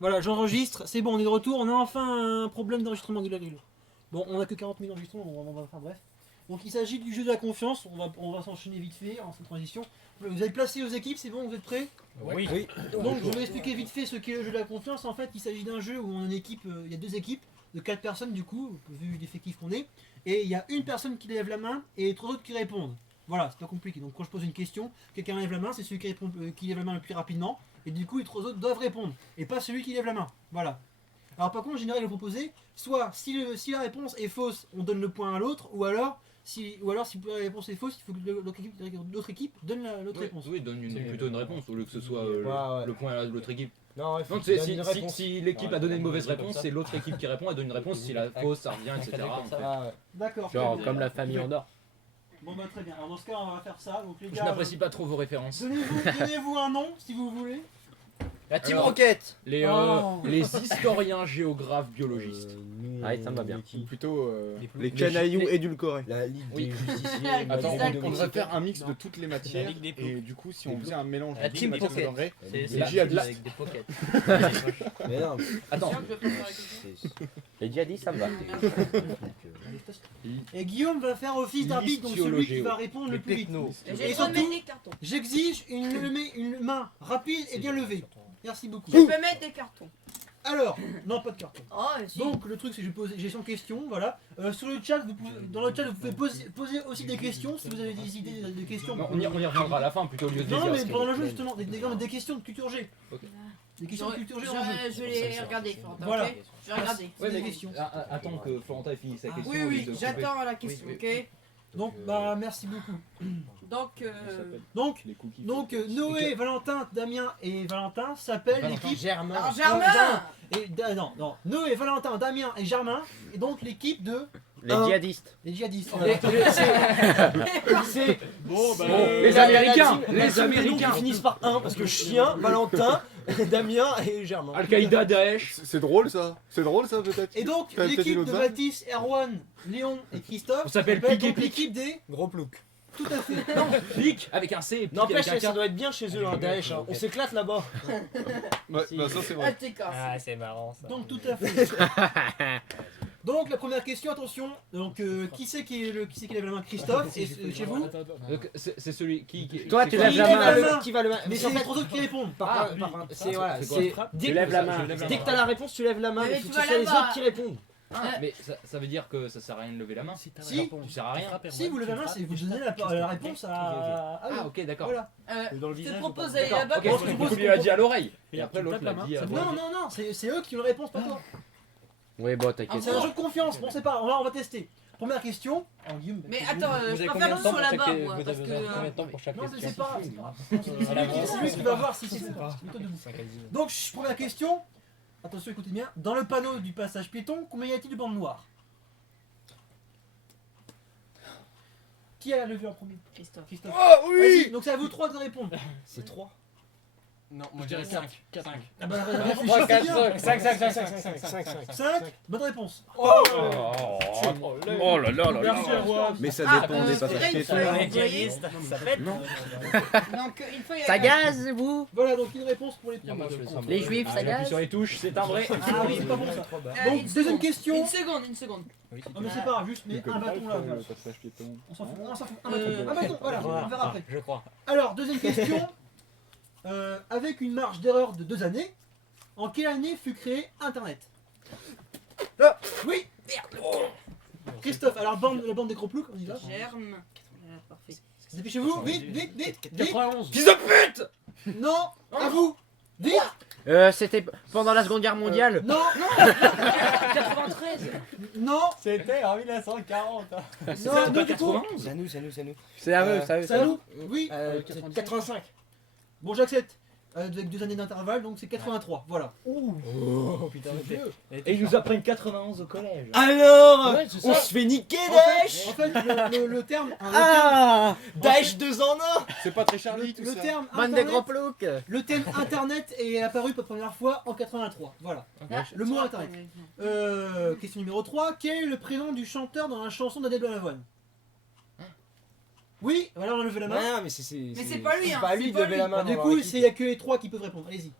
Voilà, j'enregistre, c'est bon, on est de retour, on a enfin un problème d'enregistrement de la grille. Bon, on a que 40 000 enregistrements, enfin bref. Donc il s'agit du jeu de la confiance, on va s'enchaîner vite fait en cette transition. Vous avez placé aux équipes, c'est bon, vous êtes prêts? Oui. Donc je vais expliquer vite fait ce qu'est le jeu de la confiance. En fait, il s'agit d'un jeu où on a une équipe, il y a 2 équipes de 4 personnes du coup, vu l'effectif qu'on est. Et il y a une personne qui lève la main et 3 autres qui répondent. Voilà, c'est pas compliqué. Donc quand je pose une question, quelqu'un lève la main, c'est celui qui, répond, qui lève la main le plus rapidement. Et du coup, les 3 autres doivent répondre. Et pas celui qui lève la main. Voilà. Alors par contre, en général, il est proposé, soit si la réponse est fausse, on donne le point à l'autre, ou alors si la réponse est fausse, il faut que l'autre équipe donne l'autre réponse. Oui, donne plutôt une réponse au lieu que ce soit le point à l'autre équipe. Non, Non, si l'équipe a donné une mauvaise réponse, c'est l'autre équipe qui répond, elle donne une réponse, si la fausse, ça revient, etc. D'accord. Genre comme la famille Andorre. Bon bah très bien, alors dans ce cas on va faire ça, donc les Je gars, n'apprécie pas trop vos références. donnez-vous un nom si vous voulez. La Team Alors, Rocket. Les Oh. historiens, géographes, biologistes. Ah, ça me va bien. Ou plutôt Les canailloux les- édulcorés. La Ligue Oui. des Justiciers. Attends, Exact. on devrait faire un mix de toutes les matières. La Ligue des Et du coup, si on faisait un mélange La de toutes Team les matières Pocket. secondaires, C'est la- la la- avec des pockets. Mais non, Attends, J'ai déjà dit, ça me va. Et Guillaume va faire office d'arbitre, donc celui qui va répondre le plus vite. J'ai Et trop surtout, des cartons. j'exige une main rapide et bien levée. Merci beaucoup. Je peux mettre des cartons. Alors, non pas de carton. Oh, si. Donc le truc c'est que j'ai 100 questions, voilà. Sur le chat, dans le chat vous pouvez poser aussi des questions si vous avez des idées de questions. non, on y reviendra à la fin plutôt au lieu de Non, dire. mais ce que- pendant le jeu justement, des questions de culture G. Ok. Des questions de culture G dans le jeu. Je vais regarder, Florentin, Voilà. ok. Je vais regarder. C'est des questions. Attends que Florentin ait fini sa question. Oui, au lieu oui, de couper. j'attends la question, ok. Donc bah merci beaucoup. Donc, Donc les cookies. Noé, Valentin, Damien et Valentin s'appellent Valentin. l'équipe. Germain. alors Germain. Et non, Noé, Valentin, Damien et Germain et donc l'équipe de Les djihadistes. les djihadistes. C'est Bon, les les Américains, les les Américains. qui finissent par 1 parce que Chien, Valentin, Damien et Germain. Al-Qaïda, Daesh. C'est drôle ça. C'est drôle ça peut-être. Et donc T'as peut-être une l'équipe autre de vanne Baptiste, Erwan, Léon et Christophe On s'appelle donc Pic et Pic. l'équipe des Gros plouc. tout à fait. Pic avec un C et Pic N'empêche, avec un ça K. doit être bien chez eux, hein, Daesh. Hein. On s'éclate là-bas. Ouais, bah ça c'est Ah, vrai. t'es cassé. Ah, c'est marrant ça. Donc tout à fait. Donc la première question, attention. Donc qui c'est qui lève la main? Christophe et chez vous. Donc, c'est celui qui. Toi, c'est tu quoi lèves Qui la lève main. la main? Qui va le Mais Mais c'est en les fait, trois autres qui répondent. c'est voilà, C'est c'est quoi dès Tu lèves la main. dès que t'as la réponse, tu lèves la main. Mais Il faut tu que vas ce soit les là-bas. autres qui répondent. Ah, mais ça veut dire que ça sert à rien de lever la main. Si, Tu sers à rien. si vous levez la main, c'est vous donnez la réponse à Ah, ok, d'accord. Voilà. Je te propose d'aller D'accord, là-bas ok, pour je tu propose lui as dit à l'oreille. Et après, tu l'autre tapes la l'a main, dit ça à va. Non, c'est eux qui ont la réponse, pas toi. Oui, bon, t'inquiète. C'est un jeu de confiance, bon c'est pas, on va tester. Première question. Alors, Guillaume, Mais vas-y. attends, je préfère que ce soit là-bas, moi, parce que... Combien de temps pour chaque Non, question c'est pas grave. C'est lui qui va voir si c'est pas. Mets-toi debout. Donc, première question. Attention, écoutez bien. Dans le panneau du passage piéton, combien y a-t-il de bandes noires? Qui a levé en premier? Christophe. Christophe. Oh Vas-y, donc c'est à vous trois de répondre. C'est 3. Non, moi je dirais 5. 5. Ah bah, réfléchissez 3, 4, bien. 5, 5, 5, 5, 5, 5, 5. 5, bonne réponse. Oh là là là Merci à vous. Mais ça Ah, dépend des là, passages il piétons. faut- On est djihadiste, ça pète. Non. Donc, il faut y Ça aller. gaze, vous? Voilà, donc une réponse pour les premiers. Les juifs, ça Appuie gaze? sur les touches, c'est un vrai. Ah oui, c'est pas bon ça. Une Donc, deuxième seconde. question. Une seconde. Non mais c'est pas grave, juste mais un bâton là. Le passage piéton. On s'en fout, un bâton. Un bâton, voilà, on verra après. Je crois. Alors, deuxième question. Avec une marge d'erreur de 2 années, en quelle année fut créé Internet? Oui. Christophe, alors la bande des gros ploucs, on y va. Germe. Parfait. Dépêchez-vous, vite. 91. Fils de pute! Non, à vous. Vite. C'était pendant la Seconde Guerre mondiale. Non, 93. non, C'était en 1940. non, du tout. C'est à nous. C'est à eux, C'est à vous. Oui. 85. Bon, j'accepte. Avec 2 années d'intervalle, donc c'est 83. Voilà. Oh putain, Et ils nous apprennent 91 au collège. Alors, Ouais, c'est on ça. se fait niquer En Daesh. fait, le terme. Ah, Daesh 2 en 1. C'est pas très Charlie tout Le ça. terme Bande des gros internet, ploucs. le terme internet est apparu pour la première fois en 83. Voilà. Le mot internet. Question numéro 3. Quel est le prénom du chanteur dans la chanson d'Adèle Balavoine? Oui, voilà, on a levé la main. Non, mais c'est pas lui, hein, C'est pas lui c'est de pas lever lui. la main. Du dans coup, leur il équipe. n'y a que les 3 qui peuvent répondre. Allez-y.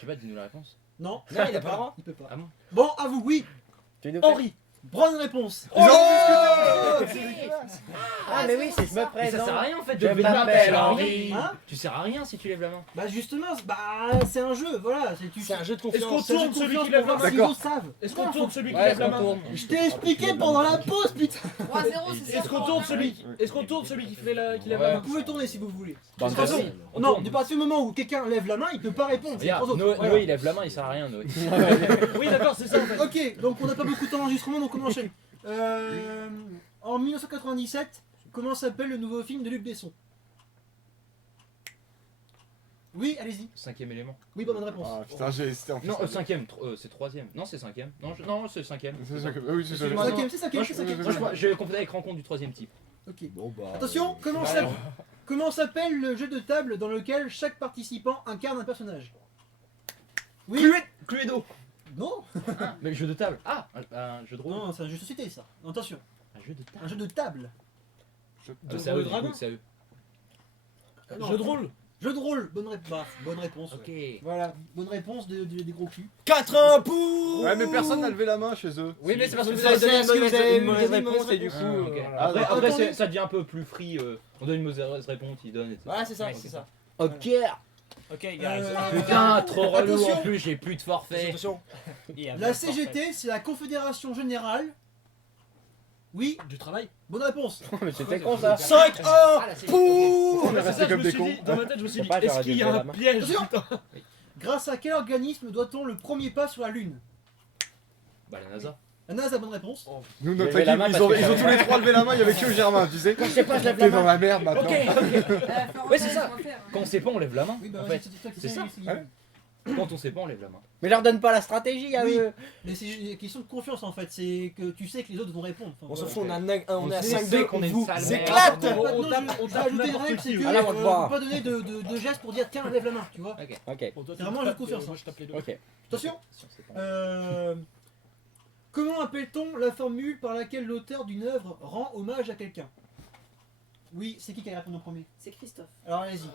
Tu vas dis-nous la réponse. Non, Non, il a pas le droit. il peut pas. Ah bon Bon, à vous, oui. Tu nous fais- Henri, bonne réponse. Ils ont Ah, mais oui, c'est je me Mais ça présente. sert à rien en fait de Je lever la main. m'appelle ça sert à Henri. rien. Hein Tu sers à rien si tu lèves la main. Bah justement, c'est un jeu, voilà. C'est un jeu de Est-ce qu'on confiance. tourne celui qui lève la main Si D'accord. vous savent. Est-ce qu'on tourne celui qui Ouais, lève la on main tourne. Je t'ai expliqué pendant la pause, putain. 3-0, c'est ça. Est-ce qu'on tourne celui qui fait qui lève Ouais. la Vous main? pouvez tourner si vous voulez. Bande De toute façon, de- On non, tourne. du partir du moment où quelqu'un lève la main, il peut pas répondre. C'est les Regarde, trois autres. Noé, Voilà. Noé, il lève la main, il sert à rien Noé. Oui, d'accord, c'est ça en fait. Ok, donc on n'a pas beaucoup de temps d'enregistrement, donc on enchaîne. En 1997, comment s'appelle le nouveau film de Luc Besson? Oui, allez-y. Cinquième élément. Oui, bonne réponse. Ah putain, j'ai hésité en plus. Non, cinquième, c'est troisième. Non, c'est cinquième. Non, c'est cinquième. C'est ça que- ah oui, c'est ça. C'est cinquième, c'est cinquième, Moi, c'est cinquième. Moi, je confonds avec rencontre du troisième type. Ok. Bon bah. Attention, comment s'appelle le jeu de table dans lequel chaque participant incarne un personnage? Oui. Cluedo. Non. Mais le jeu de table. Ah, un jeu de rôle. Non, c'est un jeu de société ça. Attention, Un jeu de table. un jeu de table. C'est à eux, du coup, c'est à eux. Non, Jeu de rôle. Jeu de rôle, bonne réponse. Ok. Voilà, bonne réponse des gros culs. 4-1 pour. Ouais, mais personne n'a levé la main chez eux. Oui, mais c'est parce que Vous vous avez donné avez une mauvaise donné une réponse mauvaise et du coup. réponse. Ok. Ah, Après, attendez. ça devient un peu plus free. On donne une mauvaise réponse, il donne. etc. Voilà, c'est ça, Ouais, c'est ça. Ok. Ok, guys. Putain, trop relou Attention. en plus, j'ai plus de forfait. Attention. La CGT, c'est la Confédération Générale. Oui, Du travail. bonne réponse. Mais c'était con ça. 5-1 pour. On est C'est ça, resté je comme me des suis cons. dit, dans ma tête, je me suis Je dit, sais pas, est-ce j'aurais qu'il y dû a lever un la main. piège? Attention. Putain. Grâce à quel organisme doit-on le premier pas sur la Lune? Bah, la NASA. La NASA, bonne réponse. Nous, J'ai notre levé la équipe, main ils parce ont que ils ont tous les trois levé la main, il y avait que Germain, tu sais. Je sais pas, je lève la T'es dans main. la merde maintenant. Ouais, c'est ça. Quand on sait pas, on lève la main. Oui, bah, En ouais, fait, toi qui c'est sais, ça. c'est- Ouais. quand on sait pas, on lève la main. Mais leur donne pas la stratégie à Oui. eux. Mais c'est une question de confiance en fait, c'est que tu sais que les autres vont répondre. Enfin, On s'en voilà. fout, on est à sait 5-2 qu'on est une vous sale merde. éclate. Maintenant, on tape j'ai ajouté une n'importe règle, qui, c'est que Allez, on te voit. faut pas donner de gestes pour dire tiens lève la main, tu vois. Ok. Bon, toi, C'est vraiment un jeu de tapes, confiance, Moi, hein. je tape les deux. Ok. Attention. Si on sait pas. Comment appelle-t-on la formule par laquelle l'auteur d'une œuvre rend hommage à quelqu'un? Oui, c'est qui a répondu en premier? C'est Christophe. Alors allez-y.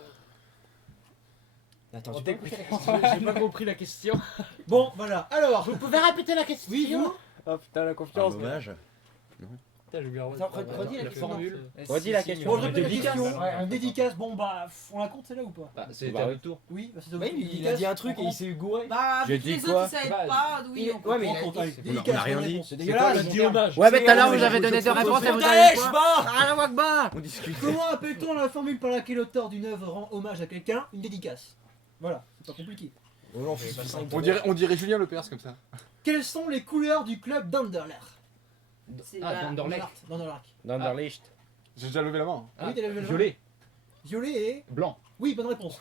Attends, On tu t'écoute. peux. J'ai pas compris la question. Bon, voilà. Alors, Vous pouvez répéter la question? oui, vous. Oh putain, la confiance. hommage. Putain, j'ai oublié Attends, redis la question. formule. Redis la question. Bon, je répète la Dédicace. question. Ouais, Une dédicace. Bon, bah, on la compte celle-là ou pas? Bah, c'est Bah, à oui. votre tour. Oui, bah, c'est Ouais, il a dit un truc et il s'est gouré. Bah, J'ai vu que dit les quoi autres, ils savaient Bah, pas, oui, on Ouais, mais On il a compte, dit. allez, on dédicace, a rien bonne dit. réponse. C'est Il dégueulasse. a dit hommage. Ouais, mais tout à l'heure Ouais, vous avez donné deux réponses et vous avez Daesh, quoi? bah. Allah Akbar. On discute. Comment appelle-t-on la formule par laquelle l'auteur d'une œuvre rend hommage à quelqu'un? Une dédicace. Voilà, c'est pas compliqué. On dirait Julien Lepers comme ça. Quelles sont les couleurs du club d'Anderlecht? C'est Ah, la- Danderlecht. D'Anderlecht. D'Anderlicht. J'ai déjà levé la main. Ah, Oui, t'as levé la main. violet. Violet et... Blanc. Oui, bonne réponse.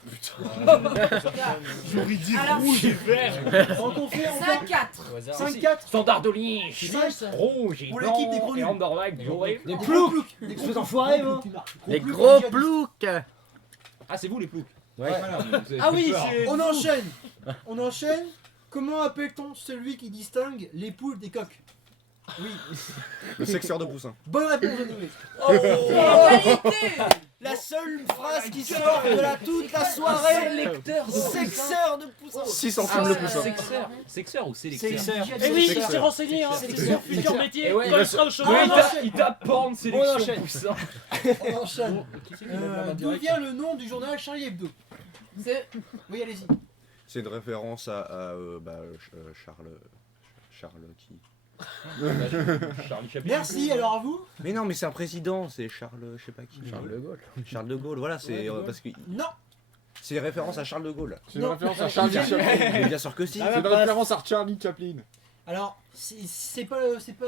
J'aurais dit Alors, rouge et vert. Donc on fait 5-4. 5-4. Standard de ligne. Cinq. Rouge et Pour blanc. l'équipe des gros Et nuls. Anderlecht, violet. Des Des ploucs. ploucs. Des Espèce d'enfoiré, gros va. ploucs, Marc. Les ploucs, gros déjà dit. ploucs. Ah, c'est vous les ploucs. Ouais. Ah oui, c'est. On enchaîne. On enchaîne. Comment appelle-t-on celui qui distingue les poules des coqs? Oui. Le sexeur de poussin. Bonne réponse de Noé. Égalité. La seule phrase qui sort de toute la soirée. Sexeur de poussin. 6 centimes le poussin. Sexeur. Sexeur ou sélecteur? Sexeur. Eh oui, Sexeur. c'est renseigné, hein. C'est son futur métier. Eh ouais, Quand il il sera au Oui, chômage. il tape porn sélection enchaîne. poussin. On enchaîne. D'où vient le nom du journal Charlie Hebdo? C'est Oui, allez-y. C'est une référence à Charles qui. Charlie Chaplin. Merci, alors à vous? Mais non, mais c'est un président, c'est Charles, je sais pas qui. Charles de Gaulle. Charles de Gaulle, voilà, c'est Ouais, de Gaulle. parce que Non. c'est référence à Charles de Gaulle. C'est une Non. référence à Charlie Chaplin. Mais bien sûr que si. C'est une référence à Charlie Chaplin. Alors, c'est pas,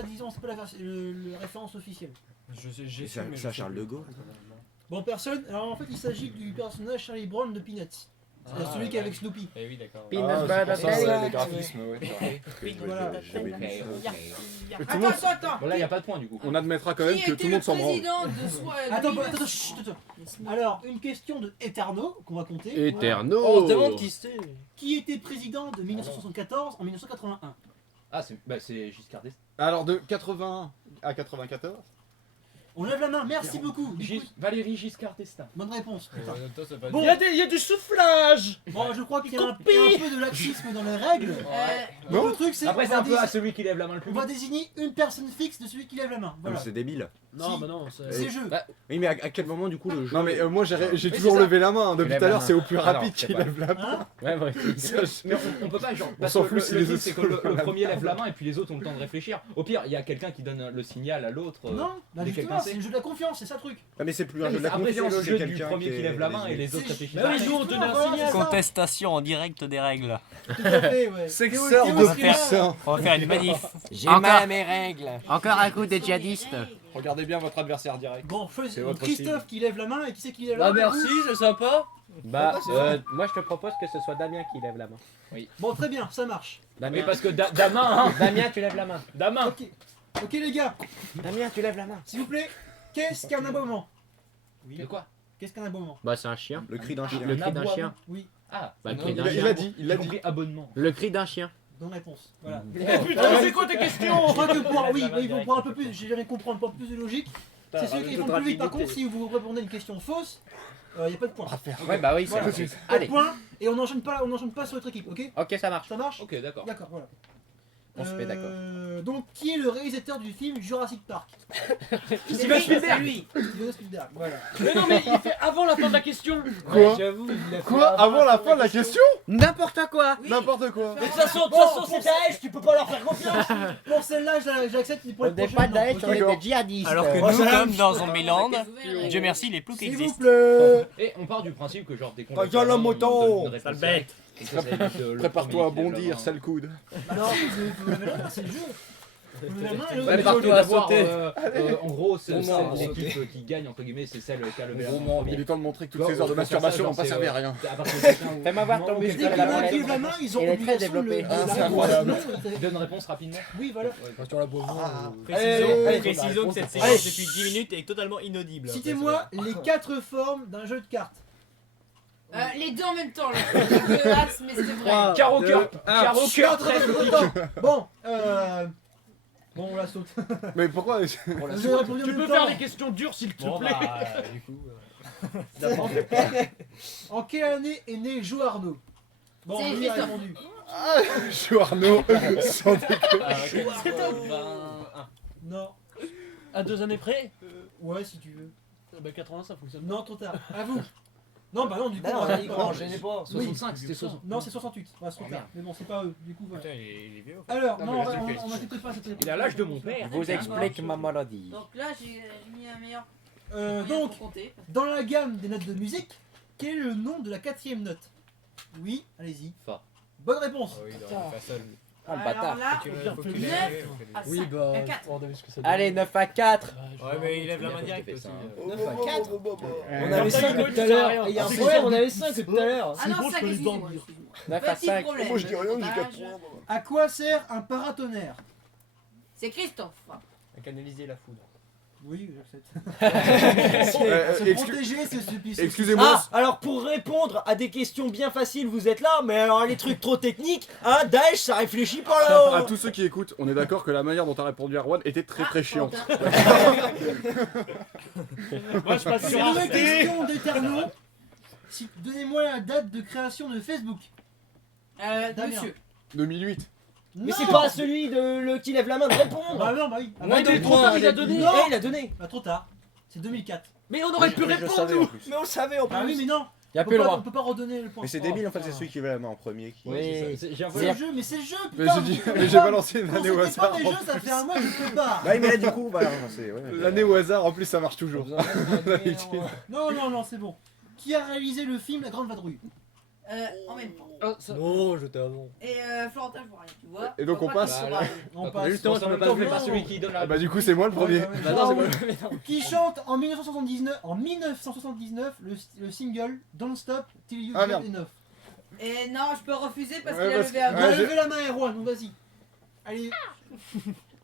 disons, c'est pas la référence officielle. J'ai C'est à Charles de Gaulle. Bon, personne. Alors en fait, il s'agit du personnage Charlie Brown de Peanuts. C'est celui qui est avec Snoopy. Eh oui, d'accord. Peanut butter jelly. les graphismes, ouais. Voilà. Attends. Bon, là, il n'y a pas de point du coup. On admettra quand même Qui que tout était le le monde s'en branle. président de soi Attends, chut, attends. Alors, une question de Eterno qu'on va compter. Éterno. On se demande qui c'est. Qui était président de 1974 en 1981? Ah, c'est Giscard d'Estaing. Alors de 81 à 94. On lève la main, merci beaucoup. Du coup, Valérie Giscard d'Estaing. bonne réponse. putain. Bon. Bon. Il y a du soufflage. Bon, je crois qu'il y a un peu de laxisme dans les règles. Donc, Non. le truc, c'est Après, qu'on c'est un va peu à celui qui lève la main le plus on va vite. désigner une personne fixe de celui qui lève la main. Non, Voilà. mais c'est débile. Non, Si. bah non. C'est le jeu. Bah, Oui, mais à quel moment du coup le jeu. Non, mais moi j'ai Mais toujours c'est ça. levé la main. Depuis lèves tout à la l'heure, main. c'est au plus Ah non, rapide c'est qui pas. lève la main. Hein Ouais, vrai. Mais on peut pas, genre. Parce s'en que fout si le les truc, autres c'est que sont le là. premier lève la main et puis les autres ont le temps de réfléchir. Au pire, il y a quelqu'un qui donne le signal à l'autre. Non, bah dès justement, quelqu'un c'est sait. le jeu de la confiance, c'est ça le truc. Ah, mais c'est plus un jeu de la Après, c'est le confiance, jeu c'est du quelqu'un premier qui lève la main et les autres C'est- réfléchissent. Bah oui, Bah, nous on donnait un voilà, signal. c'est ça. Contestation en direct des règles. Tout à fait, ouais. Sexeur Théo, de Théo, puissant. On va faire une manif. J'ai Encore. mal à mes règles. Encore un coup des djihadistes. Regardez bien votre adversaire direct. Bon, C'est votre Christophe qui lève la main et qui c'est qui lève la Bah main merci, c'est sympa. Bah, moi je te propose que ce soit Damien qui lève la main. Bon, très bien, ça marche. Oui, Damien, parce que Damin, hein. Damien, tu lèves la main. Damin. Ok. Ok, les gars, Damien, tu lèves la main. s'il vous plaît, qu'est-ce qu'un aboiement De quoi Qu'est-ce qu'un aboiement Bah, c'est un chien. Le cri d'un chien. Le cri d'un aboiement. chien. Oui, Ah, Bah, le Non, cri d'un il chien. a dit, il a j'ai dit. compris abonnement. Le cri d'un chien. bonne réponse. Voilà. Putain, c'est quoi tes Je questions? crois que pour, oui, pour un peu plus, j'ai jamais comprendre, pour plus de logique, c'est ceux qui font plus vite. Par contre, si vous répondez à une question fausse, il n'y a pas de point. Ouais, bah oui, c'est Voilà. logique. Pas de Allez, point, et on n'enchaîne pas sur notre équipe, ok? ok, ça marche. Ça marche? Ok, d'accord. D'accord, voilà. On se met d'accord. Donc, qui est le réalisateur du film Jurassic Park? Steven Spielberg. lui. Steven Spielberg, voilà. Mais non, mais il fait avant la fin de la question. Quoi J'avoue. Quoi Avant la fin de la question N'importe quoi. Oui. N'importe quoi. De toute façon, c'est Daesh, tu peux pas leur faire confiance. Pour celle-là, j'accepte, mais pour On les n'est prochaines, pas non, Daesh, ok? on est D'accord. des djihadistes. Alors que Oh, nous, ça comme va. dans Zombieland, Dieu Dieu merci, les ploucs S'il vous existent. plaît. Et on part du principe que genre dès qu'on Regarde lève la main, on moto. donne une réponse Sale directe. Et ça, ça évite, le Prépare-toi à premier qui lève la bondir, main. sale coude. Non, faut lever la main, c'est le jeu. Faut lever la main et l'autre, Ouais, il par faut- contre, d'avoir, en gros, c'est Bon, non, l'équipe qui gagne, entre guillemets, c'est celle qui a levé la main. Il premier. est temps de montrer que toutes Bon, ces heures de on peut faire masturbation ça, n'ont pas genre, servi c'est, à rien. À partir de quelqu'un où- Fais-moi voir ton Non, Mais muscle dès mais qu'il de y la en a qui molette. lèvent la main, ils ont Il est très obligation de développé. le- Ah, de c'est la incroyable. réponse. Donne une réponse rapidement. Oui, voilà. Précisons que cette séquence depuis 10 minutes est totalement inaudible. Citez-moi les 4 formes d'un jeu de cartes. Les deux en même temps, là. C'est dégueulasse, mais c'est vrai. Carreau cœur. Carreau cœur. Attends, bon, bon, on la saute. Mais pourquoi Vous avez répondu en Tu même peux temps. faire des questions dures s'il te plaît. En quelle année est né Joe Arnaud? Bon, C'est lui a Christophe. répondu. Je suis Arnaud. Sans Non. À 2 années près. Ouais, si tu veux. Bah 80 ça fonctionne. Non, trop tard. À vous. Non, bah non, du coup. Non, non, il non, gênez pas. 65, c'était 60. non, c'est 68. Ouais, c'est trop tard. Mais bon, c'est pas eux. Du coup, voilà. Putain, il est vieux. Alors, Non, non, mais on là, va- c'est on n'accepte pas cette réponse. Il a l'âge de mon père. Je vous explique ma maladie. Donc là, j'ai mis un meilleur. Donc, moyen pour compter. dans la gamme des notes de musique, quel est le nom de la 4ème note? Oui, allez-y. Fa. Bonne réponse. Ah, le Alors bâtard. là, à Oui 5, bah. à 4. On a vu ce que ça donne. Allez, 9 à 4. Ouais, mais il lève la main direct Fait aussi. ça. 9 à 4. On avait 5 tout à l'heure. Il y a un problème, on avait 5 tout à l'heure. Ah non, bon, je 5, peux les excuse-moi. dormir. Excuse-moi. 9 à Petit 5. problème. Moi je dis rien, j'ai de 4 comptage. points. À quoi sert un paratonnerre? C'est Christophe. À canaliser la foudre. Oui, j'accepte. Se Excusez- protéger, c'est ce Excusez-moi. Ah, alors pour répondre à des questions bien faciles, vous êtes là, mais alors les trucs trop techniques, hein, Daesh, ça réfléchit pas À là-haut. tous ceux qui écoutent, on est d'accord que la manière dont t'as répondu à Erwan était très chiante. Moi je passe C'est sur une Arte. vraie question d'Eterno. Donnez-moi la date de création de Facebook. Damien. Monsieur. 2008. Mais c'est pas à celui qui lève la main de répondre. Bah non, bah oui. Ouais, mais trop tard, il a donné. Non. Il a donné. Bah trop tard. C'est 2004. Mais on aurait pu Je répondre savais en nous. plus. Mais on le savait en plus. Ah oui, mais non. Y'a On plus peut le pas- droit. On peut pas redonner le point. Mais c'est débile en fait, c'est celui qui lève la main en premier qui. Oui. J'ai C'est envoyé le jeu, mais c'est le jeu, Mais putain. j'ai balancé une Quand année au c'était pas hasard. des jeux, ça fait un mois que je peux pas. Bah oui, mais là du coup, voilà, c'est. Ouais, L'année au hasard, en plus ça marche toujours. Non, non, non, c'est bon. Qui a réalisé le film La Grande Vadrouille? En même temps. Non, je t'avoue. Et Florentin, je vois rien, tu vois. Et donc on passe sur- Bah, là. On Bah, passe. justement, ça me Attends, pas non. celui qui donne la Ah bah du coup c'est moi le premier. Ouais, ouais, Bah non, ouais. c'est pas- Qui chante en 1979 le single Don't Stop Till You Ah, Get merde. Enough. Et non, je peux refuser parce Ouais, qu'il a parce levé que- la On main. va Ouais, lever la main, Erwan, donc vas-y. Allez.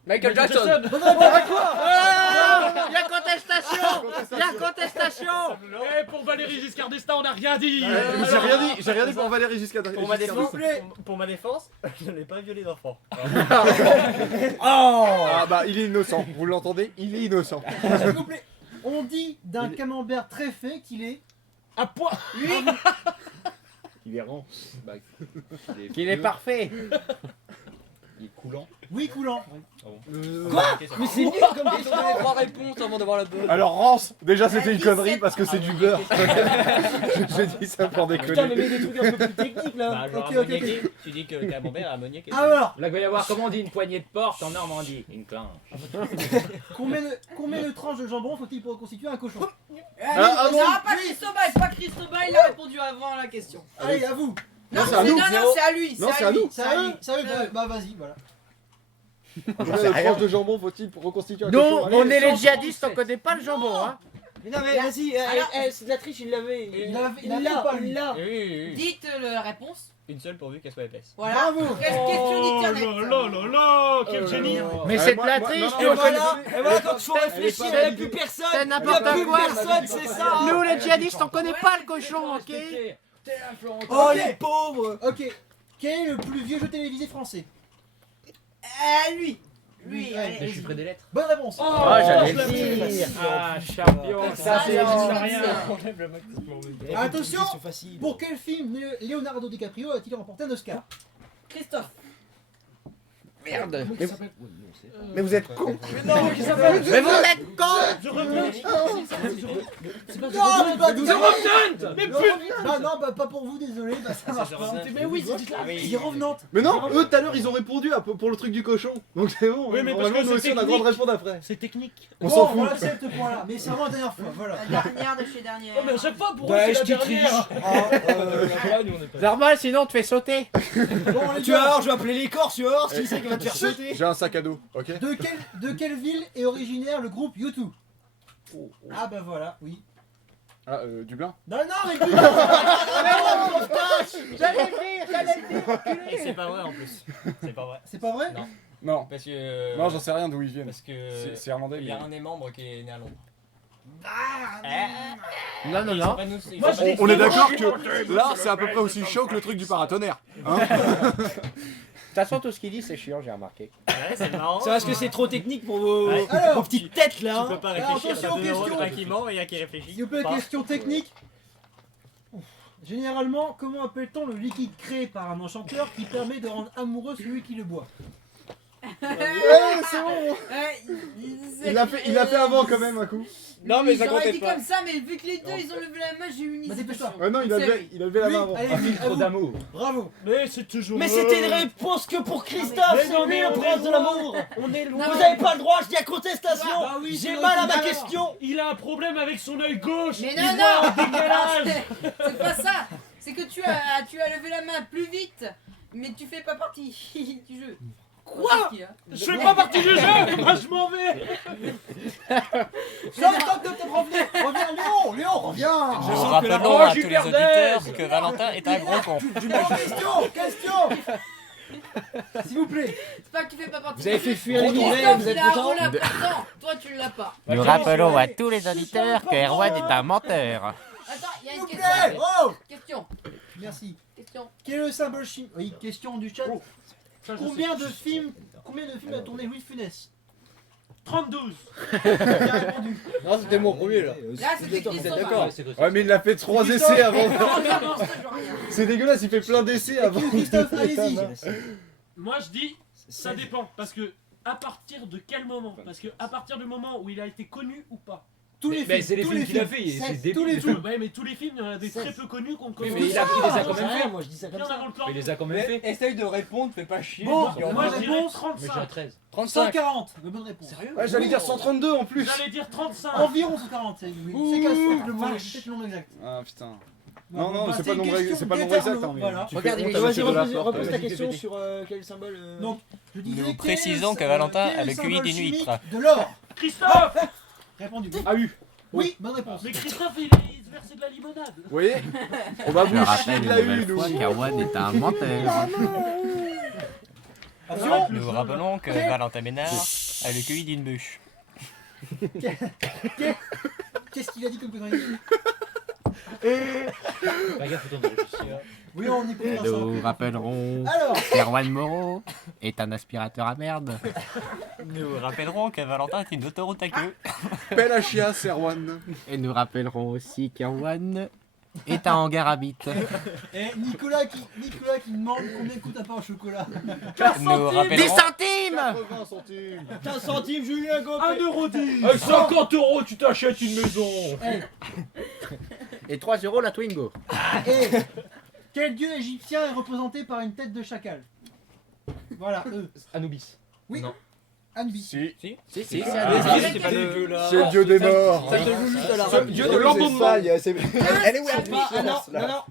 Michael Jackson. Bonne réponse. Il y a contestation. Il y a contestation. Eh, pour Valérie Giscard d'Estaing, on n'a rien dit. J'ai rien dit pour Valérie Giscard Pour ma d'Estaing. défense, pour ma défense, je n'ai pas violé d'enfant. Ah bah il est innocent, vous l'entendez? Il est innocent. S'il vous plaît. On dit d'un camembert très fait qu'il est À poids. Il est rond. Bah, Qu'il est parfait. il est coulant. oui coulant. Mais c'est nul comme question. 3 réponses avant d'avoir la bonne. Alors Rance, déjà c'était une 17. connerie parce que c'est du beurre. J'ai dit ça pour Putain, mais déconner. mets des trucs un peu plus techniques là. Bah, genre Ok, ok, ammoniaqué, tu dis que camembert est ammoniaqué. Alors, Là, il va y avoir, comment on dit, une poignée de porte en Normandie. Une clinche. combien de tranches de jambon faut-il pour reconstituer un cochon? Ah bon. Non, pas Cristobal, pas Cristobal, il a répondu avant la question. Allez, à vous. Non, c'est à nous. c'est à lui. Non, c'est à nous. C'est à eux, bah vas-y, voilà. Combien de tranches de jambon faut-il pour reconstituer un Non, cochon? on Allez, est les djihadistes, on connaît pas le jambon, hein. Mais non, mais vas-y, c'est de la triche, il l'avait. Il l'a pas lui. Il l'a. Oui. Dites la réponse. Une seule pourvu qu'elle soit épaisse. Voilà. Bravo. Question d'internet. Quel génie. Mais Ouais, c'est de moi- la moi- triche. non, Et non, voilà, quand il faut réfléchir, il n'y a plus personne. C'est Il n'y a n'importe plus quoi. personne, c'est ça. Nous les djihadistes, on connaît pas le cochon, ok? Oh, les pauvres. Ok. Quel est le plus vieux jeu télévisé français? Lui. Lui, Ouais, allez. Les chiffres des lettres. Bonne réponse. j'allais je le l'avais. dire. Ah, champion. Ça, c'est rien. Attention. C'est facile. Pour quel film Leonardo DiCaprio a-t-il remporté un Oscar? Christophe. Merde. Mais vous êtes con. Mais vous êtes con. Je reviens. Non, mais The Revenant. Mais Non, non, bah, pas pour vous, désolé, bah, ça marche pas. Mais oui, c'est Il est revenante. Mais non, eux tout à l'heure ils ont répondu pour le truc du cochon. Donc c'est bon, Oui, mais parce normalement que nous aussi c'est on a le droit de technique. répondre après. C'est technique. On Bon, s'en fout. on accepte ce point-là, mais c'est vraiment la dernière fois, voilà. La dernière de chez dernière. Oh, mais à chaque fois, pour eux, Bah, c'est je la t'y dernière. triche. Normal, sinon on te fait sauter. Bon, les Tu vas gars, voir, je vais appeler les corps, tu vas voir s'il sait qu'il va te faire sauter. J'ai un sac à dos, ok? de quelle ville est originaire le groupe U2? Ah bah voilà, oui. Ah, Dublin? Non, non, mais plus. Et c'est pas vrai en plus. C'est pas vrai. C'est pas vrai? Non. Non. Parce que. Non, j'en sais rien d'où ils viennent. Parce que. C'est irlandais. Il y a mais- un des membres qui est né à Londres. Non, non, Ils sont non. pas nous- ils Moi, sont je pas dis- On est d'accord que là c'est à peu près aussi chaud que le truc du paratonnerre. Hein? De toute façon, tout ce qu'il dit, c'est chiant, j'ai remarqué. Ouais, c'est marrant. C'est parce que c'est trop technique pour vos, Ouais. Alors, vos petites têtes Tu là. peux pas Alors, réfléchir, attention t'as aux 2 euros questions. tranquillement et il y a qui réfléchit. S'il vous plaît, Pas. question technique. Généralement, comment appelle-t-on le liquide créé par un enchanteur qui permet de rendre amoureux celui qui le boit? C'est bon. Il l'a fait avant quand même un coup. Non, mais ça J'aurais comptait dit pas. comme ça, mais vu que les deux ils ont levé la main, j'ai eu une Bah, dépêche-toi. hésitation. Ouais non, il a levé la Oui, main avant. allez, vite, à Trop vous. d'amour. Bravo. Mais c'est toujours. Mais c'était une réponse que pour Christophe, Mais c'est non, lui mais le on prince est de l'amour. On est loin. Vous n'avez pas le droit, je dis à contestation. Bah oui, J'ai c'est mal à vrai. ma Alors, question. Il a un problème avec son œil gauche. Mais Il non, voit non. en décalage. C'est pas ça. C'est que tu as levé la main plus vite, mais tu fais pas partie du jeu. Quoi? Je fais pas partie du jeu. Moi, je m'en vais. Stop, reviens. Reviens, Léon, reviens. Je sens que la Oh, Rappelons à je suis tous les perdaise. auditeurs que Valentin est un gros con. Question. S'il vous plaît. C'est pas que tu fais pas partie Vous avez du fait jeu. fuir les Christophe, migraines, vous il êtes a un content? rôle important. Toi, tu l'as pas. Nous rappelons à tous les auditeurs que Erwan est un menteur. Attends, il y a S'il une vous plaît. question. Oh. Question. Merci. Question. Quel est le symbole chimique? Oui, question du chat. Ça, je Combien de films a tourné Louis de Funès? 32. Bien répondu. Non, c'était mon premier là. Là, c'était Christophe. D'accord. Ouais, mais il a fait 3 essais avant. Non, non, ça, je vois rien. C'est dégueulasse, il fait plein d'essais avant. Christophe, allez-y. Moi, je dis, ça dépend. Parce que à partir de quel moment? Parce que à partir du moment où il a été connu ou pas. Tous les Mais films. c'est les tous films qu'il a films. fait, c'est C'est débile. tous les films. Ouais, mais tous les films, il y en a des très peu connus qu'on Oui, connaît. mais il les a quand même fait. Moi je dis ça comme Bien ça. avant le plan. Il les a quand même fait. Essaye de répondre, fais pas chier. Bon, Puis on moi, va- Moi, je réponse. dirais Mais j'ai 35. 13. 35. 140. La bonne réponse. Sérieux? Ouais, j'allais dire 132 en plus. J'allais dire 35. Environ 140. C'est casse le mot. vache. C'est le nombre exact. Ah putain. Bon, Non, non, bah, c'est pas le une nombre question c'est pas le nombre exact. d'éternel, Hein, mais voilà. tu Regarde, fais il honte à Vas-y, Monsieur de la repose Porte. ta vas-y, question vas-y. sur quel symbole. Donc, je disais. Nous quel est précisons le- que Valentin quel est a le QI symbole d'une chimique huître. De l'or. Christophe. Répondu. Ah oui. Oui, bonne réponse. Mais Christophe, il se versait de la limonade. Vous voyez? On va vous chier de la une, nous. qu'Erwan est un menteur. Attention. Nous rappelons que Valentin Ménard a le QI d'une bûche. Qu'est-ce qu'il a dit comme connerie? Fais gaffe au temps de réfléchir. Oui, on y peut faire ça. Nous rappellerons Alors, qu'Erwan Moreau est un aspirateur à merde. Nous rappellerons que Valentin est une autoroute à queue. Pelle à chiasse, Erwan. Et nous rappellerons aussi qu'Erwan est un hangar à bites. et Nicolas qui demande combien coûte un pain au chocolat. Nous rappellerons... centimes 80 centimes. 15 centimes, Julien, go. 1,10 €. Avec 50 € tu t'achètes une maison. Et 3 € la Twingo. Et quel dieu égyptien est représenté par une tête de chacal? Voilà, Anubis. Oui. Non. Anubis. Si. Si, C'est pas le... C'est le dieu des morts. Ça se joue juste à la C'est le dieu dieu de de l'embaumement. Elle est où la Ah non, non, non.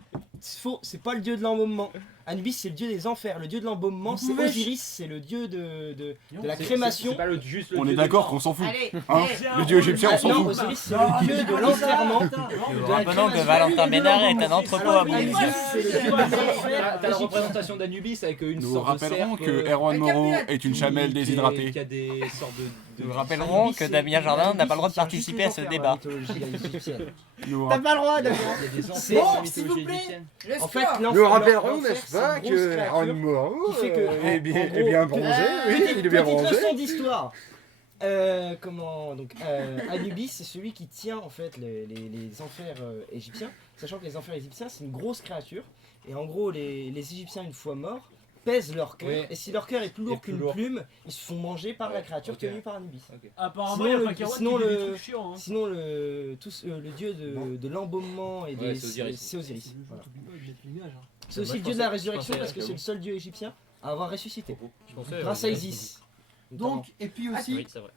C'est faux, c'est pas le dieu de l'embaumement. Anubis, c'est le dieu des enfers. Le dieu de l'embaumement, c'est pouvez- Osiris, c'est le dieu de la C'est- crémation. C'est pas le juste le On dieu est des d'accord morts. qu'on s'en fout. Allez, Hein allez. Le dieu égyptien, on s'en Non, fout. Osiris, c'est le dieu de l'enterrement. Nous rappelons que Valentin Ménard est un entrepôt à Anubis, bouffe. c'est le dieu des enfers. T'as la représentation d'Anubis avec une Nous sorte rappellerons de que cercle Erwan Un Moreau capulet. est une chamelle déshydratée. qui a des sortes de Nous rappellerons que Damien Jardin n'a pas le droit de participer à ce débat. Nous T'as pas le droit de... Il y a des C'est- enfants de Bon, s'il mythologie vous plaît. égyptienne. Le En fait, score. Nous rappellerons, l'enfer, n'est-ce c'est une pas, grosse que créature Erwan Moreau qui fait que, est bien, en est bien gros, bronzé. Oui, il est bien Petite bronzé. leçon d'histoire. Anubis, c'est celui qui tient en fait les enfers égyptiens, sachant que les enfers égyptiens c'est une grosse créature et en gros les Égyptiens une fois morts pèsent leur cœur Oui. et si leur cœur est plus lourd plus qu'une lourd. plume, ils se font manger par la Ouais, créature ok. tenue par Anubis. Apparemment, Sinon, il y a le- pas qu'Erwan sinon, qui dit des le- trucs chiants. Hein. Sinon le dieu de l'embaumement et Ouais, des c'est Osiris. c'est Osiris. Voilà. T'oublies pas de mettre l'image, hein. C'est aussi Moi, le je dieu de la pensais- résurrection je pensais parce que à c'est le seul dieu égyptien à avoir ressuscité. Je pensais, Grâce à Isis. Donc, et puis aussi, Oui, c'est vrai.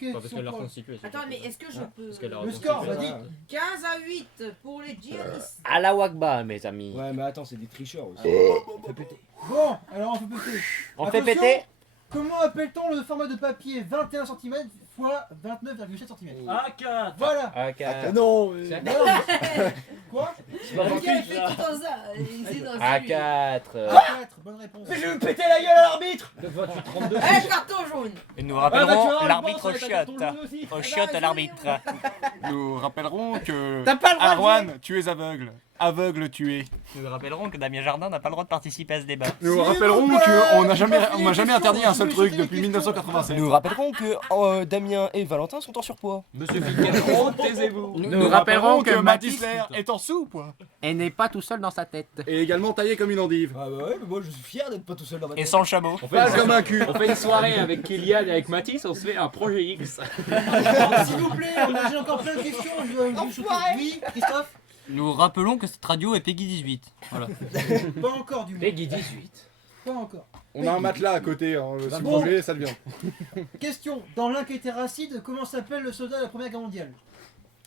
qu'est-ce qu'on parle Attends, mais est-ce que je peux. Le score, vas-y. 15 à 8 pour les djihadistes. À la Wakba, mes amis. Ouais mais attends c'est des tricheurs aussi. Bon, alors on peut péter. On fait Attention, péter. Comment appelle-t-on le format de papier 21 cm x 29,7 cm? A4. Voilà. A4. Non C'est Non, mais- Quoi? Qui a fait tout dans ça? C'est dans celui. A4. A4, bonne réponse. Mais je vais me péter la gueule à l'arbitre. 28-32. Eh, carton jaune. Et nous Ah bah, tu rappellerons vois, l'arbitre le au boss, avec un carton chiotte. jaune aussi. Au chiotte à l'arbitre. Nous rappellerons que T'as pas le droit de Erwan, tu es aveugle. Aveugle, tu es. Nous rappellerons que Damien Jardin n'a pas le droit de participer à ce débat. Nous rappellerons qu'on n'a jamais interdit un seul truc depuis 1987. Nous rappellerons que Damien et Valentin sont en surpoids. Monsieur Finkielkraut, taisez-vous. Nous rappellerons que Matisler est en soupe Et n'est pas tout seul dans sa tête. et également taillé comme une endive. Ah bah ouais mais moi je suis fier d'être pas tout seul dans ma Et tête. sans le chameau. Pas comme un cul. On fait une soirée avec Kylian et avec Mathis, on se fait un projet X. S'il vous plaît, j'ai encore plein de questions. Oui, Christophe? Nous rappelons que cette radio est Peggy 18. Voilà. Pas encore du moins. Peggy 18. Pas encore. On a un matelas à côté, hein, si Bon. vous voulez, ça devient. Question. Dans l'inquiétéracide, comment s'appelle le soldat de la Première Guerre mondiale?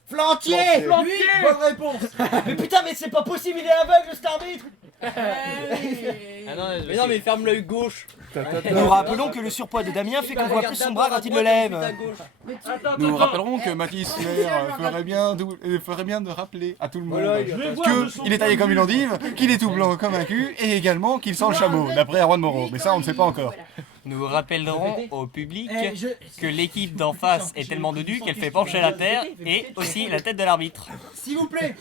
Flantier. Oui, bonne réponse. Mais putain mais c'est pas possible il est aveugle cet arbitre. Mais non, mais ferme l'œil gauche. Nous rappelons que le surpoids de Damien fait qu'on voit plus son bras quand il le lève. Nous rappellerons que Matisler ferait bien de rappeler à tout le monde qu'il est taillé comme une endive, qu'il est tout blanc comme un cul, et également qu'il sent le chameau, d'après Erwan Moreau. Mais ça, on ne sait pas encore. Nous rappellerons au public Eh, que l'équipe d'en face est tellement dodue qu'elle fait pencher la terre et aussi la tête de l'arbitre. S'il vous plaît,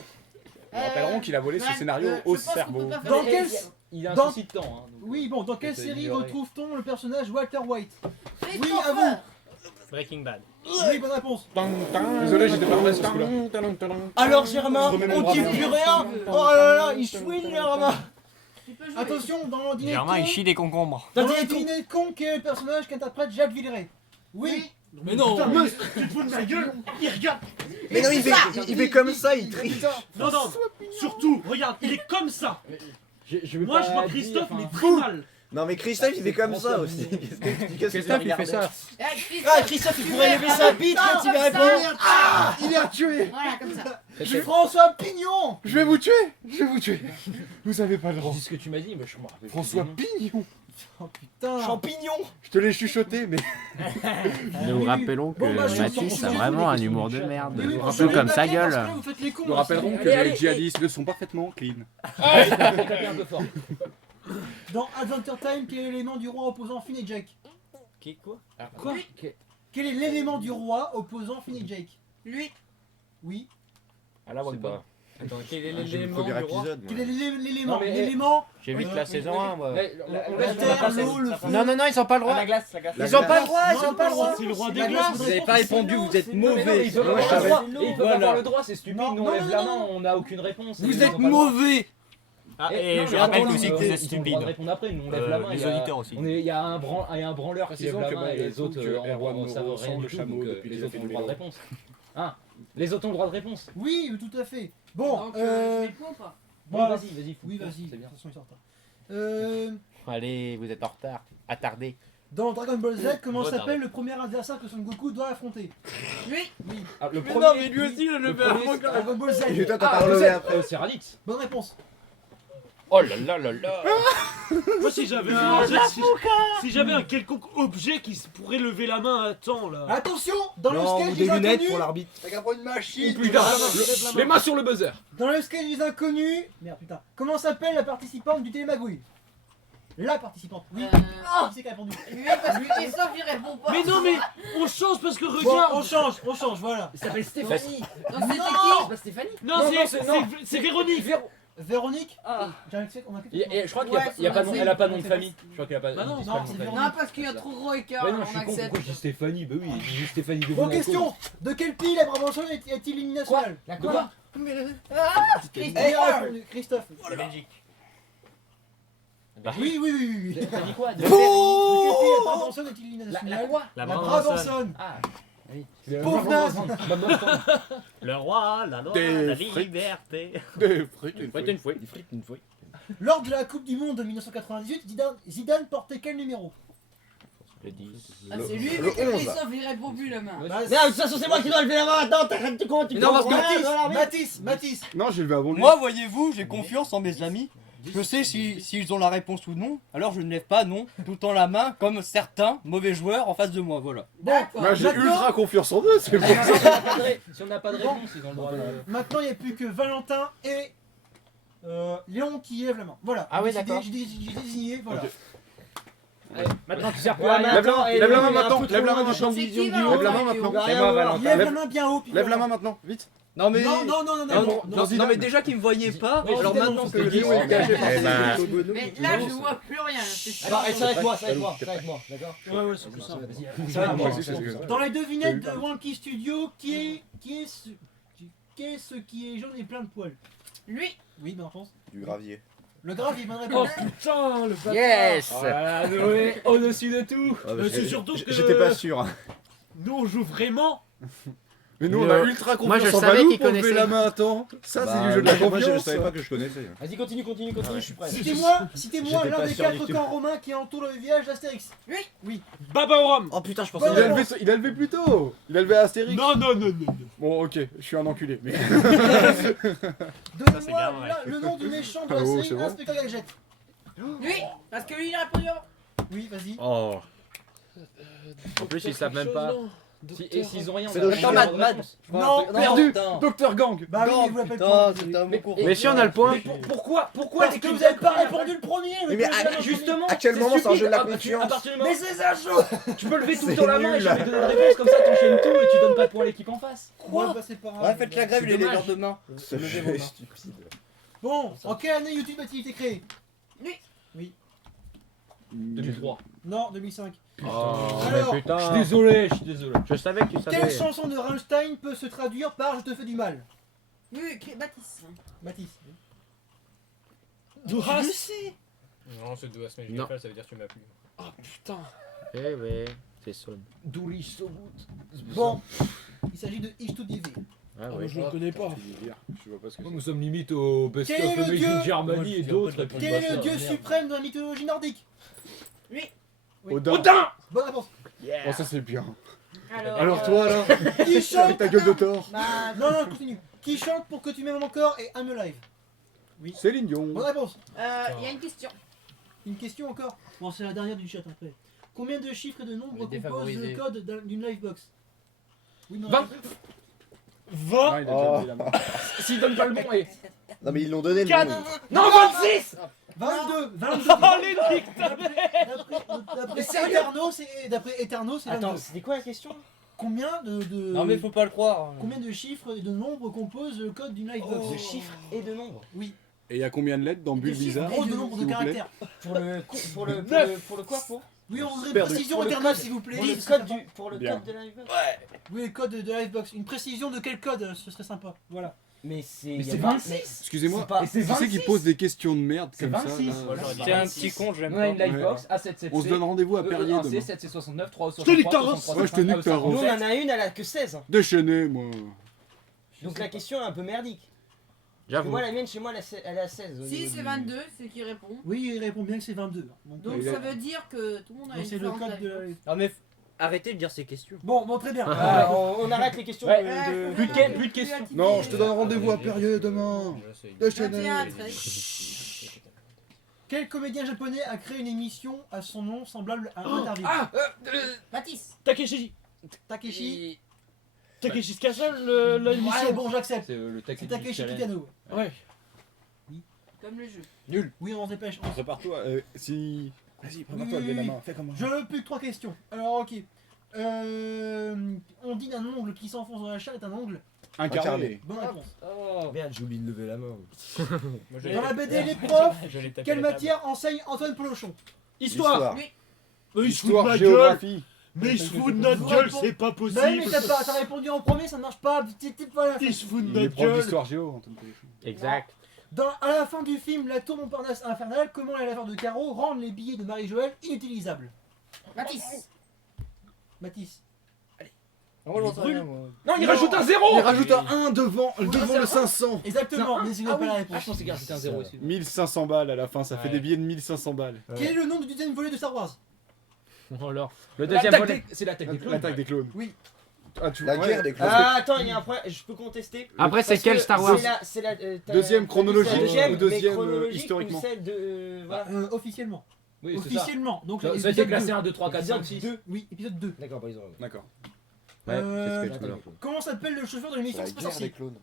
Nous rappellerons qu'il a volé ce scénario au cerveau. dans quel... Il a un Dans- souci de temps. Hein, donc, Oui, bon, dans quelle c'est série ignoré. retrouve-t-on le personnage Walter White? Oui, Oui, à vous. Breaking Bad. Oui, bonne réponse. Désolé, j'étais pas prêt sur ce coup-là. Alors Germain, on dit plus rien. Oh là là, il chouine Germain. Tu peux jouer. Attention, dans le dîner de Germain il con, chie des concombres. dans le dîner de con, quel est le personnage qu'interprète Jacques Villeray? Oui. Mais non. Tu te fous de ma gueule? Il regarde. Mais non, il fait comme ça, il triche. Non, non. Surtout, regarde, il est comme ça. je vais Moi, pas je vois dire, Christophe, enfin, il est très mal. Non, mais Christophe, il fait comme ça aussi. Christophe, il fait ça. Eh, Ah Christophe il pourrait lever sa bite quand il va répondre. Ah, il a tué. Voilà, comme ça. François Pignon. Je vais vous tuer. Je vais vous tuer. Vous avez pas le droit. dis ce que tu m'as dit, mais je me rappelle. François plus. Pignon. Oh putain. Champignon. Je te l'ai chuchoté, mais Nous rappelons que Bon, bah, je Mathis suis a sûr vraiment que un les humour de questions- merde. Oui, oui, Un parce peu que comme les sa paquets, parce gueule. que vous faites les cons, nous là, rappellerons c'est- que les djihadistes ne sont parfaitement clean. Tapez un peu fort. Dans Adventure Time, quel est l'élément du roi opposant Finn et Jake? Quoi? Quoi? Quel est l'élément du roi opposant Finn et Jake? Lui. Oui. Ah là, pas. Attends, quel est J'ai vu le l'élément premier du roi? épisode. moi. Quel est l'élément? Non, mais- L'élément. J'ai vu que la saison 1, moi. La terre, l'eau, le feu. Non, non, non, ils ont pas le droit. La glace, la glace. Ils ont pas le droit, ils Non, ont pas le droit. C'est le roi des La glaces. Vous avez pas répondu, vous êtes mauvais. Ils peuvent Moi, je avoir le savais. droit. Et ils peuvent Voilà. avoir le droit, c'est stupide. Non, Nous on non, lève non, la non, main, on n'a aucune réponse. Vous Ils êtes ont pas le droit. mauvais. Et non, je mais rappelle attends, aussi que vous ils êtes ont le droit stupides. de répondre après, nous on lève la main. Les il y a- auditeurs aussi. Il y a un branleur qui lève Précisons la que main moi, et les autres que Erwan on savent Moreau rien sent du le tout, chameau donc, depuis les qu'il autres fait ont du le droit de vélo. réponse. Hein? Les autres ont le droit de réponse. Oui, tout à fait. Bon, Donc, je mets le point ou pas? Bon, vas-y, vas-y. Oui, vas-y. C'est De bien. toute façon, ils sont en retard. Allez, vous êtes en retard. Attardé. Dans Dragon Ball Z, comment Retardé. s'appelle le premier adversaire que Son Goku doit affronter? Lui. Oui. Ah, le Mais premier. non, mais lui aussi, il a le levé premier, un c'est- Dragon Ball Z. Et toi, t'as Ah, pas relevé après. c'est Raditz. Bonne réponse. Oh là là là là. Moi, si j'avais si j'avais un quelconque objet qui pourrait lever la main à temps là. Attention, dans le Non, sketch ou des des lunettes inconnus. pour l'arbitre. T'as qu'à prendre une machine. Putain, les mains sur le buzzer. Dans le sketch des inconnus. Merde, putain. Comment s'appelle la participante du télémagouille? La participante. Oui. Qui c'est qui a répondu? Lui, parce que Christophe il répond pas. Mais non, mais on change parce que Bon, regarde. on change, voilà. Il s'appelle Stéphanie. Donc c'était Non. qui? C'est pas Stéphanie. Non, Non, c'est non, c'est Véronique. Véronique. Ah. J'ai un fait- on a fait- Et je crois qu'il Ouais, y a pas c'est- elle a pas de nom de famille. Je crois qu'elle a pas. Bah non, ils disent non, pas le nom c'est de famille. Véronique. Non, parce qu'il y a trop gros écart. Mais non, on je suis con, accepte. pourquoi je dis Stéphanie? Bah oui, je dis Stéphanie de Bon, Monaco. question. De quel pays la Brabançonne est-il l'hymne national? La quoi? Eh, a répondu Christophe. La Belgique. Oui. T'as dit quoi? De quel pays la Brabançonne est-il l'hymne La national? quoi? La Brabançonne. Ah. Oui. Pauvre naze. Le roi, la loi, Des la frites. liberté. Des frites, Une une fois, frites. une fois. Des frites, une fois. Lors de la Coupe du Monde de 1998, Zidane portait quel numéro? Le 10. Ah, c'est lui, le mais que 11. Christophe il répond plus la main. Bah, Mais de toute façon, c'est moi qui dois lever la main. Attends, t'arrêtes de comment tu Non, parce que Mathis. Non, j'ai levé avant lui. Moi, voyez-vous, j'ai confiance en mes amis. Je sais s'ils ont la réponse ou non, alors je ne lève pas non tout le temps la main comme certains mauvais joueurs en face de moi, voilà. Bon, Bah, j'ai maintenant- ultra confiance en eux, c'est pour ça. Si on n'a pas de réponse, ils ont le droit de. Maintenant, il n'y a plus que Valentin et Léon qui lèvent la main. Voilà. Ah oui, J'ai d'accord. désigné, voilà. Ok. Maintenant, tu sers plus Ouais, à mais rien. Lève la main, attends, lève la main il est un maintenant, peu trop lève la main loin, du champ de C'est vision qui, du haut. Lève la main Valentin, maintenant. C'est Il moi, Valentin. lève la main bien haut. puis Lève la voilà. main maintenant, vite. Non mais... Non. Non, mais déjà qu'ils me voyaient pas, Oui, alors c'était maintenant bon, que c'était je bon. suis caché par Eh ces ben, photos Mais là, je vois plus rien. c'est sûr. Alors, c'est avec moi, d'accord? Ouais, c'est plus simple. C'est avec moi. Moi aussi, je sais que ça. Dans les devinettes de Wonky Studio, qui est ce qui est jaune et plein de poils? Lui. Oui, bonne réponse. Du gravier. Le gravier, bonne Oh réponse. putain, le bâtard. Yes. Oh là là, Noé, au-dessus de tout. C'est surtout que J'étais pas sûr. nous on joue vraiment. Mais nous, on a ultra moi, je confiance en savais Valou qu'il pour lever connaissait. la main à temps. Ça, c'est du jeu de la confiance. que je connaissais. Vas-y, continue, je suis prêt. Citez-moi J'étais l'un pas des sûr 4 du tout. camps romains qui entourent le village d'Astérix. Baba au rhum. Oh putain, je Bonne pensais... réponse. Il a levé plus tôt. Il a levé Astérix. Non. Bon, ok, je suis un enculé. Mais... Donnez-moi grave, ouais. le nom du méchant de la Oh, série c'est bon. Inspecteur Gadget. Lui. Parce que lui il a répondu avant. Oui, vas-y. Oh. En plus, ils savent même pas. Et s'ils ont rien, on C'est a Docteur rien. Mad. Non, Perdu. Docteur Gang. Bah oui, mais vous l'appelez Putain, pas. c'est un bon cours. Mais si on a le point. Pourquoi Parce que vous n'avez pas répondu le premier. Mais vous avez jamais Justement, À quel c'est moment c'est un jeu de la stupide. confiance À partir du moment Mais c'est un show. tu peux lever tout le C'est temps la main et nul. jamais donner de réponse, comme ça t'enchaînes tout et tu donnes pas de points à l'équipe en face. Quoi bah, c'est pas grave. Ouais, faites la grève, C'est les dommage. leveurs de main. Ce Levez jeu vos est mains. stupide. Bon, en quelle année YouTube a-t-il été créé? 2003. Non, 2005. Oh, Alors, mais putain. Je suis désolé. Je savais que tu savais. Quelle chanson de Rammstein peut se traduire par Je te fais du mal? Oui, Baptiste. Mathis. Du sais. Non, c'est de la semaine Non. ça veut dire que tu m'as plu. Oh putain. Eh ouais, c'est son. Douli Sobut. Bon, il s'agit de Ich tu die Weh. Ah Ah, oui. je le connais pas. Je vois pas ce que Nous sommes limite au Best Quel est of le Made dieu in Germany et d'autres. Quel est le dieu suprême de la mythologie nordique? Oui. Odin. Bonne réponse. Oh, ça c'est bien. Alors, Alors toi là, Qui chante avec ta gueule de Thor. Bah, Non, continue. Qui chante pour que tu m'aimes encore et I'm alive? Céline Dion. Bonne réponse. il y a une question. Une question encore? Bon, c'est la dernière du chat après. Combien de chiffres et de nombres On est composent le défavorisé. code d'une livebox? Oui, non. 20. Non, Va. il a déjà levé la main. S'il donne pas le bon, et. Non mais ils l'ont donné le Quatre. nom. Non, 26. 22. D'après Eterno, c'est 22. Attends, c'était quoi la question? Combien de... Non mais faut pas le croire. Combien de chiffres et de nombres compose le code d'une livebox? De chiffres et de nombres. Oui. Et il y a combien de lettres dans Bulle Bizarre? Gros de nombre de s'il vous plaît caractères. Pour le quoi pour? Oui, on voudrait une Perdu. précision Pour le Eterno, code. s'il vous plaît. Pour le Ce serait code sympa. pour le Bien. code de la livebox. Oui, le code de la livebox. Une précision de quel code, ce serait sympa. Voilà. Mais c'est. Mais y a c'est pas- 26. mais- Excusez-moi, c'est pas- Et c'est qui c'est qui 26. pose des questions de merde C'est comme 26. ça là C'est un petit con, j'aime On a une pas. livebox A7C. On se donne rendez-vous à Perrier demain. 7C69, 3 Je te nique ta race. Ouais, je te nique ta race. Nous on en a une, elle a que 16. Déchaîné, moi. Donc la question est un peu merdique. J'avoue. Moi la mienne chez moi elle est à 16. au Si niveau c'est du- 22, c'est qui répond. Oui, il répond bien que c'est 22. Donc Il a- ça veut dire que tout le monde a Donc une c'est le différente code de la... Non mais arrêtez de dire ces questions. Bon, très bien. Ah, on arrête les questions Ouais. de. Plus de questions. Non, je te donne rendez-vous à Perrier demain. Déchaîné. 21, 13. Quel comédien japonais a créé une émission à son nom semblable à Interview? Matisse. Takeshi. Takeshi. Takeshi Castle, Ouais, l'émission. bon, j'accepte. C'est le C'est Takeshi Takeshi Challenge. Kitano. Ouais. Comme le jeu. Oui, on se dépêche. Prépare-toi. Si. Vas-y, prépare-toi, Oui, levez la oui. main. Fais comme moi. Je veux plus que 3 questions. Alors, ok. On dit d'un ongle qui s'enfonce dans la chair est un ongle. Incarné. Bonne réponse. Oh merde, j'ai oublié de lever la main. Dans la BD Les Profs, Je l'ai tapé quelle la table. matière enseigne Antoine Pelochon? Histoire. Oui. Il se fout de Histoire, ma gueule. géographie. Mais il se fout de notre gueule, c'est pas Bah oui, possible. mais t'as répondu en premier, ça ne marche pas. Voilà. Il se fout de Il est notre prof gueule. d'histoire géo, Antoine Péléchon. Exact. À la fin du film La Tour Montparnasse Infernale, comment les laveurs de carreaux rendent les billets de Marie-Joëlle inutilisables? Matisse. Mathis. Oh, j'en sais rien, moi. Non, il rajoute un 0. Il rajoute un 1 devant Oui, le 500. Exactement, mais c'est pas la Ah, réponse. je pensais qu'il rajoutait un 0 ici. 1500 balles à la fin, ça fait Ouais. des billets de 1500 balles. Quel est le nom du deuxième volet de Star Wars? Alors, le deuxième volet. C'est l'attaque des clones. L'attaque des clones. Oui. Ah, tu La ouais. guerre des clones. Ah attends, il y a un point, je peux contester. Après, c'est Parce quel que Star Wars c'est la, t'as- Deuxième t'as dit chronologique la deuxième, ou deuxième, mais chronologique historiquement ou celle de. Voilà. Officiellement. Oui, c'est ça. Officiellement. Donc, Ça a été épisode classé 2. 1, 2, 3, 4, 5, 6. Épisode 2. Oui, épisode 2. D'accord, par exemple. D'accord. Ouais, Euh, c'est ce que tu veux. Comment s'appelle le chauffeur de l'émission La C'est pas guerre des sorcier? clones.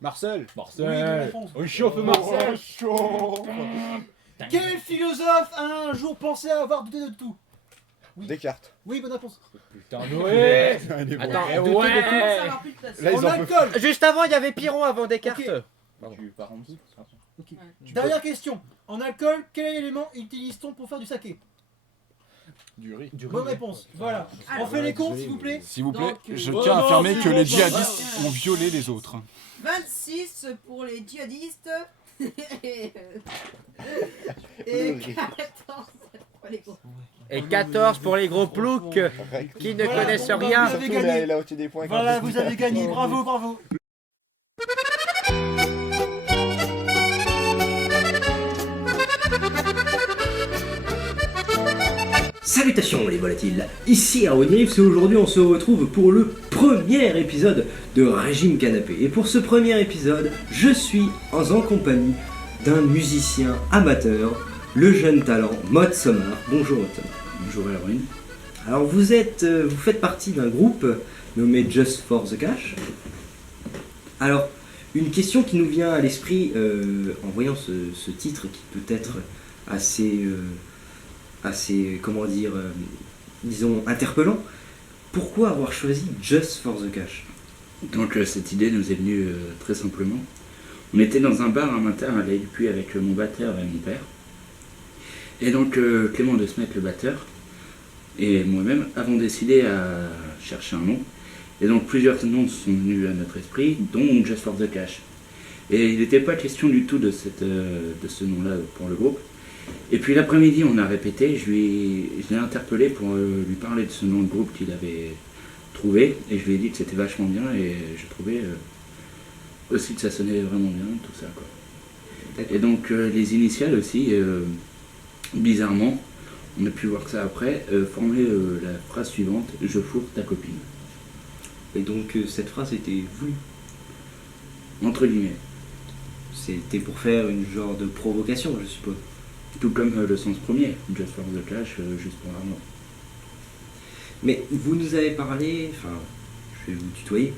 Marcel. Oui, bonne réponse. On chauffe Marcel. chaud. Quel philosophe a un jour pensé avoir douté de tout? Descartes. Oui, bonne réponse. Putain, Noé. Il est bon. Attends, Ça ouais. va avoir plus de place. Là, ils En en peuvent. alcool. Juste avant, il y avait Piron avant Descartes. Ok. Tu pars en dessous. Dernière question. En alcool, quel élément utilise-t-on pour faire du saké? Du riz. Bonne réponse. Voilà. On Alors, fait les comptes, s'il vous plaît. S'il vous plaît, Donc, je oh tiens à non, affirmer c'est que bon, les bon, djihadistes bon. ont violé les autres. 26 pour les djihadistes. Et Le 14 pour les gros. Et 14 pour les gros ploucs qui ne Voilà, connaissent bon, bah, rien. vous avez Surtout gagné. là, au-dessus des points. Voilà, vous avez gagné. Bravo, bravo. Salutations les volatiles, ici Erwin Reeves et aujourd'hui on se retrouve pour le premier épisode de Régime Canapé. Et pour ce premier épisode, je suis en compagnie d'un musicien amateur, le jeune talent Maud Sommer. Bonjour Maud Sommer. Bonjour Erwin. Alors vous faites partie d'un groupe nommé Just for the Cash. Alors, une question qui nous vient à l'esprit en voyant ce titre qui peut être assez comment dire, disons, interpellant. Pourquoi avoir choisi Just for the Cash? Donc cette idée nous est venue très simplement. On était dans un bar un matin à l'Aïe du Puy avec mon batteur et mon père. Et donc Clément de Smet, le batteur, et moi-même avons décidé à chercher un nom. Et donc plusieurs noms sont venus à notre esprit, dont Just for the Cash. Et il n'était pas question du tout de ce nom-là pour le groupe. Et puis l'après-midi, on a répété, je l'ai interpellé pour lui parler de ce nom de groupe qu'il avait trouvé, et je lui ai dit que c'était vachement bien, et je trouvais aussi que ça sonnait vraiment bien, tout ça, quoi. Et donc les initiales aussi, bizarrement, on a pu voir ça après, formaient la phrase suivante, je fourre ta copine. Et donc cette phrase était voulue. Entre guillemets. C'était pour faire une genre de provocation, je suppose. Tout comme le sens premier, Just for the Cash, juste pour l'argent. Mais vous nous avez parlé, enfin, je vais vous tutoyer,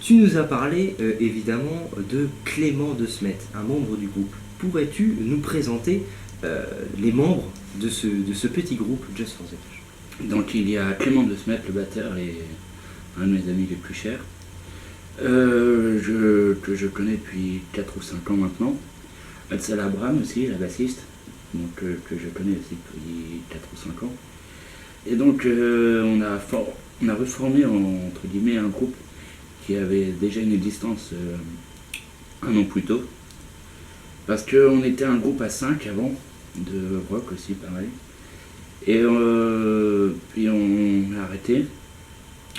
tu nous as parlé évidemment de Clément de Smet, un membre du groupe. pourrais-tu nous présenter les membres de ce petit groupe Just for the Cash? Donc il y a Clément de Smet, le batteur, et un de mes amis les plus chers, que je connais depuis 4 ou 5 ans maintenant. Atsal Abraham aussi, la bassiste, donc, que je connais aussi depuis 4 ou 5 ans. Et donc on a reformé entre guillemets un groupe qui avait déjà une existence un an plus tôt. Parce qu'on était un groupe à 5 avant, de rock aussi pareil. Et puis on a arrêté.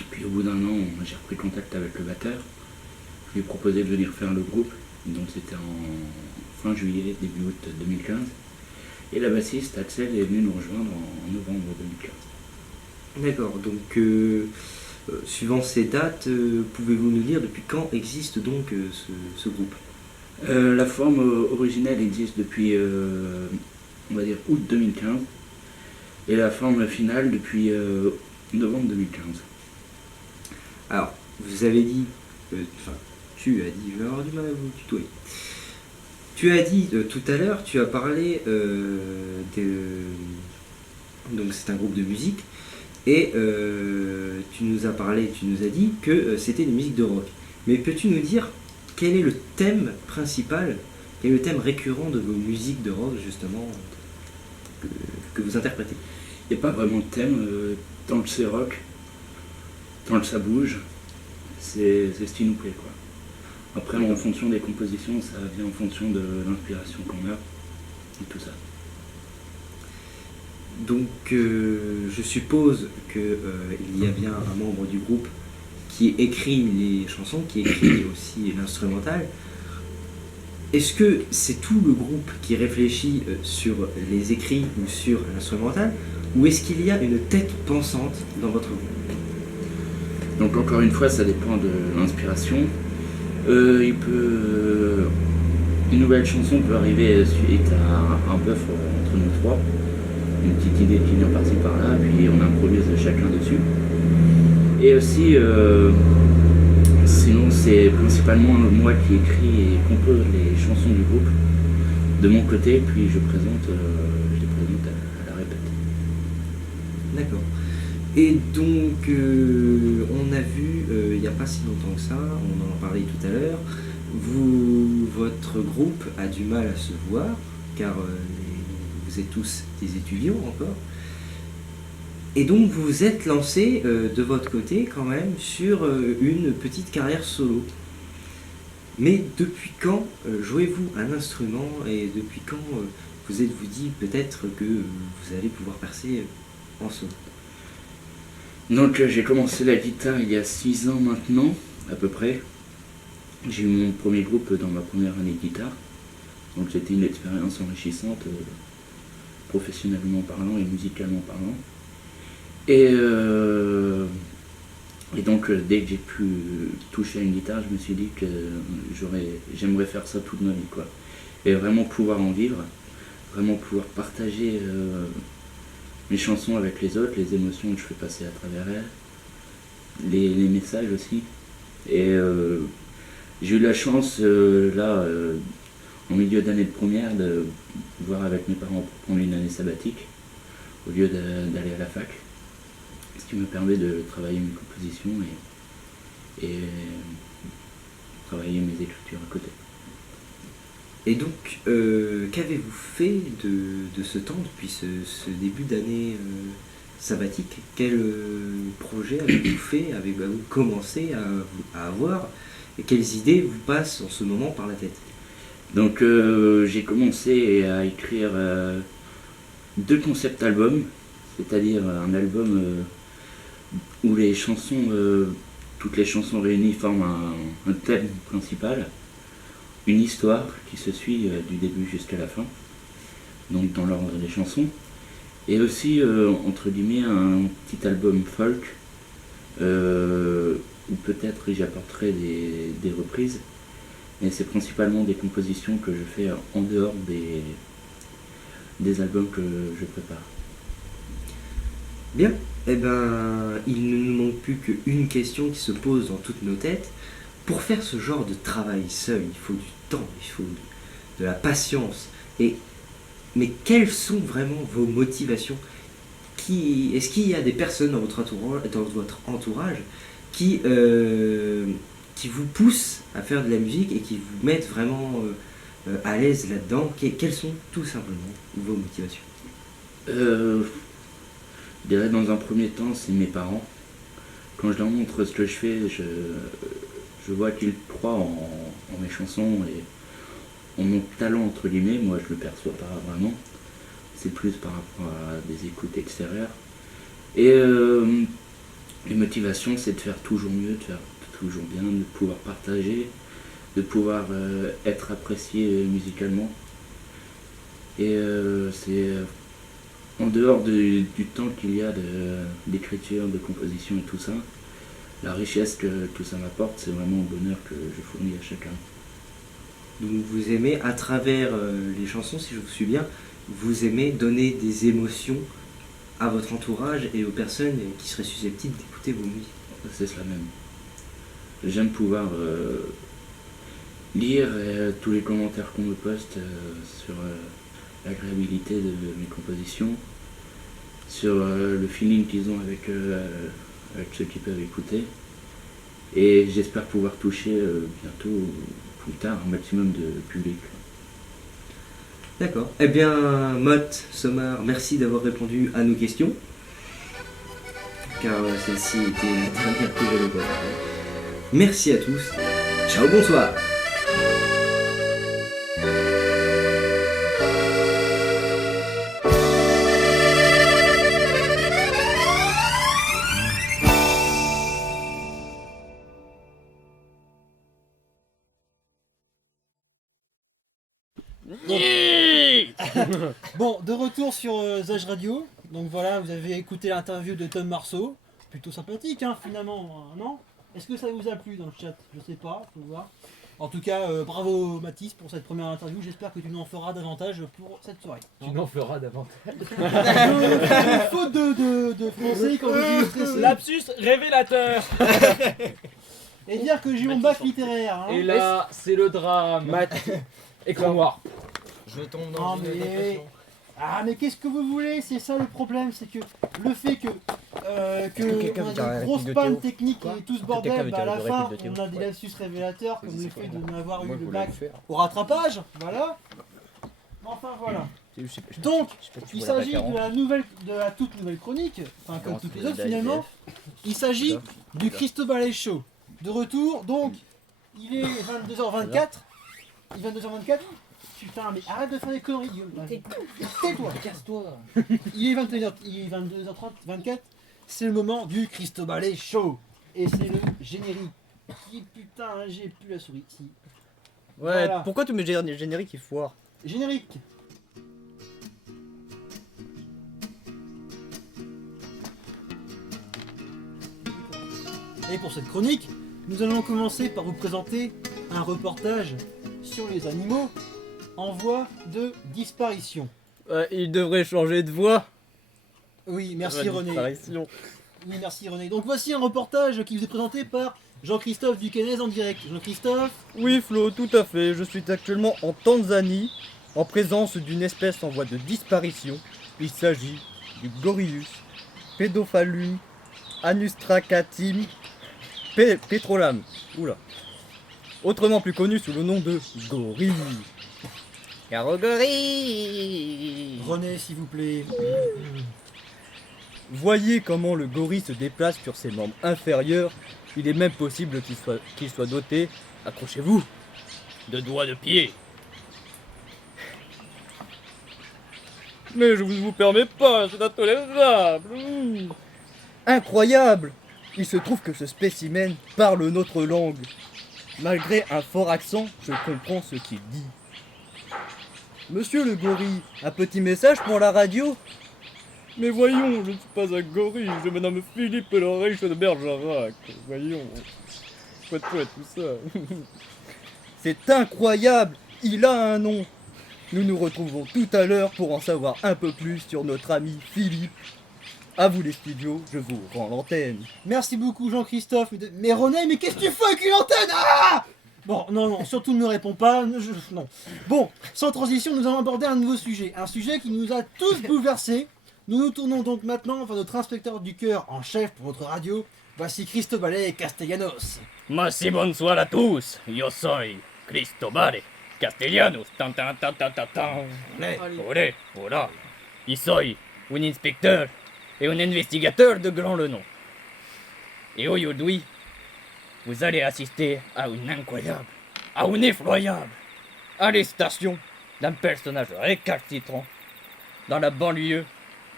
Puis au bout d'un an, j'ai repris contact avec le batteur. Je lui ai proposé de venir faire le groupe. Donc c'était en fin juillet, début août 2015. Et la bassiste, Axel, est venue nous rejoindre en novembre 2015. D'accord, donc suivant ces dates, pouvez-vous nous dire depuis quand existe donc ce groupe? La forme originelle existe depuis, on va dire, août 2015. Et la forme finale depuis novembre 2015. Alors, vous avez dit, enfin, tu as dit, je vais avoir du mal à vous tutoyer. Tu as dit tout à l'heure, tu as parlé donc c'est un groupe de musique, et tu nous as parlé, tu nous as dit que c'était une musique de rock. Mais peux-tu nous dire quel est le thème principal, quel est le thème récurrent de vos musiques de rock justement que vous interprétez? Il n'y a pas vraiment de thème, tant que c'est rock, tant que ça bouge, c'est ce qui nous plaît, quoi. Après, en fonction des compositions, ça vient en fonction de l'inspiration qu'on a et tout ça. Donc je suppose qu'il y a bien un membre du groupe qui écrit les chansons, qui écrit aussi l'instrumental. Est-ce que c'est tout le groupe qui réfléchit sur les écrits ou sur l'instrumental, ou est-ce qu'il y a une tête pensante dans votre groupe? Donc encore une fois, ça dépend de l'inspiration. Une nouvelle chanson peut arriver suite à un bœuf entre nous trois, une petite idée qui vient par-ci par-là, puis on improvise chacun dessus. Et aussi, sinon c'est principalement moi qui écris et compose les chansons du groupe de mon côté, puis je les présente à la répète. D'accord. Et donc, on a vu, il n'y a pas si longtemps que ça, on en parlait tout à l'heure, votre groupe a du mal à se voir, car vous êtes tous des étudiants encore. Et donc, vous vous êtes lancé de votre côté quand même sur une petite carrière solo. Mais depuis quand jouez-vous un instrument, et depuis quand vous êtes-vous dit peut-être que vous allez pouvoir percer en solo? Donc j'ai commencé la guitare il y a 6 ans maintenant, à peu près. J'ai eu mon premier groupe dans ma première année de guitare. Donc c'était une expérience enrichissante, professionnellement parlant et musicalement parlant. Et donc dès que j'ai pu toucher à une guitare, je me suis dit que j'aimerais faire ça toute ma vie, quoi. Et vraiment pouvoir en vivre, vraiment pouvoir partager mes chansons avec les autres, les émotions que je fais passer à travers elles, les messages aussi. Et j'ai eu la chance, en milieu d'année de première, de voir avec mes parents pour prendre une année sabbatique, au lieu d'aller à la fac. Ce qui me permet de travailler mes compositions et travailler mes écritures à côté. Et donc, qu'avez-vous fait de ce temps depuis ce début d'année sabbatique? Quel projet avez-vous fait, avez-vous commencé à avoir, et quelles idées vous passent en ce moment par la tête? Donc j'ai commencé à écrire 2 concept albums, c'est-à-dire un album où les chansons, toutes les chansons réunies forment un thème principal, une histoire qui se suit du début jusqu'à la fin, donc dans l'ordre des chansons, et aussi entre guillemets un petit album folk où peut-être j'apporterai des reprises, mais c'est principalement des compositions que je fais en dehors des albums que je prépare. Bien, eh ben, il ne nous manque plus qu'une question qui se pose dans toutes nos têtes. Pour faire ce genre de travail seul, il faut du temps, il faut de la patience. Mais quelles sont vraiment vos motivations? Est-ce qu'il y a des personnes dans votre entourage qui vous poussent à faire de la musique et qui vous mettent vraiment à l'aise là-dedans? Quelles sont tout simplement vos motivations? Je dirais dans un premier temps, c'est mes parents. Quand je leur montre ce que je fais, je vois qu'ils croient en mes chansons et en mon talent entre guillemets. Moi, je le perçois pas vraiment. C'est plus par rapport à des écoutes extérieures. Et les motivations, c'est de faire toujours mieux, de faire toujours bien, de pouvoir partager, de pouvoir être apprécié musicalement. Et c'est en dehors du temps qu'il y a d'écriture, de composition et tout ça, la richesse que tout ça m'apporte, c'est vraiment le bonheur que je fournis à chacun. Donc vous aimez, à travers les chansons, si je vous suis bien, vous aimez donner des émotions à votre entourage et aux personnes qui seraient susceptibles d'écouter vos musiques. C'est cela même. J'aime pouvoir lire tous les commentaires qu'on me poste sur l'agréabilité de mes compositions, sur le feeling qu'ils ont avec ceux qui peuvent écouter. Et j'espère pouvoir toucher bientôt, plus tard, un maximum de public. D'accord. Eh bien, Mott, Somar, merci d'avoir répondu à nos questions. Car celle-ci était la dernière que j'avais pas. Merci à tous. Ciao, bonsoir. Bon, de retour sur Zage Radio. Donc voilà, vous avez écouté l'interview de Tom Marceau. Plutôt sympathique, hein, finalement, non? Est-ce que ça vous a plu dans le chat? Je sais pas, faut voir. En tout cas, bravo Mathis pour cette première interview. J'espère que tu nous en feras davantage pour cette soirée. Tu m'en feras davantage. Faute de français quand je dis stressé. Lapsus révélateur. Et dire que j'ai mon bac littéraire. Hein. Et là, c'est le drame. Écran noir. Je tombe dans une dépression. Ah mais qu'est-ce que vous voulez? C'est ça le problème, c'est que le fait que on a une grosse panne technique et tout ce bordel, à la fin on a des lapsus révélateurs comme le fait de n'avoir eu le bac au rattrapage, voilà. Enfin voilà. Donc il s'agit de la toute nouvelle chronique, enfin comme toutes les autres finalement. Il s'agit du Cristobal Show. De retour, donc il est 22h24. Il est 22h24. Putain, mais arrête de faire des conneries, Guillaume. Tais-toi, casse-toi. Il est 22h30, 24. C'est le moment du Cristobal Show. Et c'est le générique. Putain, j'ai plus la souris. Si. Ouais, Voilà. pourquoi tu mets le générique qui foire? Générique. Et pour cette chronique, nous allons commencer par vous présenter un reportage sur les animaux en voie de disparition. Il devrait changer de voix. Oui, merci René. Disparition. Oui, merci René. Donc voici un reportage qui vous est présenté par Jean-Christophe Duquesnez en direct. Jean-Christophe? Oui Flo, tout à fait. Je suis actuellement en Tanzanie, en présence d'une espèce en voie de disparition. Il s'agit du Gorillus Pedophalum anustracatim petrolam. Oula. Autrement plus connu sous le nom de gorille. Gorille. René, s'il vous plaît. Voyez comment le gorille se déplace sur ses membres inférieurs. Il est même possible qu'il soit doté, accrochez-vous, de doigts de pied. Mais je vous permets pas, c'est intolérable. Incroyable. Il se trouve que ce spécimen parle notre langue. Malgré un fort accent, je comprends ce qu'il dit. Monsieur le gorille, un petit message pour la radio? Mais voyons, je ne suis pas un gorille, je me nomme Philippe le riche de Bergerac. Voyons, quoi tout ça? C'est incroyable, il a un nom. Nous nous retrouvons tout à l'heure pour en savoir un peu plus sur notre ami Philippe. À vous les studios, je vous rends l'antenne. Merci beaucoup Jean-Christophe. Mais René, mais qu'est-ce que tu fais avec une antenne? Ah! Bon, non, surtout ne me réponds pas. Non. Bon, sans transition, nous allons aborder un nouveau sujet. Un sujet qui nous a tous bouleversés. Nous nous tournons donc maintenant vers notre inspecteur du cœur en chef pour votre radio. Voici Cristobal Castellanos. Merci, bonsoir a tous. Yo soy Cristobal Castellanos. Tan tan tan tan tan tan. Olé, voilà. Y soy un inspecteur et un investigateur de grand renom. Et aujourd'hui, vous allez assister à une incroyable, à une effroyable arrestation d'un personnage récalcitrant dans la banlieue,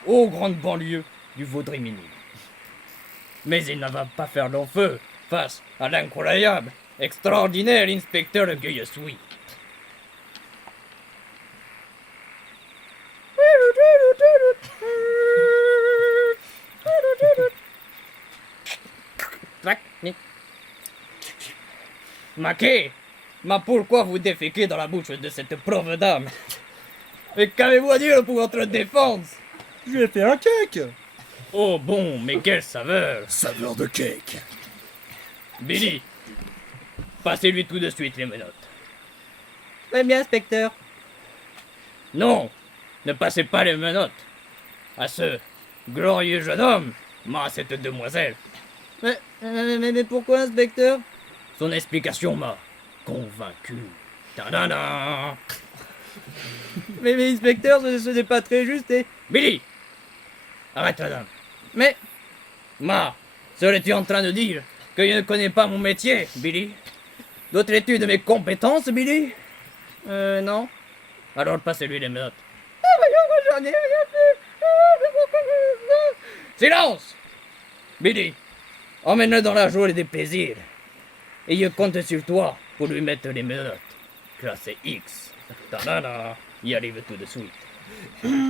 aux grandes banlieues du Vaudreuil-Minime. Mais il ne va pas faire long feu face à l'incroyable, extraordinaire inspecteur que je suis. Maquet, mais pourquoi vous déféquez dans la bouche de cette pauvre dame? Et qu'avez-vous à dire pour votre défense? Je lui ai fait un cake. Oh bon, mais quelle saveur! Saveur de cake. Billy, passez-lui tout de suite les menottes. Très bien, inspecteur. Non, ne passez pas les menottes à ce glorieux jeune homme, mais à cette demoiselle. Mais pourquoi, inspecteur? Son explication m'a convaincu. Ta-da-da. Mais inspecteur, ce n'est pas très juste et... Billy, arrête la dame. Mais... Ma, serais-tu en train de dire que je ne connais pas mon métier, Billy? Doutes-tu de mes compétences, Billy? Non. Alors passez-lui les menottes. Ah, voyons, j'en ai rien fait. Silence! Billy, emmène-le dans la joie des plaisirs. Et je compte sur toi pour lui mettre les menottes. Classé X. Ta-da-da. Y arrive tout de suite.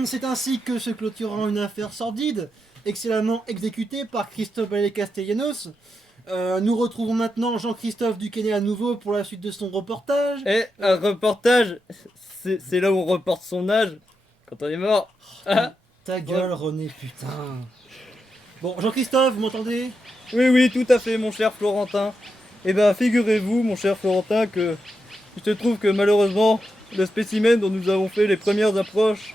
C'est ainsi que se clôturera une affaire sordide, excellemment exécutée par Cristobal Castellanos. Nous retrouvons maintenant Jean-Christophe Duquesne à nouveau pour la suite de son reportage. Et un reportage, c'est là où on reporte son âge, quand on est mort. Ta gueule, René, putain. Bon, Jean-Christophe, vous m'entendez? Oui, tout à fait, mon cher Florentin. Eh ben, figurez-vous, mon cher Florentin, que il se trouve que malheureusement, le spécimen dont nous avons fait les premières approches,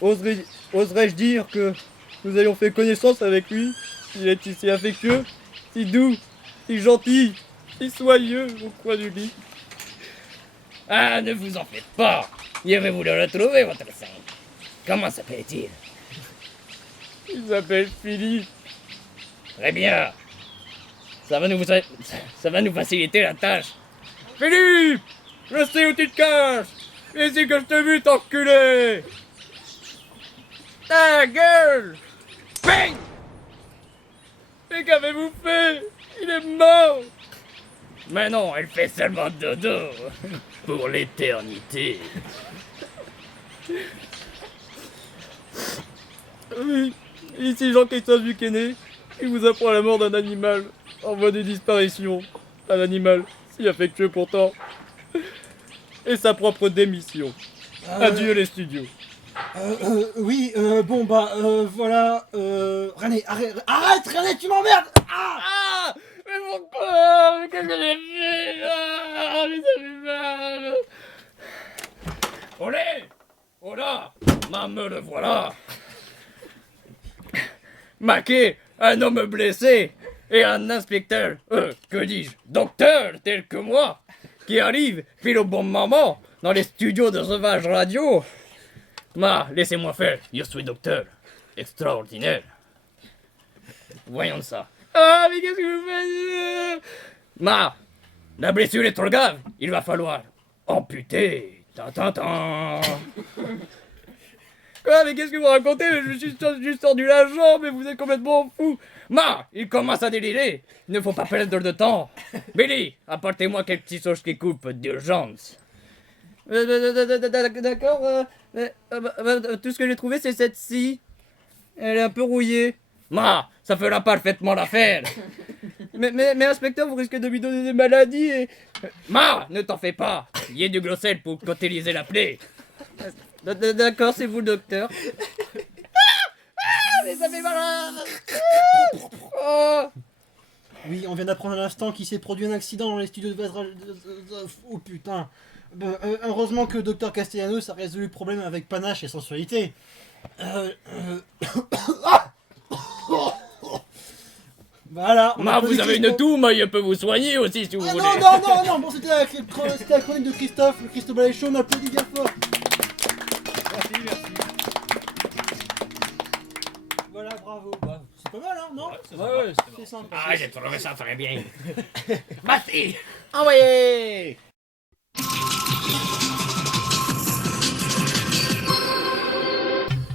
oserais-je dire que nous ayons fait connaissance avec lui. Il est si affectueux, si doux, si gentil, si soyeux au coin du lit. Ah, ne vous en faites pas. Je vais vous le retrouver, votre sang. Comment s'appelle-t-il? Il s'appelle Philippe. Très bien. Ça va nous faciliter la tâche. Philippe! Je sais où tu te caches! Viens ici que je te bute, enculé! Ta gueule! Bang! Mais qu'avez-vous fait? Il est mort! Mais non, elle fait seulement dodo. Pour l'éternité. Oui, ici Jean-Christophe Duquesne, qui vous apprend la mort d'un animal en voie de disparition. Un animal si affectueux pourtant. Et sa propre démission. Adieu les studios. Oui, bon bah, voilà, René, arrête, René, tu m'emmerdes! Ah! Mais pourquoi? Mais qu'est-ce que j'ai fait? Ah, mais ça fait mal! Olé! Oh là! Me le voilà! Maquet, un homme blessé, et un inspecteur, que dis-je, docteur tel que moi, qui arrive pile au bon moment dans les studios de Sauvage Radio. Laissez-moi faire, je suis docteur. Extraordinaire. Voyons ça. Ah, mais qu'est-ce que vous faites? La blessure est trop grave, il va falloir amputer. Ta-ta-ta. Quoi, mais qu'est-ce que vous racontez? Je suis juste tordu la jambe, mais vous êtes complètement fou. Il commence à délirer. Il ne faut pas perdre de temps. Billy, apportez-moi quelques petites sauces qui coupent d'urgence. D'accord, tout ce que j'ai trouvé c'est cette-ci. Elle est un peu rouillée. Ça fera parfaitement l'affaire. mais inspecteur, vous risquez de lui donner des maladies et... Ne t'en fais pas. Il y a du gros sel pour cautériser la plaie. D'accord, c'est vous le docteur. Mais ça fait mal. Oui, on vient d'apprendre à l'instant qu'il s'est produit un accident dans les studios de Vazra... Oh putain. Heureusement que Dr Castellanos a résolu le problème avec panache et sensualité. Voilà. Vous avez une toux, moi je peux vous soigner aussi si vous voulez. Non, bon c'était la chronique de Christophe, le Cristobal Show, on applaudit bien fort. Merci. Voilà, bravo. C'est pas mal, hein, non? Ouais, c'est sympa. Ah, j'ai trouvé ça très bien. Merci. Envoyez.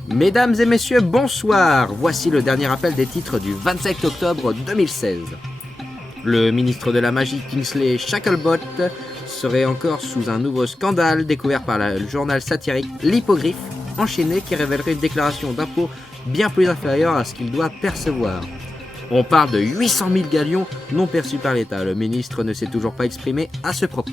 Mesdames et messieurs, bonsoir. Voici le dernier rappel des titres du 27 octobre 2016. Le ministre de la magie Kingsley Shacklebot serait encore sous un nouveau scandale découvert par le journal satirique L'Hippogriffe, enchaîné, qui révélerait une déclaration d'impôt bien plus inférieure à ce qu'il doit percevoir. On parle de 800 000 galions non perçus par l'État. Le ministre ne s'est toujours pas exprimé à ce propos.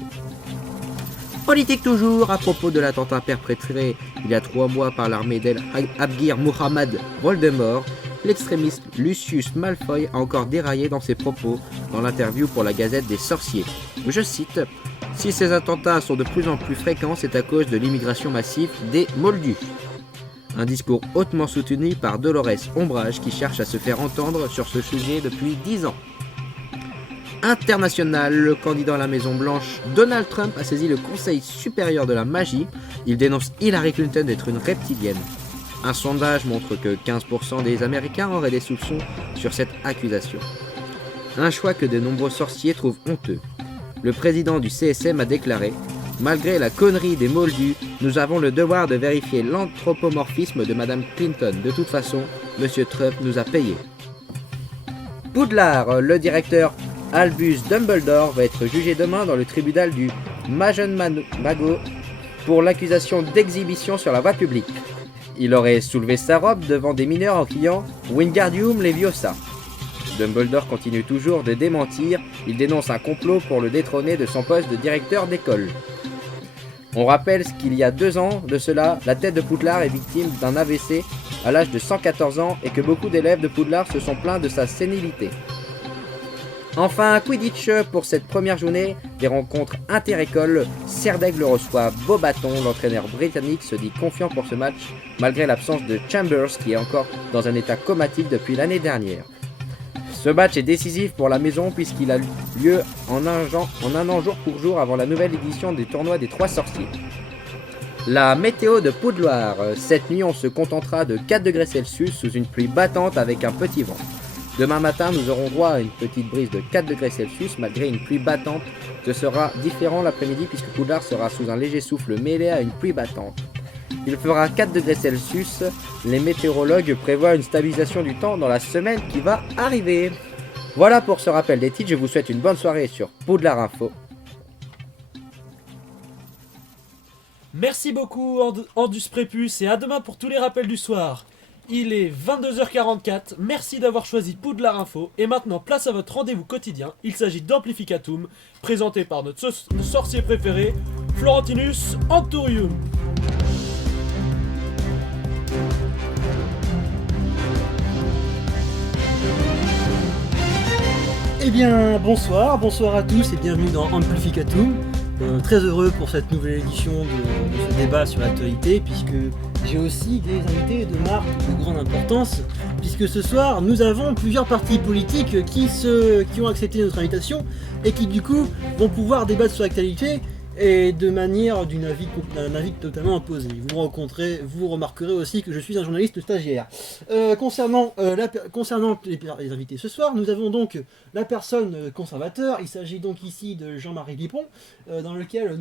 Politique toujours, à propos de l'attentat perpétré il y a 3 mois par l'armée d'Abgir Muhammad Voldemort, l'extrémiste Lucius Malfoy a encore déraillé dans ses propos dans l'interview pour la Gazette des Sorciers. Je cite « Si ces attentats sont de plus en plus fréquents, c'est à cause de l'immigration massive des Moldus ». Un discours hautement soutenu par Dolores Ombrage qui cherche à se faire entendre sur ce sujet depuis 10 ans. International, le candidat à la Maison Blanche, Donald Trump, a saisi le Conseil supérieur de la magie. Il dénonce Hillary Clinton d'être une reptilienne. Un sondage montre que 15% des Américains auraient des soupçons sur cette accusation. Un choix que de nombreux sorciers trouvent honteux. Le président du CSM a déclaré « Malgré la connerie des Moldus, nous avons le devoir de vérifier l'anthropomorphisme de Madame Clinton. De toute façon, Monsieur Trump nous a payé. » Poudlard, le directeur Albus Dumbledore va être jugé demain dans le tribunal du Mago pour l'accusation d'exhibition sur la voie publique. Il aurait soulevé sa robe devant des mineurs en criant « Wingardium Leviosa ». Dumbledore continue toujours de démentir, il dénonce un complot pour le détrôner de son poste de directeur d'école. On rappelle qu'il y a 2 ans de cela, la tête de Poudlard est victime d'un AVC à l'âge de 114 ans et que beaucoup d'élèves de Poudlard se sont plaints de sa sénilité. Enfin, Quidditch pour cette première journée des rencontres inter-écoles. Serdaigle reçoit Beaubaton, l'entraîneur britannique se dit confiant pour ce match malgré l'absence de Chambers qui est encore dans un état comatique depuis l'année dernière. Ce match est décisif pour la maison puisqu'il a lieu en un an jour pour jour avant la nouvelle édition des tournois des 3 sorciers. La météo de Poudlard. Cette nuit, on se contentera de 4 degrés Celsius sous une pluie battante avec un petit vent. Demain matin, nous aurons droit à une petite brise de 4 degrés Celsius malgré une pluie battante. Ce sera différent l'après-midi puisque Poudlard sera sous un léger souffle mêlé à une pluie battante. Il fera 4 degrés Celsius. Les météorologues prévoient une stabilisation du temps dans la semaine qui va arriver. Voilà pour ce rappel des titres. Je vous souhaite une bonne soirée sur Poudlard Info. Merci beaucoup Andus Prépus et à demain pour tous les rappels du soir. Il est 22h44, merci d'avoir choisi Poudlard Info et maintenant place à votre rendez-vous quotidien. Il s'agit d'Amplificatum, présenté par notre sorcier préféré, Florentinus Anturium. Eh bien, bonsoir à tous et bienvenue dans Amplificatum. Très heureux pour cette nouvelle édition de ce débat sur l'actualité, puisque j'ai aussi des invités de marque de grande importance, puisque ce soir nous avons plusieurs partis politiques qui ont accepté notre invitation et qui du coup vont pouvoir débattre sur l'actualité et de manière d'un avis totalement opposé. Vous remarquerez aussi que je suis un journaliste stagiaire. Concernant les invités ce soir, nous avons donc la personne conservateur. Il s'agit donc ici de Jean-Marie Lipon, dans lequel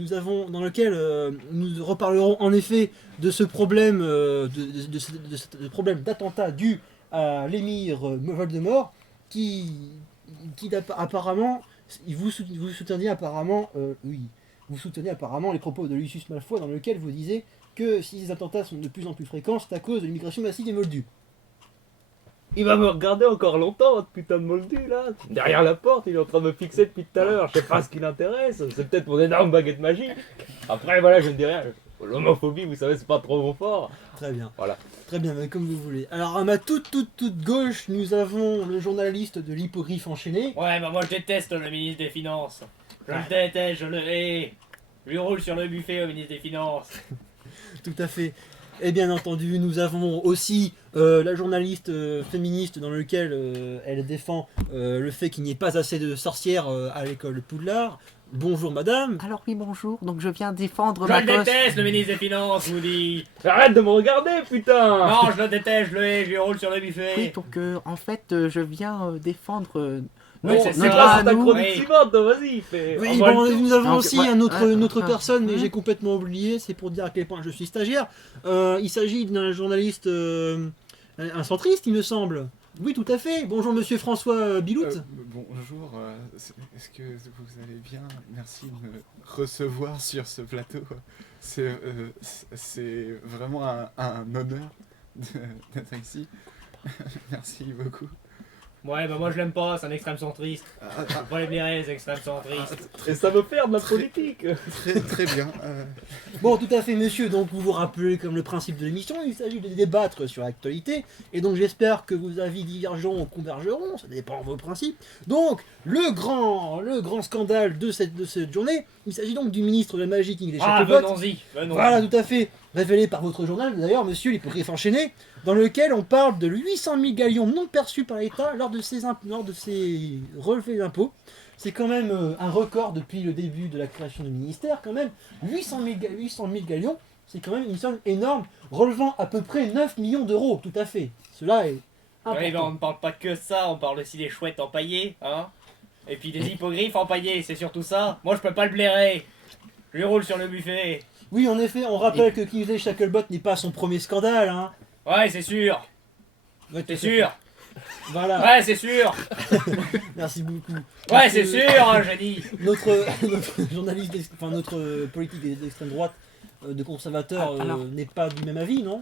nous reparlerons en effet de ce problème de problème d'attentat dû à l'émir Voldemort, qui apparemment vous soutenez apparemment Vous soutenez apparemment les propos de Lucius Malfoy dans lequel vous disiez que si ces attentats sont de plus en plus fréquents, c'est à cause de l'immigration massive des Moldus. Il va me regarder encore longtemps, votre putain de Moldu là. Derrière la porte, il est en train de me fixer depuis tout à l'heure. Je sais pas ce qui l'intéresse. C'est peut-être mon énorme baguette magique. Après, voilà, je ne dis rien. L'homophobie, vous savez, c'est pas trop fort. Très bien. Voilà. Très bien, mais comme vous voulez. Alors à ma toute gauche, nous avons le journaliste de l'hippogriffe enchaîné. Ouais, bah moi je déteste le ministre des Finances. Je le déteste, je le hais. Je lui roule sur le buffet au ministre des Finances. Tout à fait. Et bien entendu, nous avons aussi la journaliste féministe dans lequel elle défend le fait qu'il n'y ait pas assez de sorcières à l'école de Poudlard. Bonjour madame. Alors oui, bonjour. Donc je viens défendre Je le déteste, le ministre des Finances, vous dit. Arrête de me regarder, putain. Non, je le déteste, je le hais, je lui roule sur le buffet. Oui, donc en fait, je viens défendre... Oui, c'est C'est grâce à ta chronique suivante, vas-y, fais. Oui, bon, nous avons Donc, aussi ouais, une autre ouais, personne, mais j'ai complètement oublié, c'est pour dire à quel point je suis stagiaire. Il s'agit d'un journaliste, un centriste, il me semble. Oui, tout à fait. Bonjour monsieur François Bilout. Bonjour, est-ce que vous allez bien? Merci de me recevoir sur ce plateau. C'est vraiment un honneur d'être ici. Merci beaucoup. Ouais, bah moi je l'aime pas, c'est un extrême centriste. Faut pas les blairer, les extrêmes centristes. Et ça veut faire de la politique. Très bien. Bon, tout à fait, monsieur. Donc, vous vous rappelez comme le principe de l'émission, il s'agit de débattre sur l'actualité. Et donc, j'espère que vos avis divergeront ou convergeront, ça dépend de vos principes. Donc, le grand scandale de cette journée, il s'agit donc du ministre de la magie qui est venons-y. Voilà, tout à fait. Révélé par votre journal, d'ailleurs, monsieur l'hippogriffe enchaîné, dans lequel on parle de 800 000 galions non perçus par l'État lors de ses relevés d'impôts. C'est quand même un record depuis le début de la création du ministère, quand même. 800 000 galions, c'est quand même une somme énorme, relevant à peu près 9 millions d'euros, tout à fait. Cela est important. Oui, bah on ne parle pas que ça, on parle aussi des chouettes empaillées, hein. Et puis des hippogriffes empaillés, c'est surtout ça. Moi je peux pas le blairer. Je lui roule sur le buffet. Oui, en effet, on rappelle que Kingsley Shacklebot n'est pas son premier scandale, hein. Ouais, c'est sûr. Ouais, c'est sûr. Voilà. Ouais, c'est sûr. Merci beaucoup. Ouais, c'est sûr, hein, j'ai dit. Notre journaliste, notre politique d'extrême droite, de conservateur, n'est pas du même avis, non?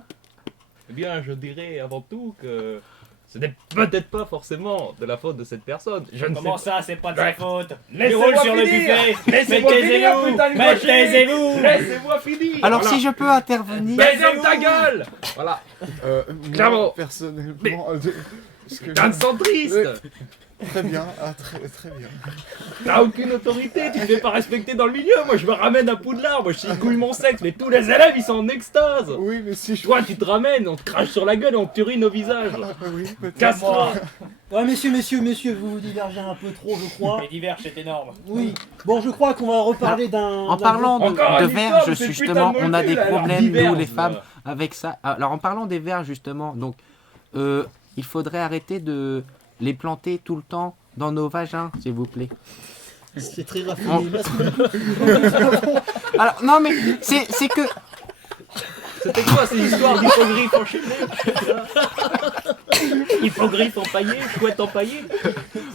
Eh bien, je dirais avant tout que ce n'est peut-être pas forcément de la faute de cette personne. Comment ça, c'est pas de sa faute? Laissez-moi roule sur le finir. buffet. Laissez-moi finir, putain de Mais gaucher. taisez-vous. Laissez-moi finir. Alors Voilà. si je peux intervenir... Mais ferme ta gueule. Voilà. Clairement. Moi, personnellement... Putain de centriste. Très bien, très bien. T'as aucune autorité, tu te fais pas respecter dans le milieu. Moi je me ramène à Poudlard, moi je couille mon sexe, mais tous les élèves ils sont en extase. Oui, mais si je... Toi tu te ramènes, on te crache sur la gueule et on te urine au visage. Oui, peut-être. Casse-toi. Ouais, messieurs, vous divergez un peu trop, je crois. Les diverges, c'est énorme. Oui. Bon, je crois qu'on va reparler d'un... En parlant de verges, c'est justement, putain de on a des moldu, là, problèmes, alors, nous les diverges, femmes, avec ça. Alors en parlant des verges, justement, donc, il faudrait arrêter de les planter tout le temps dans nos vagins, s'il vous plaît. C'est très raffiné. Merci beaucoup. Alors, non mais, c'est que... C'était quoi ces histoires d'hippogriffes enchaînés? Hippogriffes empaillés, chouettes empaillées?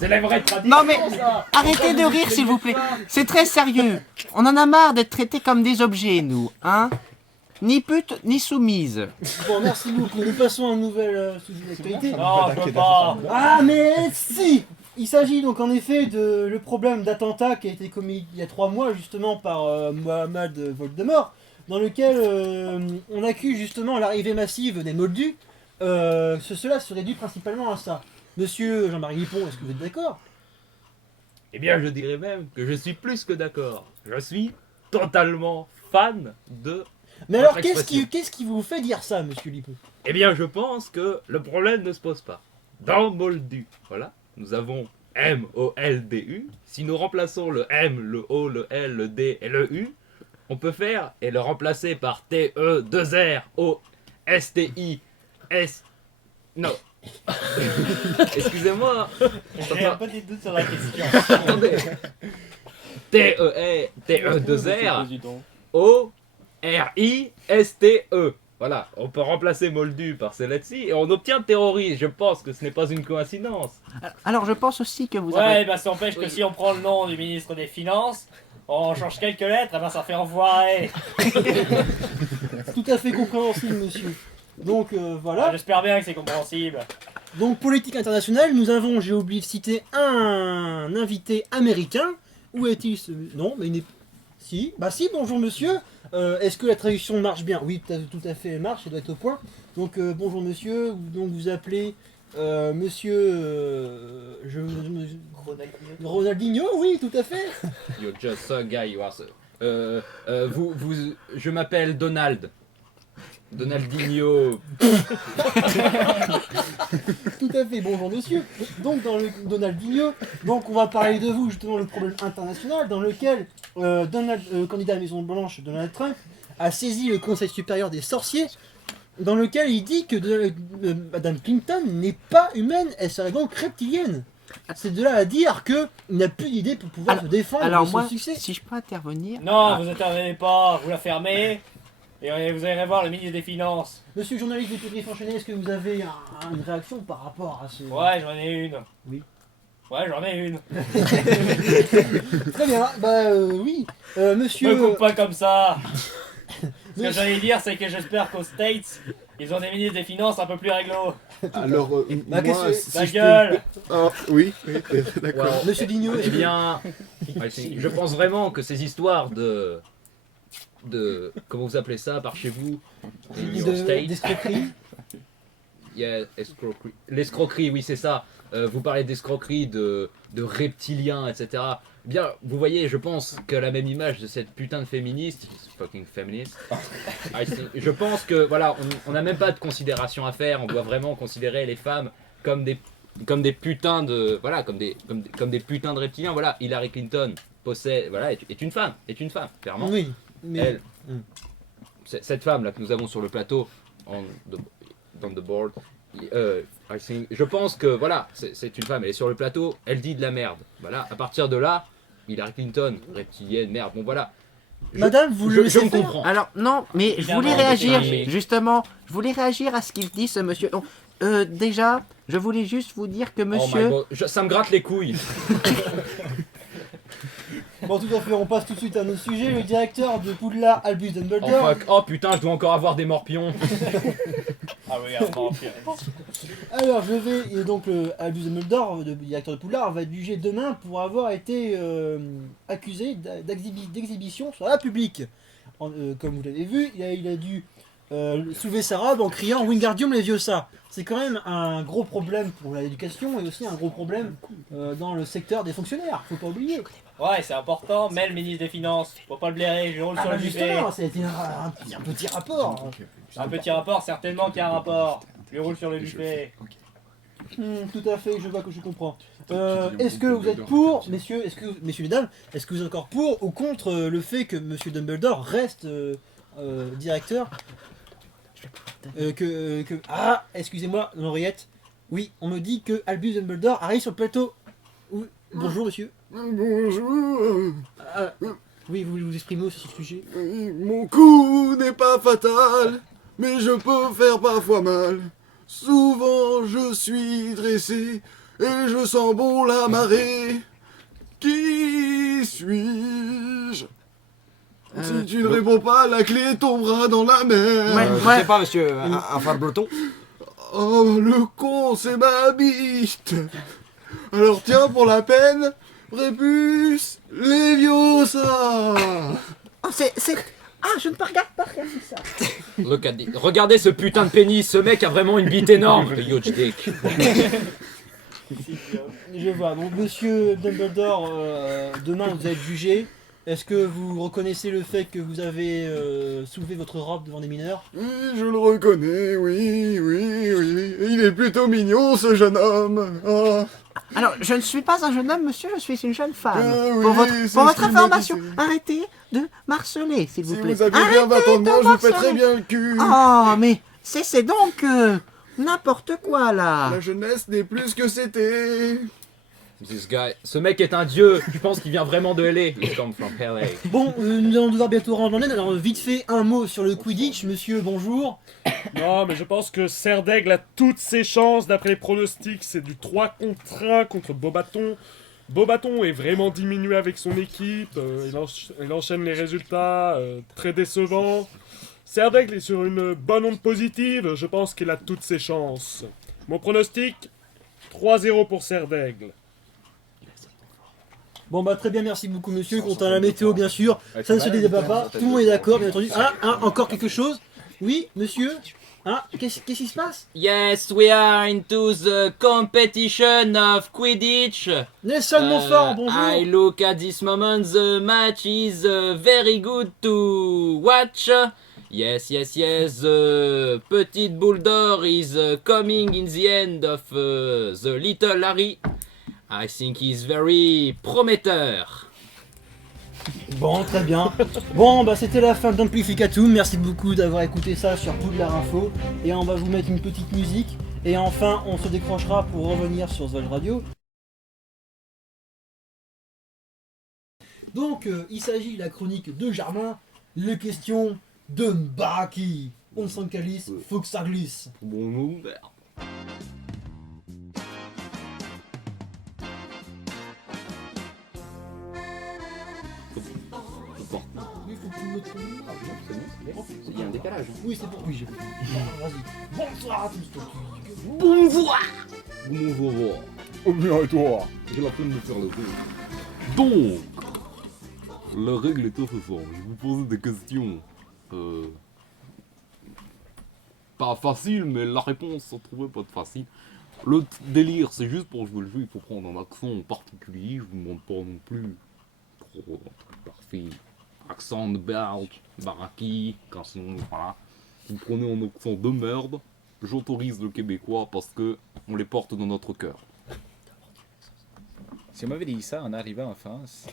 C'est la vraie tradition. Non mais, ça. arrêtez de rire, s'il vous plaît. C'est très sérieux. On en a marre d'être traités comme des objets, nous, hein? Ni pute, ni soumise. Bon, merci beaucoup. Nous passons à un nouvel sujet d'actualité. Non, je peux pas. Ah, mais si! Il s'agit donc en effet de le problème d'attentat qui a été commis il y a 3 mois justement par Mohamed Voldemort, dans lequel on accuse justement l'arrivée massive des Moldus. Cela serait dû principalement à ça. Monsieur Jean-Marie Lippon, est-ce que vous êtes d'accord? Eh bien, je dirais même que je suis plus que d'accord. Je suis totalement fan de... Mais alors, votre expression. qu'est-ce qui vous fait dire ça, monsieur Lippon? Eh bien, je pense que le problème ne se pose pas. Dans Moldu, voilà, nous avons M-O-L-D-U. Si nous remplaçons le M, le O, le L, le D et le U, on peut faire et le remplacer par T-E-2-R-O-S-T-I-S... Non. Excusez-moi. J'ai un petit doute sur la question. Attendez. T-E-2-R-O-R-I-S-T-E. Voilà, on peut remplacer Moldu par ces lettres-ci et on obtient terroriste. Je pense que ce n'est pas une coïncidence. Alors je pense aussi que vous Ouais, avez... bah ça empêche que si on prend le nom du ministre des Finances, on change quelques lettres, et ben ça fait envoyer. Tout à fait compréhensible, monsieur. Donc voilà. J'espère bien que c'est compréhensible. Donc politique internationale, nous avons, j'ai oublié de citer, un invité américain. Où est-il ce... Non, mais il n'est... Si, bah si, bonjour monsieur. Est-ce que la traduction marche bien? Oui, tout à fait, elle marche, elle doit être au point. Donc, bonjour monsieur, donc vous appelez monsieur... Ronaldinho, oui, tout à fait. You're just a guy, you are so... je m'appelle Donald. Donaldinho. Tout à fait, bonjour monsieur. Donc dans le Donaldinho, donc on va parler de vous justement le problème international dans lequel candidat à la Maison Blanche Donald Trump a saisi le Conseil supérieur des sorciers, dans lequel il dit que Madame Clinton n'est pas humaine, elle serait donc reptilienne. C'est de là à dire qu'il n'a plus d'idée pour pouvoir se défendre Alors de son moi, succès. si je peux intervenir... Non, vous intervenez pas, vous la fermez et vous allez voir le ministre des Finances. Monsieur le journaliste du Public Enchaîné, est-ce que vous avez une réaction par rapport à ce... Ouais, j'en ai une. Oui. Ouais, j'en ai une. Très bien, oui. Monsieur... Me coupe pas comme ça. Ce que j'allais dire, c'est que j'espère qu'aux States, ils ont des ministres des Finances un peu plus réglo. Alors, moi, Ta gueule. Oui, d'accord. Well, Monsieur Digno, eh bien, je pense vraiment que ces histoires de comment vous appelez ça par chez vous, d'escroquerie. Yeah, escroquerie. L'escroquerie, oui, c'est ça. Vous parlez d'escroquerie, de reptiliens, etc. Bien, vous voyez, je pense que la même image de cette putain de féministe, fucking feminist, je pense que, voilà, on n'a même pas de considération à faire, on doit vraiment considérer les femmes comme des putains de, voilà, comme des putains de reptiliens. Voilà, Hillary Clinton possède, voilà, est une femme, clairement. Oui, mais... Elle, cette femme là que nous avons sur le plateau, on the board, je pense que voilà, c'est une femme, elle est sur le plateau, elle dit de la merde. Voilà, à partir de là, Hillary Clinton, reptilienne, merde, bon voilà. Madame, vous le je me faire comprends. Alors non, mais je voulais réagir, justement, je voulais réagir à ce qu'il dit ce monsieur. Donc, déjà, je voulais juste vous dire que monsieur... Oh my God, ça me gratte les couilles. Bon, tout à fait, on passe tout de suite à notre sujet. Le directeur de Poudlard, Albus Dumbledore. Oh putain, je dois encore avoir des morpions. Ah oui, un morpion. Alors, je vais, et donc Albus Dumbledore, le directeur de Poudlard, va être jugé demain pour avoir été accusé d'exhibition sur la publique. Comme vous l'avez vu, il a dû soulever sa robe en criant Wingardium Leviosa. C'est quand même un gros problème pour l'éducation et aussi un gros problème dans le secteur des fonctionnaires, faut pas oublier. Ouais, c'est important, mais le ministre des Finances, faut pas le blairer, je roule sur le buffet. Justement, c'était un petit rapport. Un petit rapport, certainement qu'il y a un rapport. Je roule sur le buffet. Tout à fait, je vois que je comprends. Est-ce que vous êtes pour, messieurs, mesdames, est-ce que vous êtes encore pour ou contre le fait que Monsieur Dumbledore reste directeur Ah, excusez-moi, l'oreillette. Oui, on me dit que Albus Dumbledore arrive sur le plateau. Oui, bonjour monsieur. Bonjour. Oui, vous voulez vous exprimer sur ce sujet? Mon coup n'est pas fatal, mais je peux faire parfois mal. Souvent je suis dressé et je sens bon la marée. Qui suis-je? Si tu ne réponds pas, la clé tombera dans la mer. Je sais pas, monsieur, un phare breton. Oh, le con, c'est ma bite. Alors tiens, pour la peine, Prépuce Leviosa. Oh, Ah, je ne peux pas regarder ça. Regardez ce putain de pénis, ce mec a vraiment une bite énorme. Le huge dick. Je vois, donc monsieur Dumbledore, demain vous êtes jugé. Est-ce que vous reconnaissez le fait que vous avez soulevé votre robe devant des mineurs? Oui, je le reconnais, oui. Il est plutôt mignon, ce jeune homme. Oh. Alors, je ne suis pas un jeune homme, monsieur, je suis une jeune femme. Oui, pour votre ce qu'il information, m'a dit. arrêtez de marceler, s'il vous plaît. Si vous avez bien 20 ans de moins, je vous fais très bien le cul. Oh, mais c'est donc n'importe quoi, là. La jeunesse n'est plus ce que c'était. This guy, ce mec est un dieu. Je pense qu'il vient vraiment de LA. He come from LA. Bon, nous allons devoir bientôt rendre en l'aide. Alors, vite fait, un mot sur le Quidditch. Monsieur, bonjour. Non, mais je pense que Serdaigle a toutes ses chances d'après les pronostics. C'est du 3 contre 1 contre Beaubaton. Beaubaton est vraiment diminué avec son équipe. Il enchaîne les résultats très décevants. Serdaigle est sur une bonne onde positive. Je pense qu'il a toutes ses chances. Mon pronostic 3-0 pour Serdaigle. Bon bah très bien, merci beaucoup monsieur. Quant à la météo bien sûr, ça ne se débat pas, tout le monde est d'accord bien entendu. Encore quelque chose? Oui, monsieur? Qu'est-ce qui se passe? Yes, we are into the competition of Quidditch. Nelson Montfort, bonjour. I look at this moment, the match is very good to watch. Yes, the petite boule d'or is coming in the end of the little Harry. I think he's very prometteur. Bon, très bien. Bon, bah c'était la fin d'Amplificatum. Merci beaucoup d'avoir écouté ça sur Poudlard Info. Et on va vous mettre une petite musique. Et enfin, on se décrochera pour revenir sur Zval Radio. Donc, il s'agit de la chronique de Germain. Les questions de Baraki. On s'en calisse, faut que ça glisse. Bon nom. Il y a un décalage. Oui, c'est pour oui, j'ai Vas-y. Bonsoir à tous. Bonsoir. Bonjour. Oh bien et toi? J'ai la peine de faire le tour. Donc, la règle est assez simple. Je vais vous poser des questions. Pas facile, mais la réponse se trouvait pas de facile. Le délire, c'est juste pour jouer le jeu, il faut prendre un accent particulier. Je vous demande pas non plus trop un truc parfait. Accent de Belge, Baraki, quand sinon, voilà. Vous prenez un accent de merde. J'autorise le québécois parce que on les porte dans notre cœur. Si on m'avait dit ça en arrivant en France,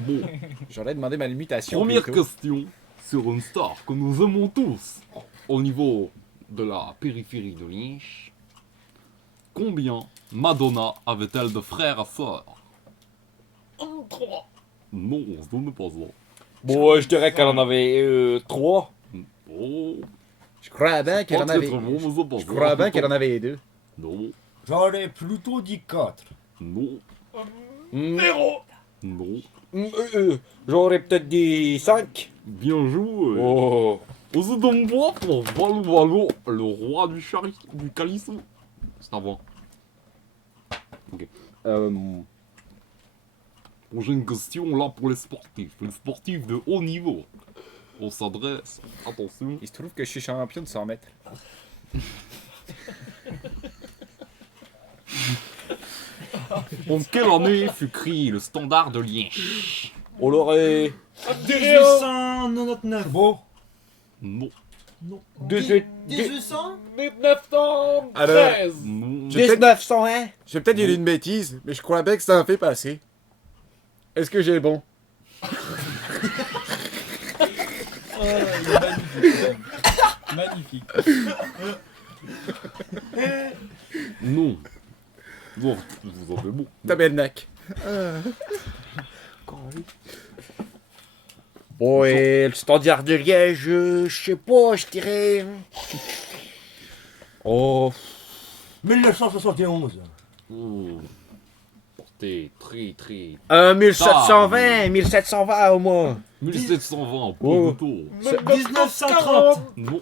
bon, j'aurais demandé ma limitation. Première plutôt. question sur une star que nous aimons tous au niveau de la périphérie de Lynch. Combien Madonna avait-elle de frères et sœurs? 3. Non, ce n'est pas ça. Bon, je dirais qu'elle en avait 3. Oh. Je crois bien qu'elle en avait. Je crois bien qu'elle en avait 2. Non. J'aurais plutôt dit 4. Non. 0. Non. J'aurais peut-être dit 5. Bien joué. Oh. On se donne moi pour Valvalo, le roi du Calisson. C'est à moi. Ok. Bon, j'ai une question là pour les sportifs de haut niveau. On s'adresse, attention. Il se trouve que je suis champion de 100 mètres. En quelle année fut créé le standard de Liège? On l'aurait. 1899. Bon. Non. Non. 1800. 1913. 1901. Je vais peut-être dire une bêtise, mais je crois bien que ça en fait passer. Est-ce que j'ai bon? Magnifique. Non. Bon, vous avez bon. Tabernacle. Bon, et le standard de Liège, je sais pas, je dirais. Oh. 1971. Oh. Portez très. 1720, 1720 au moins. 1720, pas Oh. de taux. 1930. Non.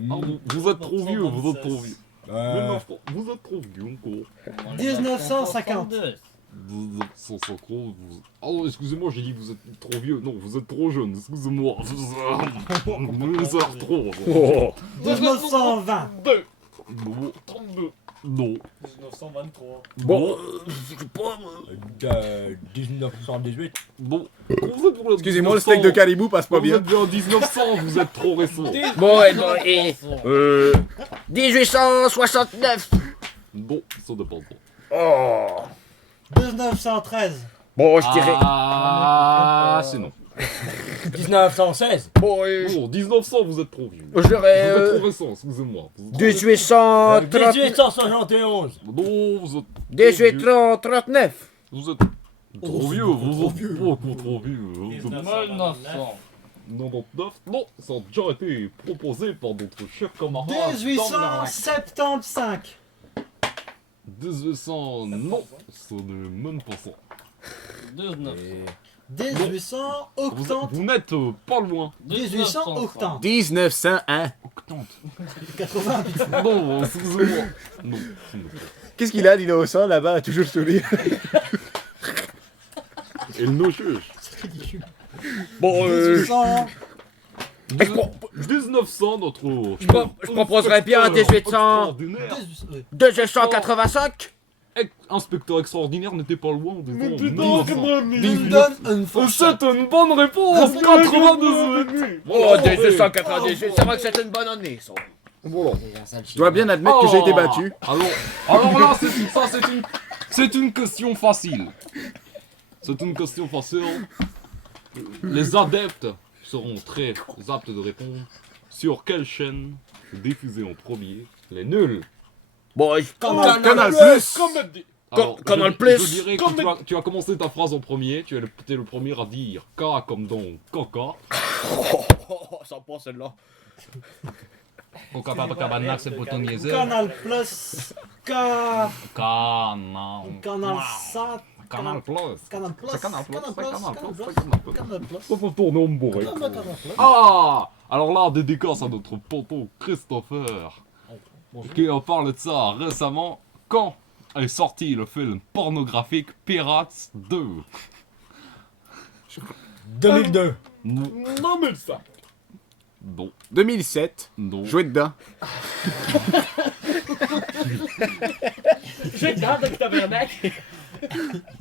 Non. Vous êtes trop vieux, vous êtes trop vieux. Vous êtes trop vieux encore. 1950. 1950, oh, excusez-moi, j'ai dit que vous êtes trop vieux. Non, vous êtes trop jeune, excusez-moi. Vous êtes trop. 1920. Non. 32. Non. 1923. Bon, je sais pas, moi. 1918. Bon, excusez-moi, le steak de caribou passe pas bien. Vous êtes bien en 1900, vous êtes trop récent. Bon, et 1869. Bon, ça dépend pas. Oh. 1913. Bon, je dirais. Ah, c'est non. 1916. Bon, 1900, vous êtes trop vieux. Je dirais. Vous êtes trop récent, excusez-moi. 1830. 1871. Non, vous êtes. 1839. Vous êtes trop vieux, vous êtes beaucoup trop vieux. 1900. 99. Non, ça a déjà été proposé par notre cher camarade. 1875. 1800. Non, ce n'est même pas ça. 1880. Vous n'êtes pas loin. 1880. 1901. 80. Non, excusez-moi. Non. Qu'est-ce qu'il a, l'innocent, là-bas, toujours sourire? Il nous juge. C'est ridicule. Bon, 1900, notre... je proposerais bien 1800... 1885. Inspecteur extraordinaire n'était pas loin devant. Mais putain, 1900. il donne une fourchette. C'est une bonne réponse. 98. Oh, 1898, c'est vrai que c'est une bonne année, ça. Voilà. Je dois bien admettre que j'ai été battu. Alors là, c'est une question facile. C'est une question facile. Les adeptes seront très aptes de répondre. Sur quelle chaîne diffuser en premier les nuls? Bon, Canal Plus. Alors, Canal je Plus. dirais que tu as commencé ta phrase en premier. Tu es le premier à dire K comme dans caca. Ça passe celle-là. Coca Papa Cabana, c'est pour ton niaiser. Canal Plus. Canal 7. Canal Plus. Canal Plus. C'est Canal Plus. Canal Plus. Canal Plus. Ça peut tourner en bourré. Canal Plus. Ah! Alors là, dédicace à notre poteau Christopher, qui a parlé de ça récemment. Quand est sorti le film pornographique Pirates 2? 2002. Non. Non, mais ça. Non. 2007. Non. Jouer dedans. J'ai dedans, donc tabarnak.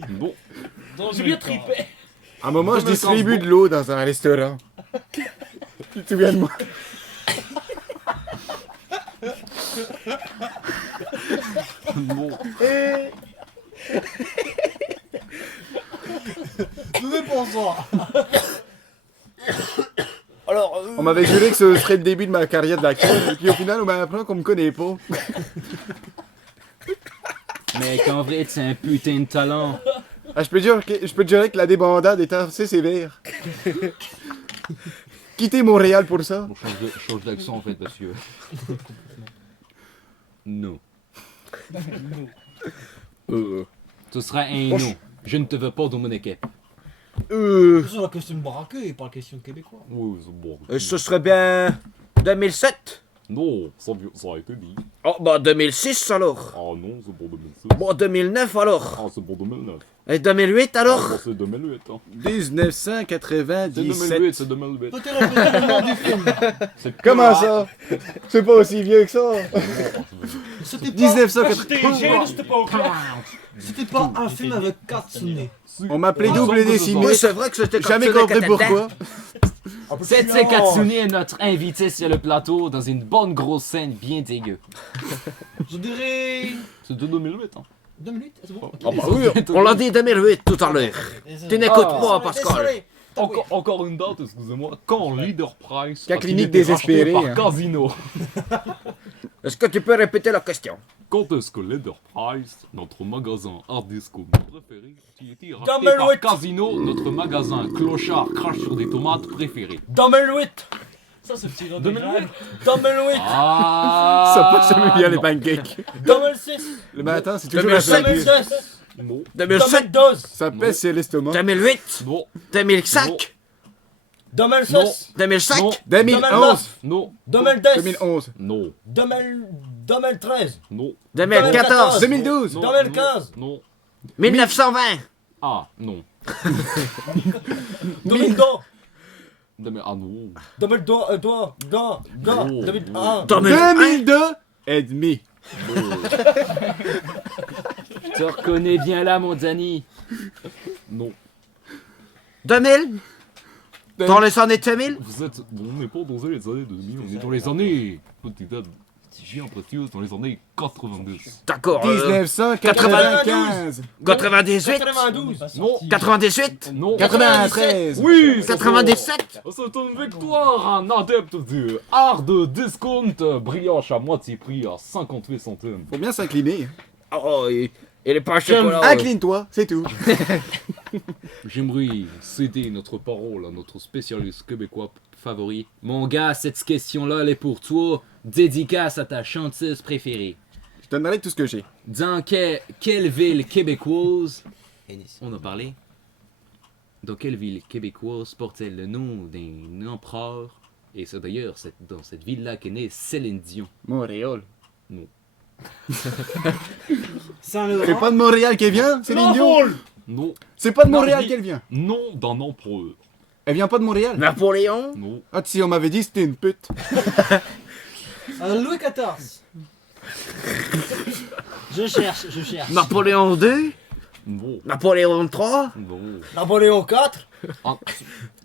Bon. J'ai bien trippé. À un moment, je distribue de l'eau dans un restaurant. Tu te souviens de moi? Bon. Venez pour ça. Alors, On m'avait juré que ce serait le début de ma carrière d'acteur, et puis au final, on m'a appris qu'on me connaît pas. Mec, en vrai, c'est un putain de talent. Ah, je peux te dire que la débandade est assez sévère. Quitter Montréal pour ça. On change d'accent en fait, monsieur. Non. Ce sera un non. Je ne te veux pas dans mon équipe. C'est la question de braquer, pas la question de québécois. Oui, c'est bon. ce serait bien 2007. Non, ça a été dit. Oh, bah 2006 alors. Ah non, c'est pour 2006. Bon, 2009 alors. Ah, c'est pour 2009. Et 2008 alors. Ah, c'est 2008. Hein. 1997. C'est 2008, c'est 2008. Peut-être le nom du film. Comment ça? C'est pas aussi vieux que ça. C'était pas... 1980. C'était pas un film avec Katsune. On m'appelait double décimé. Oui, c'est vrai que c'était Jamais Katsune compris Katata. pourquoi. Setsei Katsune est notre invité sur le plateau dans une bonne grosse scène bien dégueu. Je dirais... C'est de 2008. Hein. 2008, c'est bon. Ah bah oui, on l'a dit 2008 tout à l'heure. Tu n'écoutes pas, Pascal. Encore une date, excusez-moi. Quand Leader Price Qu'à a-t-il clinique été désespérée, racheté hein. par Casino? Est-ce que tu peux répéter la question? Quand est-ce que Leader Price, notre magasin hard disco préféré, a été racheté 2008. par Casino, notre magasin clochard crache sur des tomates préféré? 2008. Ça, c'est petit 2008. 2008. Ah. Ça passe jamais bien les pancakes. 2006. Le matin, c'est toujours la 2007. fête. 2010. Non. 2007. 2012. Ça pèse sur l'estomac. 2008. Non. 2005. 2006. 2005. Non. 2011. Non. 2010. 2011. Non. 2013. Non. 2014. 2012. Non. 2015. Non. 1920. Ah, non. 2002. Ah non. 2002. Non. 2001. 2002 et demi. Je te reconnais bien là, mon Danny. Non. 2000. Dans les années 2000. Vous êtes... On n'est pas dans les années 2000, on est dans les années... Petite date bien précieuse, dans les années 90. D'accord. 1995. 98. 92. Non. 98. Non. 93. Oui. 97. C'est une victoire, un adepte du hard discount brioche à moitié prix à 58 centimes. Faut bien s'incliner. Oh, il est pas chocolat. Incline-toi, c'est tout. J'aimerais céder notre parole à notre spécialiste québécois favori. Mon gars, cette question-là, elle est pour toi. Dédicace à ta chanteuse préférée. Je te donnerai tout ce que j'ai. Dans quelle ville québécoise on a parlé? Dans quelle ville québécoise porte-t-elle le nom d'un empereur? Et c'est d'ailleurs dans cette ville-là qu'est née Céline Dion. Montréal. Non. C'est pas de Montréal qui vient, c'est Dion. Non. C'est pas de Montréal je dis qu'elle vient. Non d'un empereur. Elle vient pas de Montréal? Napoléon? Non. Ah, si on m'avait dit c'était une pute. Louis XIV. Je cherche. Napoléon II? Non. Napoléon III? Non. Napoléon IV? Ah,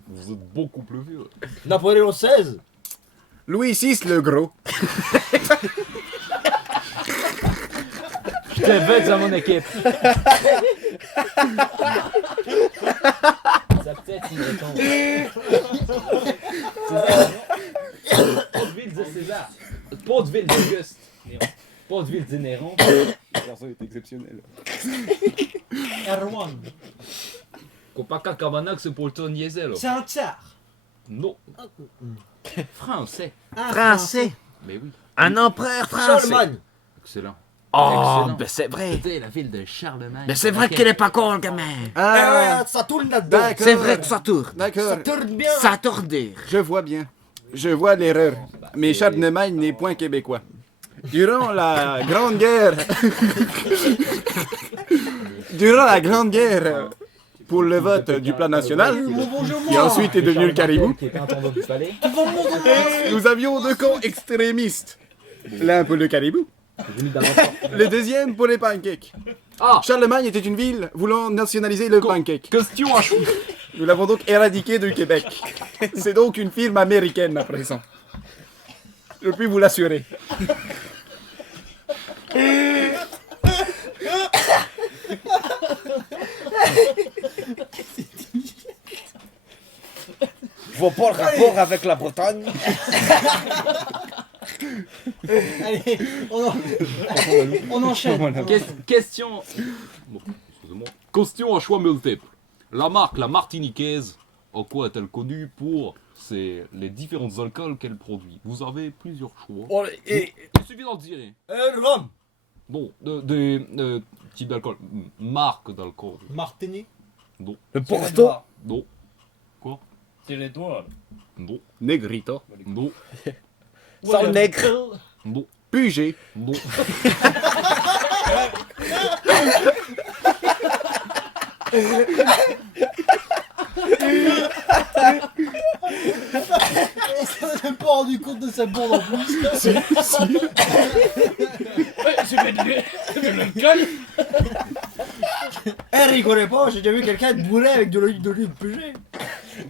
vous êtes beaucoup plus vieux. Napoléon XVI? Louis VI le gros. Je te veux dans mon équipe. Ça peut-être une réponse. Pont-de-Ville de César. Pont-de-Ville d'Auguste. Pont-de-Ville de Néron. La personne est exceptionnelle. R1. Copacabana, c'est pour le ton diesel. C'est un tsar. Non. Français. Un Français? Mais oui. Un empereur français? Charlemagne. Excellent. Oh, Excellent. ben c'est vrai. C'était la ville de Charlemagne. Mais c'est vrai qu'il est pas con, le gamin. Ah, Ça tourne là-dedans. d'accord. C'est vrai que ça tourne. D'accord. Ça tourne bien. Ça tourne. Je vois bien. Je vois l'erreur. Mais Charlemagne n'est point québécois. Durant la Grande Guerre... Durant la Grande Guerre pour le vote du plan national, qui ensuite est devenu le caribou, nous avions deux camps extrémistes. L'un pour le caribou, le deuxième pour les pancakes. Charlemagne était une ville voulant nationaliser le pancake. Question à choix. Nous l'avons donc éradiqué du Québec. C'est donc une firme américaine à présent. Je puis vous l'assurer. Je vois pas le rapport avec la Bretagne. Allez, on enchaîne. Question. Bon, excusez-moi. Question à choix multiple. La marque, la Martiniquaise, en quoi est-elle connue pour les différents alcools qu'elle produit? Vous avez plusieurs choix. Oh, Il suffit d'en dire. Le rhum. Non, des types d'alcool. Marque d'alcool. Martini. Non. Le Porto. Non. Quoi? C'est l'étoile. Non. Negrito. Non. Sans nègre. Non. Pugé. Non. On s'est même pas rendu compte de sa bourde en plus. C'est de l'alcool. Eh, rigolez pas, j'ai déjà vu quelqu'un être bourré avec de l'huile d'olive pugée.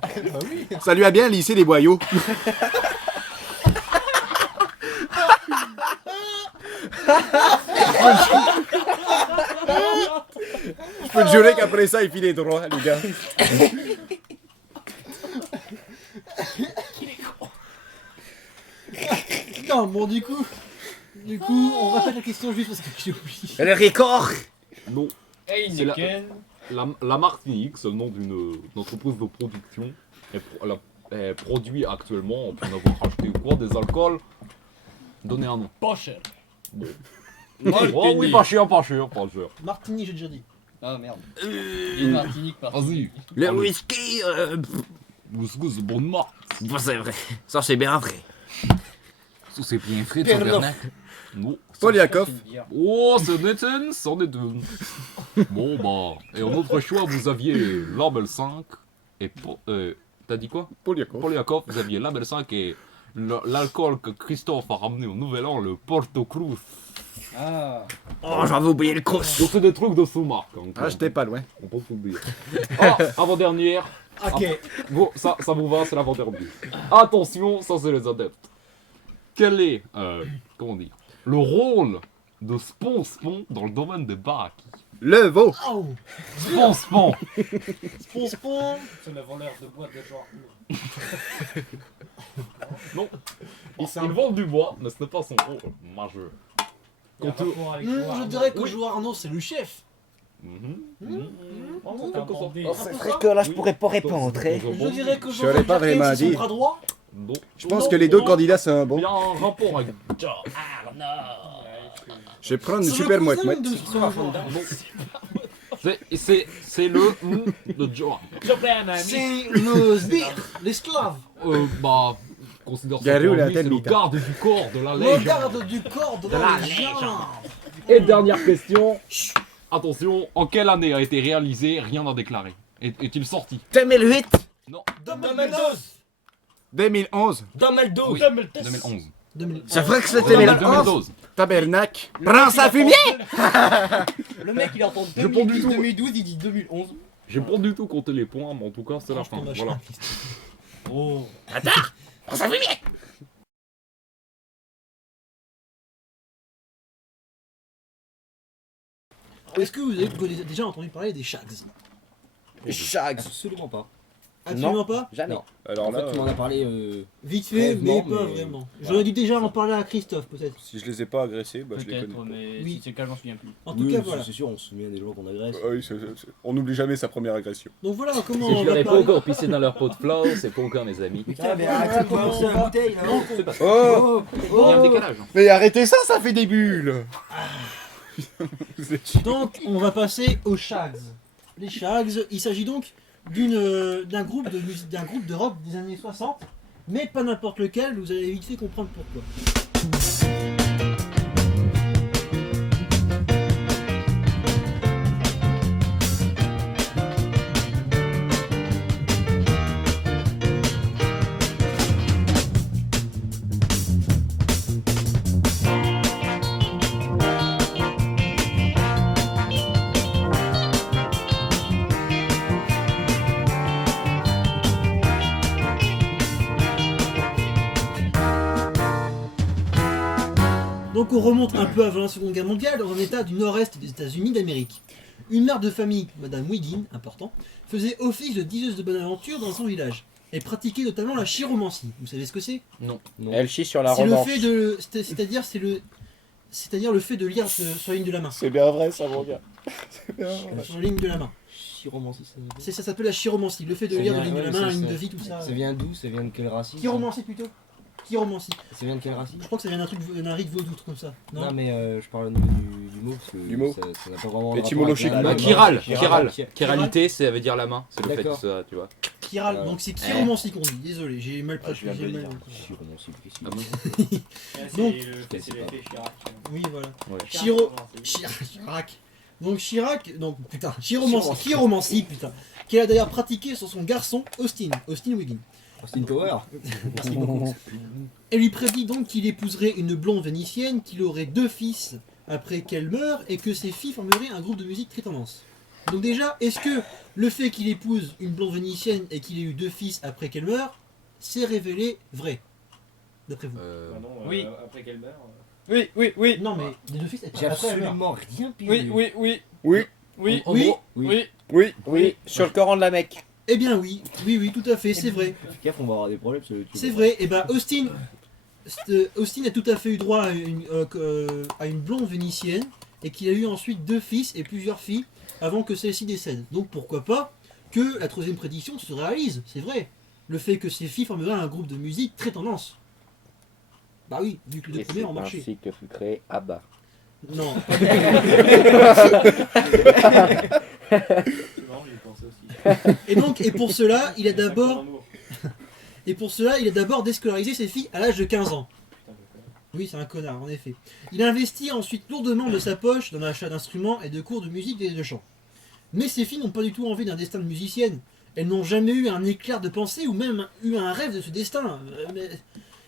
Bah oui. Ça lui a bien lissé les boyaux. Je peux te jurer qu'après ça, il filait droit, les gars. Non, bon, du coup, on répète la question juste parce que j'ai oublié. Le record. Non. C'est la Martinique, c'est le nom d'une entreprise de production. Elle produit actuellement, on peut en avoir acheté ou quoi, des alcools. Donnez un nom. Pas cher. Bon. Martini. Oh oui, pas cher, pas cher, pas cher. Martini, j'ai déjà dit. Ah merde. Une Martinique par Vas-y. Le whisky. Whisky, c'est bonne marque. Bon, c'est vrai. Ça, c'est bien vrai. Ça, c'est bien fait, Pierre tabernacle. Non. Poliakov. Oh, c'en est une, c'en est une. Bon, bah. Et en autre choix, vous aviez Label 5 et. T'as dit quoi? Poliakov. Poliakov, vous aviez Label 5 et l'alcool que Christophe a ramené au Nouvel An, le Porto Cruz. Ah. Oh, j'avais oublié le coup. Donc c'est des trucs de sous-marque. Hein, Ah, j'étais pas loin. on peut tout le dire. Ah, avant-dernière. Ok. Bon, ça vous va, c'est l'avant-dernière. Attention, ça c'est les adeptes. Quel est, comment dire, le rôle de Spon dans le domaine des baraquis? Le veau. Oh. Spon. Spon. C'est le voleur de bois de genre. Non. Ils vendent du bois, mais ce n'est pas son rôle majeur. Je dirais que joueur Arnaud, c'est le chef. C'est vrai que là, je pourrais pas répondre. Hein. Je dirais que J'aurais pas vraiment c'est son dit. bras droit. Non. Je pense que les deux candidats sont bons. Il y a un rapport avec Je vais prendre une super mouette-mouette. C'est le de Joe. C'est le sbire, l'esclave. Bah, considère ça Garou, comme la lui, tête c'est le bita. garde du corps de la Le légende. garde du corps de la légende. Et dernière question. Attention, en quelle année a été réalisé Rien à déclarer? Est-il sorti? 2008. Non. 2012. 2011. 2012. 2011. C'est vrai que c'était 2012. Tabernacle. Prince à fumier. Le mec il entend Je prends du 2012, tout. 2012, il dit 2011. J'ai pas du tout compté les points, mais en tout cas, c'est la fin. Voilà. Oh. Attends. Prince à fumier. Est-ce que vous avez déjà entendu parler des Shags? Les Shags. Absolument pas. Absolument pas? Jamais. Non. Alors En fait, tu m'en as parlé Vite fait, mais brièvement, pas mais- vraiment. Voilà. J'aurais dû déjà en parler à Christophe, peut-être. Si je les ai pas agressés, bah je les Peut-être, connais. mais Oui. si c'est le cas, je m'en souviens plus. En tout Oui, cas, c'est- voilà. C'est sûr, on se souvient des gens qu'on agresse. Oui, on n'oublie jamais sa première agression. Donc voilà comment Si on je leur va ai pas parler. encore pissé dans leur pot de flore, c'est pas aucun, mes amis. Putain, mais arrêtez de commencer la bouteille là. Non, C'est pas ça. Oh, Il y a un décalage. hein. Mais arrêtez ça, ça fait des bulles. Donc on va passer aux Shags. Les Shags, il s'agit donc d'un groupe de musique, d'un groupe de rock des années 60, mais pas n'importe lequel, vous allez vite fait comprendre pourquoi. Donc on remonte un peu avant la Seconde Guerre mondiale, dans un état du nord-est des États-Unis d'Amérique. Une mère de famille, Madame Wiggin, important, faisait office de diseuse de bonne aventure dans son village. Elle pratiquait notamment la chiromancie. Vous savez ce que c'est? Non. Elle chie sur la C'est le romance. fait de, c'est-à-dire le fait de lire sur la ligne de la main. C'est bien vrai ça, mon gars. C'est bien vrai. Sur la ligne de la main. Chiromancie, Ça s'appelle la chiromancie, le fait de lire de la ligne de la main, la ligne de vie, tout ça. Ça vient d'où? Ça vient de quelle racine? Chiromancie plutôt. Chiromancie. Ça vient de quelle racine? Je crois que ça vient d'un rite vaudou, truc comme ça. Non, mais je parle au niveau du mot. Parce que Du mot. Ça n'a pas vraiment. Étymologiquement. Bah, chiral. Chiralité, ça veut dire la main. C'est le fait de D'accord. ça, tu vois. Chiral, donc c'est chiromancie qu'on dit. Désolé, j'ai mal pratiqué. j'ai mal- Chiromancie, qu'est-ce Ah bon Donc, c'est l'effet Chirac. Oui, voilà. Ouais. Chirac. Donc Chirac, donc putain, chiromancie, putain, qu'elle a d'ailleurs pratiqué sur son garçon Austin Wiggin. Austin Power. Merci beaucoup. Elle lui prédit donc qu'il épouserait une blonde vénitienne, qu'il aurait 2 fils après qu'elle meure et que ses filles formeraient un groupe de musique très tendance. Donc déjà, est-ce que le fait qu'il épouse une blonde vénitienne et qu'il ait eu 2 fils après qu'elle meure, s'est révélé vrai? D'après vous? Oui. Après qu'elle meurt. Oui. Non mais les 2 fils J'ai après elle meurt. absolument rien pigé. Oui. Oui, sur le Coran de la Mecque. Eh bien oui, tout à fait, c'est vrai. Fais gaffe, on va avoir des problèmes sur YouTube. C'est vrai, et ben Austin a tout à fait eu droit à une blonde vénitienne et qu'il a eu ensuite 2 fils et plusieurs filles avant que celle-ci décède. Donc pourquoi pas que la 3e prédiction se réalise, c'est vrai. Le fait que ces filles formeraient un groupe de musique très tendance. Bah oui, vu que les 2 premiers ont marché. C'est ainsi que fut créé ABBA. Non. Et pour cela, il a d'abord déscolarisé ses filles à l'âge de 15 ans. Oui, c'est un connard, en effet. Il a investi ensuite lourdement de sa poche dans l'achat d'instruments et de cours de musique et de chant. Mais ces filles n'ont pas du tout envie d'un destin de musicienne. Elles n'ont jamais eu un éclair de pensée ou même eu un rêve de ce destin.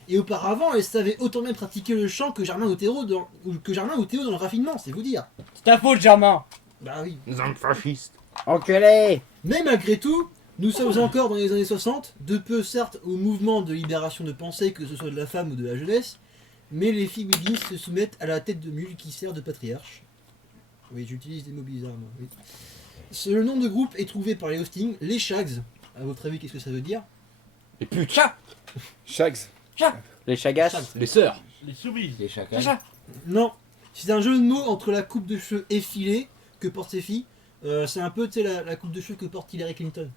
Et auparavant, elles savaient autant même pratiquer le chant que Germain ou Théo dans le raffinement, c'est vous dire. C'est ta faute, Germain. Bah oui. Nous sommes fascistes. Enculé. Mais malgré tout, nous sommes encore dans les années 60, de peu certes au mouvement de libération de pensée, que ce soit de la femme ou de la jeunesse, mais les filles Wiggins se soumettent à la tête de mule qui sert de patriarche. Oui, j'utilise des mots bizarres, moi. Oui. Le nom de groupe est trouvé par les hostings, les Shags. À votre avis, qu'est-ce que ça veut dire? Les putes. Shags. Les Chagas. Les sœurs. Les souris. Les chacals. Non, c'est un jeu de mots entre la coupe de cheveux effilée que portent ces filles. C'est un peu, tu sais, la coupe de cheveux que porte Hillary Clinton.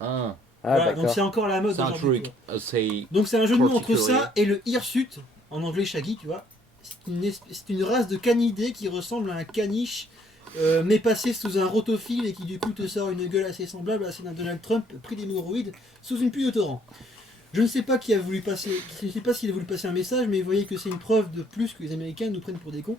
Ah. Voilà, donc c'est encore la mode C'est un aujourd'hui, truc. tu vois. C'est Donc c'est un jeu de mots entre particulier. ça et le hirsute, en anglais shaggy, tu vois. C'est une race de canidés qui ressemble à un caniche, mais passé sous un rotophile et qui du coup te sort une gueule assez semblable à celle d'un Donald Trump pris d'hémorroïdes sous une pluie de torrent. Je ne sais pas qui a voulu passer, je ne sais pas s'il a voulu passer un message, mais vous voyez que c'est une preuve de plus que les Américains nous prennent pour des cons.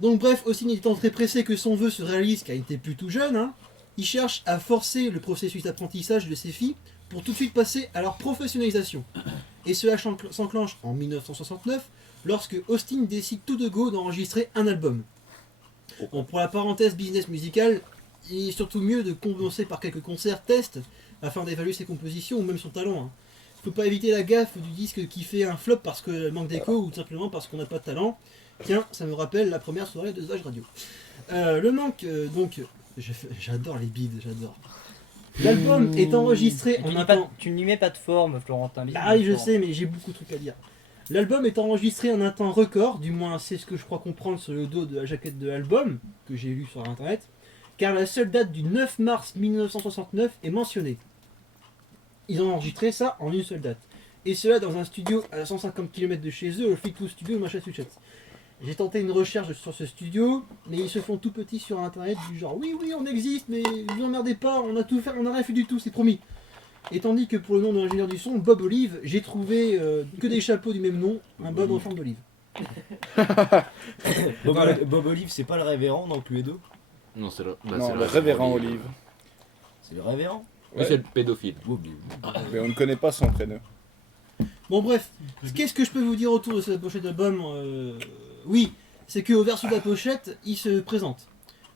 Donc bref, Austin étant très pressé que son vœu se réalise, car il était plutôt jeune, hein, il cherche à forcer le processus d'apprentissage de ses filles pour tout de suite passer à leur professionnalisation. Et cela s'enclenche en 1969, lorsque Austin décide tout de go d'enregistrer un album. Bon, pour la parenthèse business musicale, il est surtout mieux de commencer par quelques concerts tests afin d'évaluer ses compositions ou même son talent. Hein. Faut pas éviter la gaffe du disque qui fait un flop parce que manque d'écho ou tout simplement parce qu'on n'a pas de talent. Tiens, ça me rappelle la première soirée de Zvage Radio. Le manque, donc, j'adore les bides, j'adore. L'album est enregistré en un temps... Tu n'y mets pas de forme, Florentin. Ah oui, je sais, mais j'ai beaucoup de trucs à dire. L'album est enregistré en un temps record, du moins c'est ce que je crois comprendre sur le dos de la jaquette de l'album, que j'ai lu sur internet, car la seule date du 9 mars 1969 est mentionnée. Ils ont enregistré ça en une seule date. Et cela dans un studio à 150 km de chez eux, le Fleetwood Studio de Massachusetts. J'ai tenté une recherche sur ce studio, mais ils se font tout petits sur internet, du genre oui, on existe, mais vous emmerdez pas, on a tout fait, on n'a rien fait du tout, c'est promis. Et tandis que pour le nom de l'ingénieur du son, Bob Olive, j'ai trouvé que des chapeaux du même nom, un Bob en forme d'olive. Bob Olive, c'est pas le révérend dans Cluedo? Non, c'est le, Non, le révérend Olive. C'est le révérend? Oui, c'est le pédophile. Mais on ne connaît pas son prénom. Bon bref, qu'est-ce que je peux vous dire autour de cette pochette d'album Oui, c'est qu'au verso de la pochette, il se présente.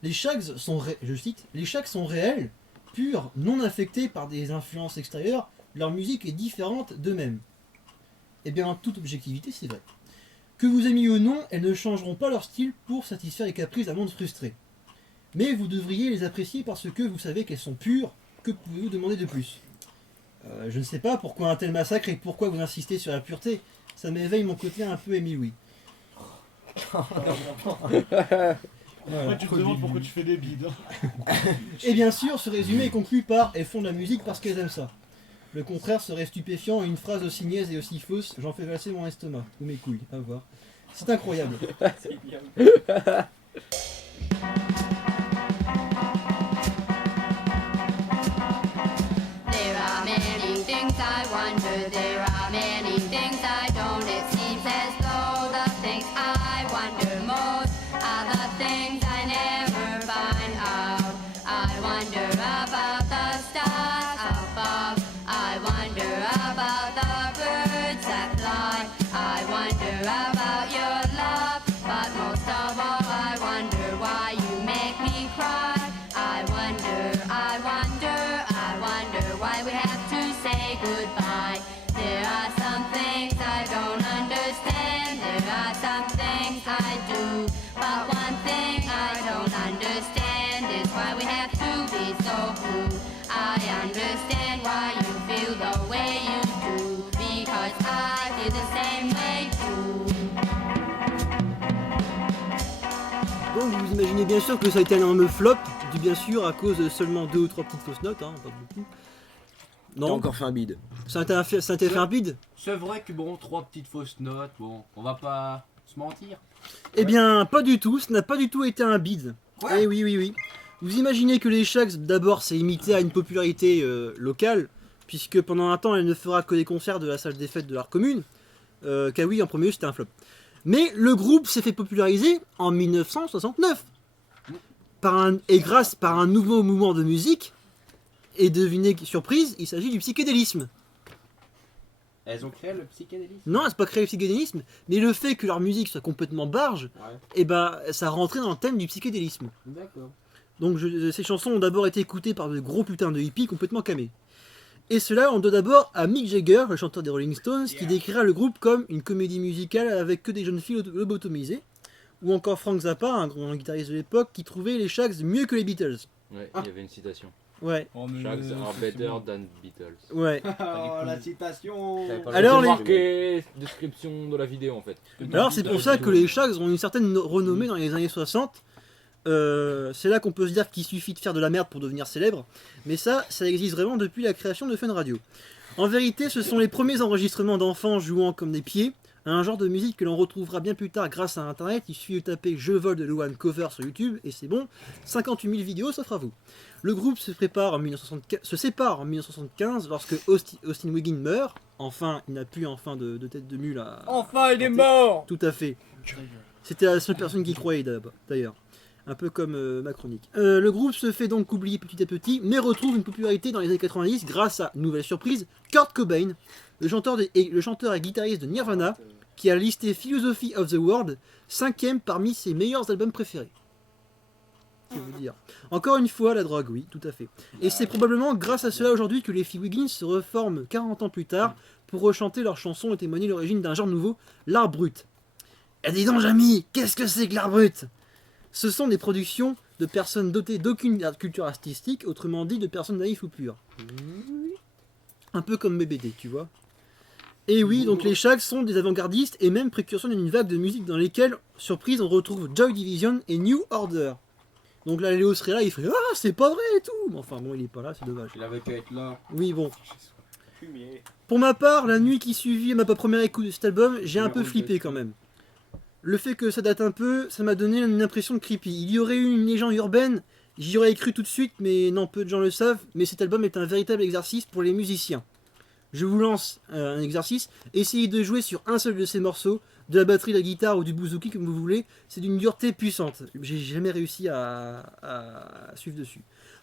Les Shags sont, je cite, les Shags sont réels, purs, non affectés par des influences extérieures, leur musique est différente d'eux-mêmes. Eh bien, en toute objectivité, c'est vrai. Que vous aimiez ou non, elles ne changeront pas leur style pour satisfaire les caprices d'un monde frustré. Mais vous devriez les apprécier parce que vous savez qu'elles sont pures, que pouvez-vous demander de plus? Je ne sais pas pourquoi un tel massacre et pourquoi vous insistez sur la pureté. Ça m'éveille mon côté un peu Amy Louis. Après, tu te demandes pourquoi tu fais des bides. Et bien sûr, ce résumé est conclu par « elles font de la musique parce qu'elles aiment ça ». Le contraire serait stupéfiant et une phrase aussi niaise et aussi fausse, j'en fais valser mon estomac, ou mes couilles, à voir. C'est incroyable. There are many things I wonder, there are many things I don't. It seems as though the things I wonder most are the things I never find out. I wonder about the stars above, I wonder about the birds that fly, I wonder about your love, but most of all I wonder why you make me cry. I wonder why we have to say goodbye. There are some things I don't understand, there are some things I do, but one thing I don't understand is why we have to be so blue. I understand why you feel the way you do, because I feel the same way too. Donc vous imaginez bien sûr que ça a été un énorme flop, du bien sûr à cause de seulement 2 ou 3 petites fausses notes, hein, pas beaucoup. Non. T'as encore fait un bide. Ça a été fait un bide? C'est vrai que bon, 3 petites fausses notes, bon, on va pas se mentir. Eh bien, pas du tout, ça n'a pas du tout été un bide. Eh oui. Vous imaginez que les Shags, d'abord, c'est imité à une popularité locale, puisque pendant un temps, elle ne fera que des concerts de la salle des fêtes de leur commune. Car oui, en premier lieu, c'était un flop. Mais le groupe s'est fait populariser en 1969. Par un nouveau mouvement de musique. Et devinez, surprise, il s'agit du psychédélisme. Elles ont créé le psychédélisme? Non, c'est pas créé le psychédélisme, mais le fait que leur musique soit complètement barge, et ben ça rentrait dans le thème du psychédélisme. D'accord. Donc ces chansons ont d'abord été écoutées par de gros putains de hippies complètement camés. Et cela on doit d'abord à Mick Jagger, le chanteur des Rolling Stones, qui décrira le groupe comme une comédie musicale avec que des jeunes filles lobotomisées, ou encore Frank Zappa, un grand guitariste de l'époque, qui trouvait les Shags mieux que les Beatles. Ouais, il y avait une citation. Ouais. Shags are better than Beatles. Ouais. Oh, la citation. Alors les marqué description de la vidéo en fait. Alors c'est pour ça que les Shags ont une certaine renommée dans les années 60. C'est là qu'on peut se dire qu'il suffit de faire de la merde pour devenir célèbre. Mais ça existe vraiment depuis la création de Fun Radio. En vérité, ce sont les premiers enregistrements d'enfants jouant comme des pieds, Un genre de musique que l'on retrouvera bien plus tard grâce à internet, il suffit de taper Je vole de Luan cover sur YouTube et c'est bon, 58 000 vidéos s'offrent à vous. Le groupe se sépare en 1975 lorsque Austin Wiggin meurt. Enfin, il n'a plus de tête de mule à... Enfin, il est mort. Tout à fait. C'était la seule personne qui croyait d'ailleurs. Un peu comme ma chronique. Le groupe se fait donc oublier petit à petit, mais retrouve une popularité dans les années 90 grâce à, nouvelle surprise, Kurt Cobain, le chanteur et guitariste de Nirvana, qui a listé Philosophy of the World 5e parmi ses meilleurs albums préférés. Que vous dire. Encore une fois, la drogue, oui, tout à fait. Et c'est probablement grâce à cela aujourd'hui que les Wiggins se reforment 40 ans plus tard pour rechanter leurs chansons et témoigner l'origine d'un genre nouveau, l'art brut. Et dis donc, Jamy, qu'est-ce que c'est que l'art brut? Ce sont des productions de personnes dotées d'aucune culture artistique, autrement dit de personnes naïves ou pures. Un peu comme BBD, tu vois. Et oui, donc les Shags sont des avant-gardistes et même précurseurs d'une vague de musique dans lesquelles, surprise, on retrouve Joy Division et New Order. Donc là, Léo serait là, il ferait « Ah, c'est pas vrai et tout !» Mais enfin bon, il est pas là, c'est dommage. Il avait qu'à être là. Oui, bon. Pour ma part, la nuit qui suivit ma première écoute de cet album, j'ai un peu flippé quand même. Le fait que ça date un peu, ça m'a donné une impression de creepy. Il y aurait eu une légende urbaine, j'y aurais cru tout de suite, mais non, peu de gens le savent, mais cet album est un véritable exercice pour les musiciens. Je vous lance un exercice, essayez de jouer sur un seul de ces morceaux, de la batterie, de la guitare ou du bouzouki comme vous voulez, c'est d'une dureté puissante. J'ai jamais réussi à suivre dessus.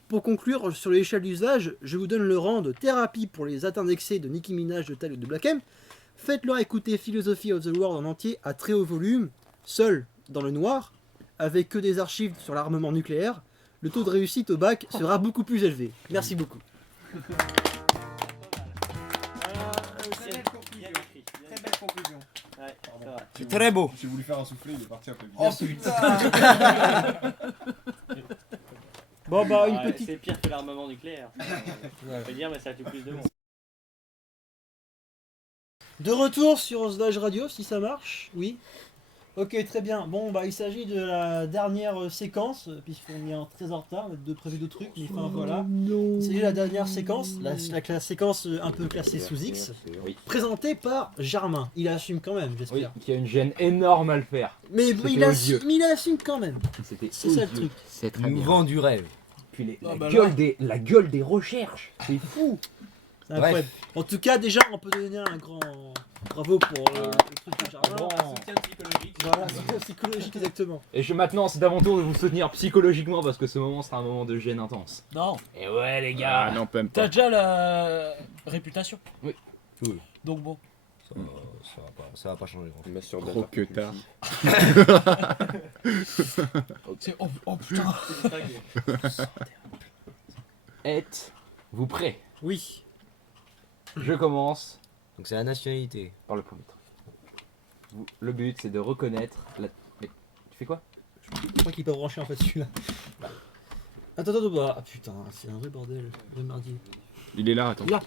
Pour conclure, sur l'échelle d'usage, je vous donne le rang de thérapie pour les atteints d'excès de Nicki Minaj, de Tal ou de Black M. Faites-leur écouter Philosophy of the World en entier à très haut volume, seul, dans le noir, avec que des archives sur l'armement nucléaire. Le taux de réussite au bac sera beaucoup plus élevé. Merci beaucoup. Très belle conclusion. Ouais, c'est très beau. J'ai voulu faire un soufflet, il est parti un peu vite. Oh putain. Bon bah une petite... C'est pire que l'armement nucléaire. Je peux dire, mais ça tue plus de monde. De retour sur Osvage Radio, si ça marche, oui. Ok, très bien. Bon, bah il s'agit de la dernière séquence, puisqu'on est très en retard, on a prévu d'autres trucs, mais enfin voilà. Il s'agit de la dernière séquence, la séquence un peu classée sous X, présentée par Germain. Il assume quand même, j'espère. Oui, qui a une gêne énorme à le faire. Mais il assume quand même. C'est ça le truc. C'est très Nous bien. vend du rêve. Puis la gueule des recherches, c'est fou. C'est incroyable. En tout cas, déjà, on peut donner un grand bravo pour le truc de Germain. Un soutien psychologique. Voilà, soutien psychologique, exactement. Et maintenant, c'est à mon tour de vous soutenir psychologiquement parce que ce moment sera un moment de gêne intense. Non. Et ouais, les gars. Ah non, même T'as pas. déjà la réputation. Oui. Donc bon. Ça va pas changer grand chose. Trop que tard. C'est... Oh putain. Êtes-vous prêts? Oui. Je commence. Donc c'est la nationalité. Par le premier truc. Le but, c'est de reconnaître la... Mais tu fais quoi? Je crois qu'il peut brancher en fait celui-là. Attends, bah... Ah putain, c'est un vrai bordel. Le mardi. Il est là, attends. Là.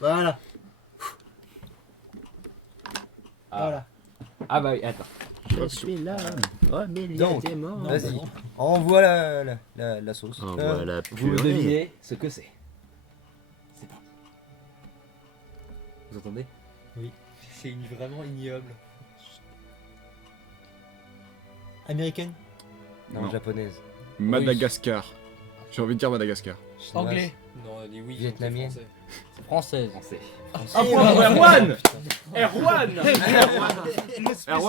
Voilà. Voilà. Ah bah oui, attends. Je suis là. Oh, mais Donc, il est mort. vas-y. Envoie la sauce. Envoie la Vous purée. devinez ce que c'est. C'est parti. Vous entendez? Oui. C'est vraiment ignoble. Américaine? Non, japonaise. Madagascar. J'ai envie de dire Madagascar. Anglais. Non, elle dit oui. Vietnamienne. Française. Un point pour Erwan. Erwan,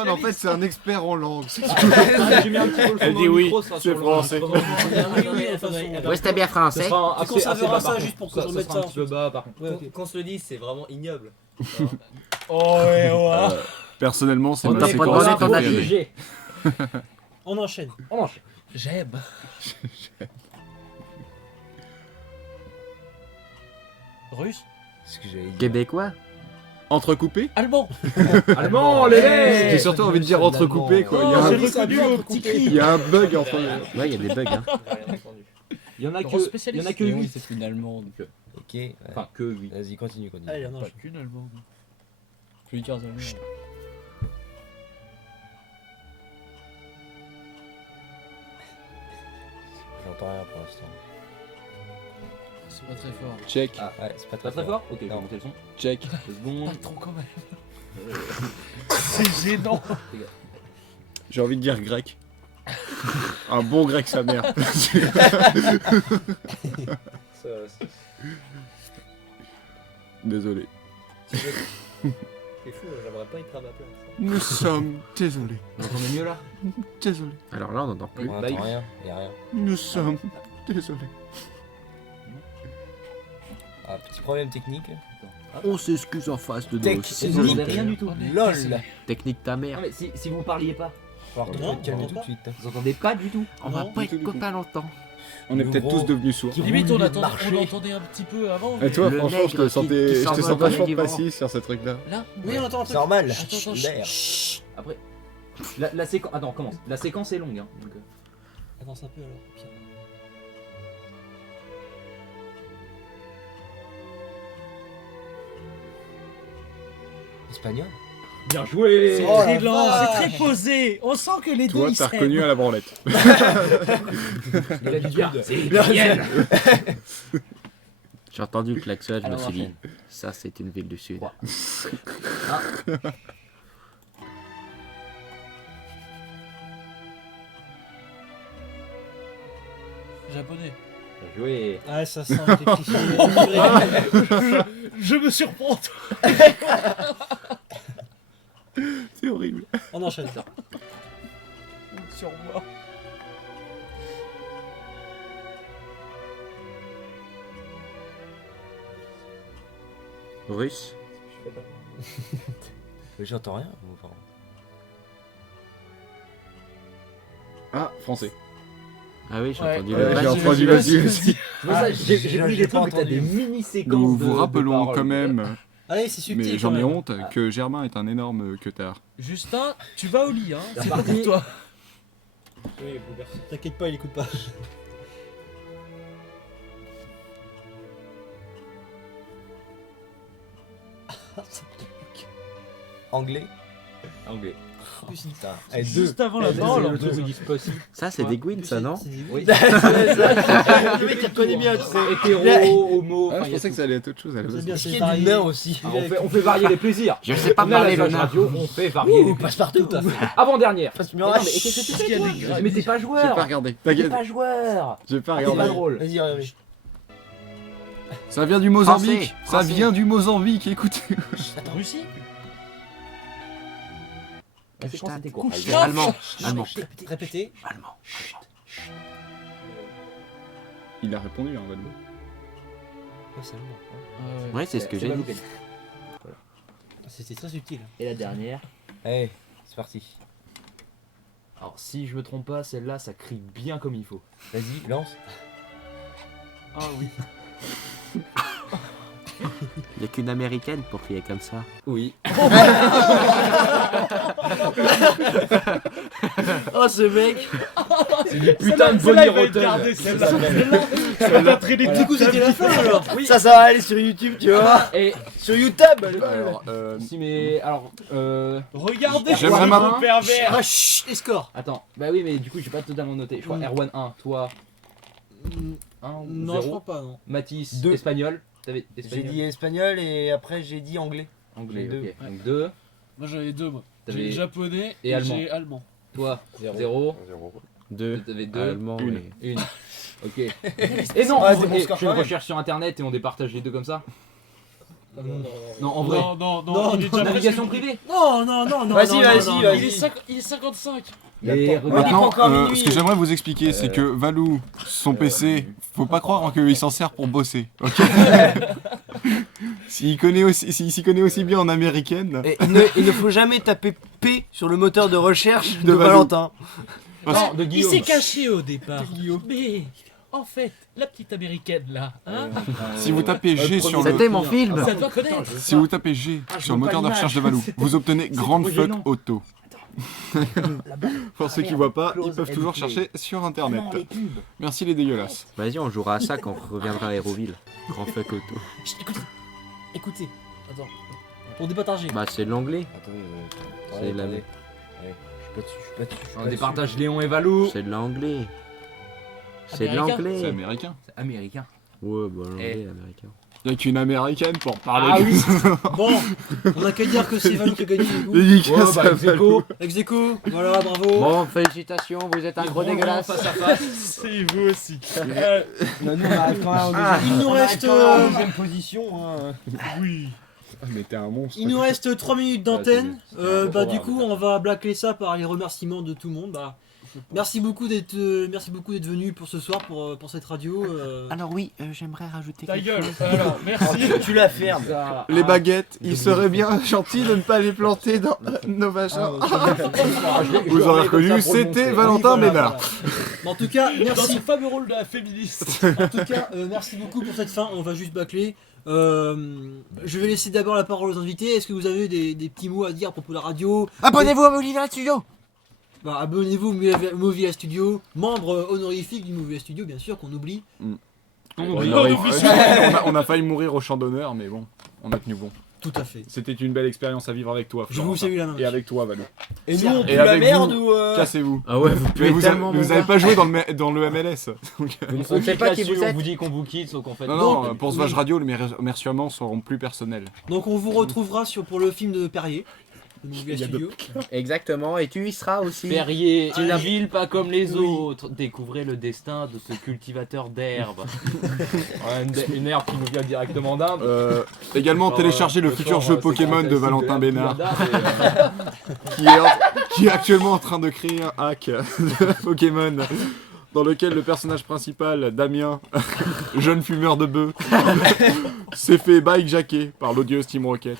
en fait, c'est un expert en langue. J'ai mis un petit peu le Elle fond dit dans le oui, micro, ça sera c'est sur le- français. Ouais, c'était bien français. Ce sera Tu assez conserveras bas, ça par juste pour contre. que je Ça remette sera un ça petit peu bas par contre. Ouais, ok. Qu'on se le dise, c'est vraiment ignoble. Oh ouais. Personnellement, c'est On ma t'a pas séquence demandé ton préférée. avis. Juger. On enchaîne. J'aime. Russe. Ce que j'avais dit. Québécois. Entrecoupé? Allemand. Allemand, les J'ai surtout envie de dire entrecoupé, quoi. Il y a un- J'ai reconnu au petit cri. il y a un bug entre les... Ouais, il y a des bugs. Hein. Il y en a Gros que spécialiste. 8. c'est une allemande. Ok. Ouais. Enfin, que 8. Vas-y, continue. Allez, on enchaîne. Qu'une allemande. Plusieurs allemands. J'entends rien pour l'instant. C'est pas très fort. Check. Ah ouais, c'est pas Pas très très fort? Ok, je vais Non. monter le son. Check. 2 secondes. Pas trop quand même. C'est gênant. J'ai envie de dire grec. Un bon grec sa mère. Désolé. C'est fou, j'aimerais pas être à ma place. Nous sommes désolés. Vous entendez mieux là? Désolé. Alors là, on n'entend plus. On entend rien, y a rien. Nous sommes désolés. Ah, petit problème technique. On s'excuse en face de nos Technique, rien du tout. LOL. Technique ta mère. Non, mais si vous parliez pas. Alors, tu vas te calmer tout de suite. Vous entendez pas du tout. On va pas être copains longtemps. On est peut-être tous devenus sourds. Limite, on entendait un petit peu avant. Et toi, Le franchement, nègre je te sentais, qui je te s'envole sens dans les vachement vivants. précis sur ce truc-là. Là Oui, on entend un C'est truc. normal. Attends, L'air. Après, la séquence. Attends, commence. La séquence est longue. Hein, donc, Avance un peu alors. Pierre. Espagnol. Bien joué. C'est Oh, très la lent, vache. c'est très posé. On sent que les deux Toi, ils t'as s'aiment. reconnu à la branlette. Il a du bien. C'est italienne. J'ai entendu le klaxon, je me Alors, suis dit, enchaîne. ça c'est une ville du sud. Ah. Japonais. Bien joué. Ah, ça sent les clichés. Je me surprends. C'est horrible. On enchaîne. Sur moi. Russe. Mais j'entends rien. Enfin, Ah, français. Ah oui, j'ai Ouais. entendu Ouais, le j'ai vas-y, entendu vas-y, vas-y aussi. C'est pour ça que j'ai pris des trucs où t'as des mini-séquences. Nous de- vous de rappelons paroles. quand même, Allez, c'est subtil. mais j'en quand ai même. honte, que Germain est un énorme queutard. Justin, tu vas au lit, hein. C'est C'est parti. pour toi. T'inquiète pas, il écoute pas. anglais. Anglais. Putain. Juste avant la parole. Ça, c'est des Gwyn, ça, non? Oui. Le mec, il reconnaît bien, tu sais. Hétéro, homo. Ah, enfin, je y a pensais que ça allait être autre chose à la C'est base. bien, Il c'est y a du varié. nain aussi. Ah, on fait varier les plaisirs. Je sais pas On a la parler le Flash nain. radio, on fait varier les passe partout. Avant-dernière. Passe Mais non, mais qu'est-ce que tu fais, toi? Mais t'es pas J'ai joueur. pas regardé. T'es T'inquiète, pas joueur. j'ai pas C'est pas regardé. drôle. Vas-y, regarde. Ça vient du Mozambique. Français, Ça français. vient du Mozambique, écoutez. Attends, Russie. La séquence était quoi? Allemand. Allemand. Répétez. Allemand. Il a répondu, hein, Valou. Ouais, c'est allemand. Ouais, c'est ce que j'ai Valou dit. qui a C'était très subtil. Et la dernière. Allez, c'est parti. Alors si je me trompe pas, celle-là, ça crie bien comme il faut. Vas-y, lance. Ah oui. Il n'y a qu'une américaine pour crier comme ça. Oui. Oh, ce mec. C'est du putain de Bonnie Rotten. Ça va traîner Voilà. tout coup, c'était la fin alors. Oui. Ça va aller sur YouTube, tu vois. Et Sur YouTube. Alors, si mais alors Regardez, J'aimerais le ma- pervers. Ah, chut, les scores. attends, bah oui mais du coup j'ai pas totalement noté. Je crois R1 1, toi 1 Non, 0. je crois pas, non. Mathis 2. espagnol. T'avais J'ai espagnol. dit espagnol et après j'ai dit anglais. Anglais, deux. ok. Donc 2. Moi j'en ai deux, moi. T'avais- J'ai japonais et et allemand. j'ai allemand. Toi 0. 2. T'avais 2. Allemand et... Une. Ok. Et non, Ah, en des vrai, bons scores je fais quand une même. recherche sur internet et on départage les deux comme ça. Non, en vrai. Non, non, non, Non, il est déjà Navigation presque- privée. Non, non, non, non. Vas-y, non, vas-y, non, non, vas-y. Il est, il est 55. Mais Il est regarde. pas Maintenant, encore minuit. ce que j'aimerais vous expliquer, c'est que Valou, son PC, faut pas croire qu'il s'en sert pour bosser, ok? S'il s'y connaît aussi bien en américaine, Et il ne faut jamais taper P sur le moteur de recherche de Valou. Valentin. Non, de Il Guillaume. s'est caché au départ. Mais en fait, la petite américaine là, hein, si vous tapez G sur le... C'était mon film. ça doit connaître. Si vous tapez G sur le moteur de recherche de Valou, vous obtenez Grand trop Fuck gênant. Auto. Pour ceux qui voient pas, ils peuvent toujours chercher sur internet. Merci les dégueulasses. Vas-y, on jouera à ça quand on reviendra à Hérouville. Grand fuck auto. Chut, écoutez. Écoutez. Attends. Pour départager. Bah, c'est l'anglais. Attendez, C'est la- attendez. Allez, je suis pas dessus, je suis pas dessus. On départage Léon et Valou. C'est de l'anglais. C'est de Américain. C'est l'anglais. américain. C'est américain. Ouais, bah l'anglais, Eh. américain. Il n'y a qu'une américaine pour parler. Ah oui. Bon, on a qu'à dire que c'est Valou qui a gagné du coup. Dédicace à Valou. Ex-aequo, voilà, bravo. Bon, félicitations, vous êtes un gros dégueulasse. Face à face. C'est vous aussi. Non, nous, on arrive quand même en Ah, il nous reste. deuxième position. Hein. Oui. Mais t'es un monstre. Il nous reste 3 minutes d'antenne. Bah, du improbable. coup, on va bâcler ça par les remerciements de tout le monde. Bah, merci beaucoup d'être venu pour ce soir, pour cette radio. Alors oui, j'aimerais rajouter Ta quelque gueule. chose. Alors, merci. Tu la fermes. Les baguettes, il serait bien gentil de ne pas les planter dans nos vachins. Vous aurez reconnu, c'était Valentin Bénard. En tout cas, Dans merci. ce fameux rôle de la féministe. En tout cas, merci beaucoup pour cette fin. On va juste bâcler. Je vais laisser d'abord la parole aux invités. Est-ce que vous avez des petits mots à dire à propos de la radio? Abonnez-vous à Movila Studio. Bah, abonnez-vous au Movila Studio, membre honorifique du Movila Studio, bien sûr, qu'on oublie. On a failli mourir au champ d'honneur, mais bon, on a tenu bon. Tout à fait. C'était une belle expérience à vivre avec toi. Je vous salue la main. Et avec toi, Valou. Et nous, on pue Et la avec merde vous, ou. Cassez-vous. Ah ouais, vous Mais puez vous tellement, mon avez gars. pas joué dans le MLS. Donc, On ne sait pas qui vous On êtes. vous dit qu'on vous quitte, sauf qu'en fait. non, pour ce Vache Radio, les remerciements seront plus personnels. Donc on vous retrouvera pour le film de Perrier, de Movila Studio. Exactement, et tu y seras aussi. Perrier, Tu une n'as- ville pas comme les Oui. autres. Découvrez le destin de ce cultivateur d'herbes. Ouais, une herbe qui nous vient directement d'Inde. Également, Genre, télécharger le le futur genre, jeu c'est Pokémon de fantastique Valentin de Bénard, l'Inde, qui est actuellement en train de créer un hack de Pokémon dans lequel le personnage principal, Damien, jeune fumeur de bœuf, s'est fait bike-jacker par l'odieuse Team Rocket.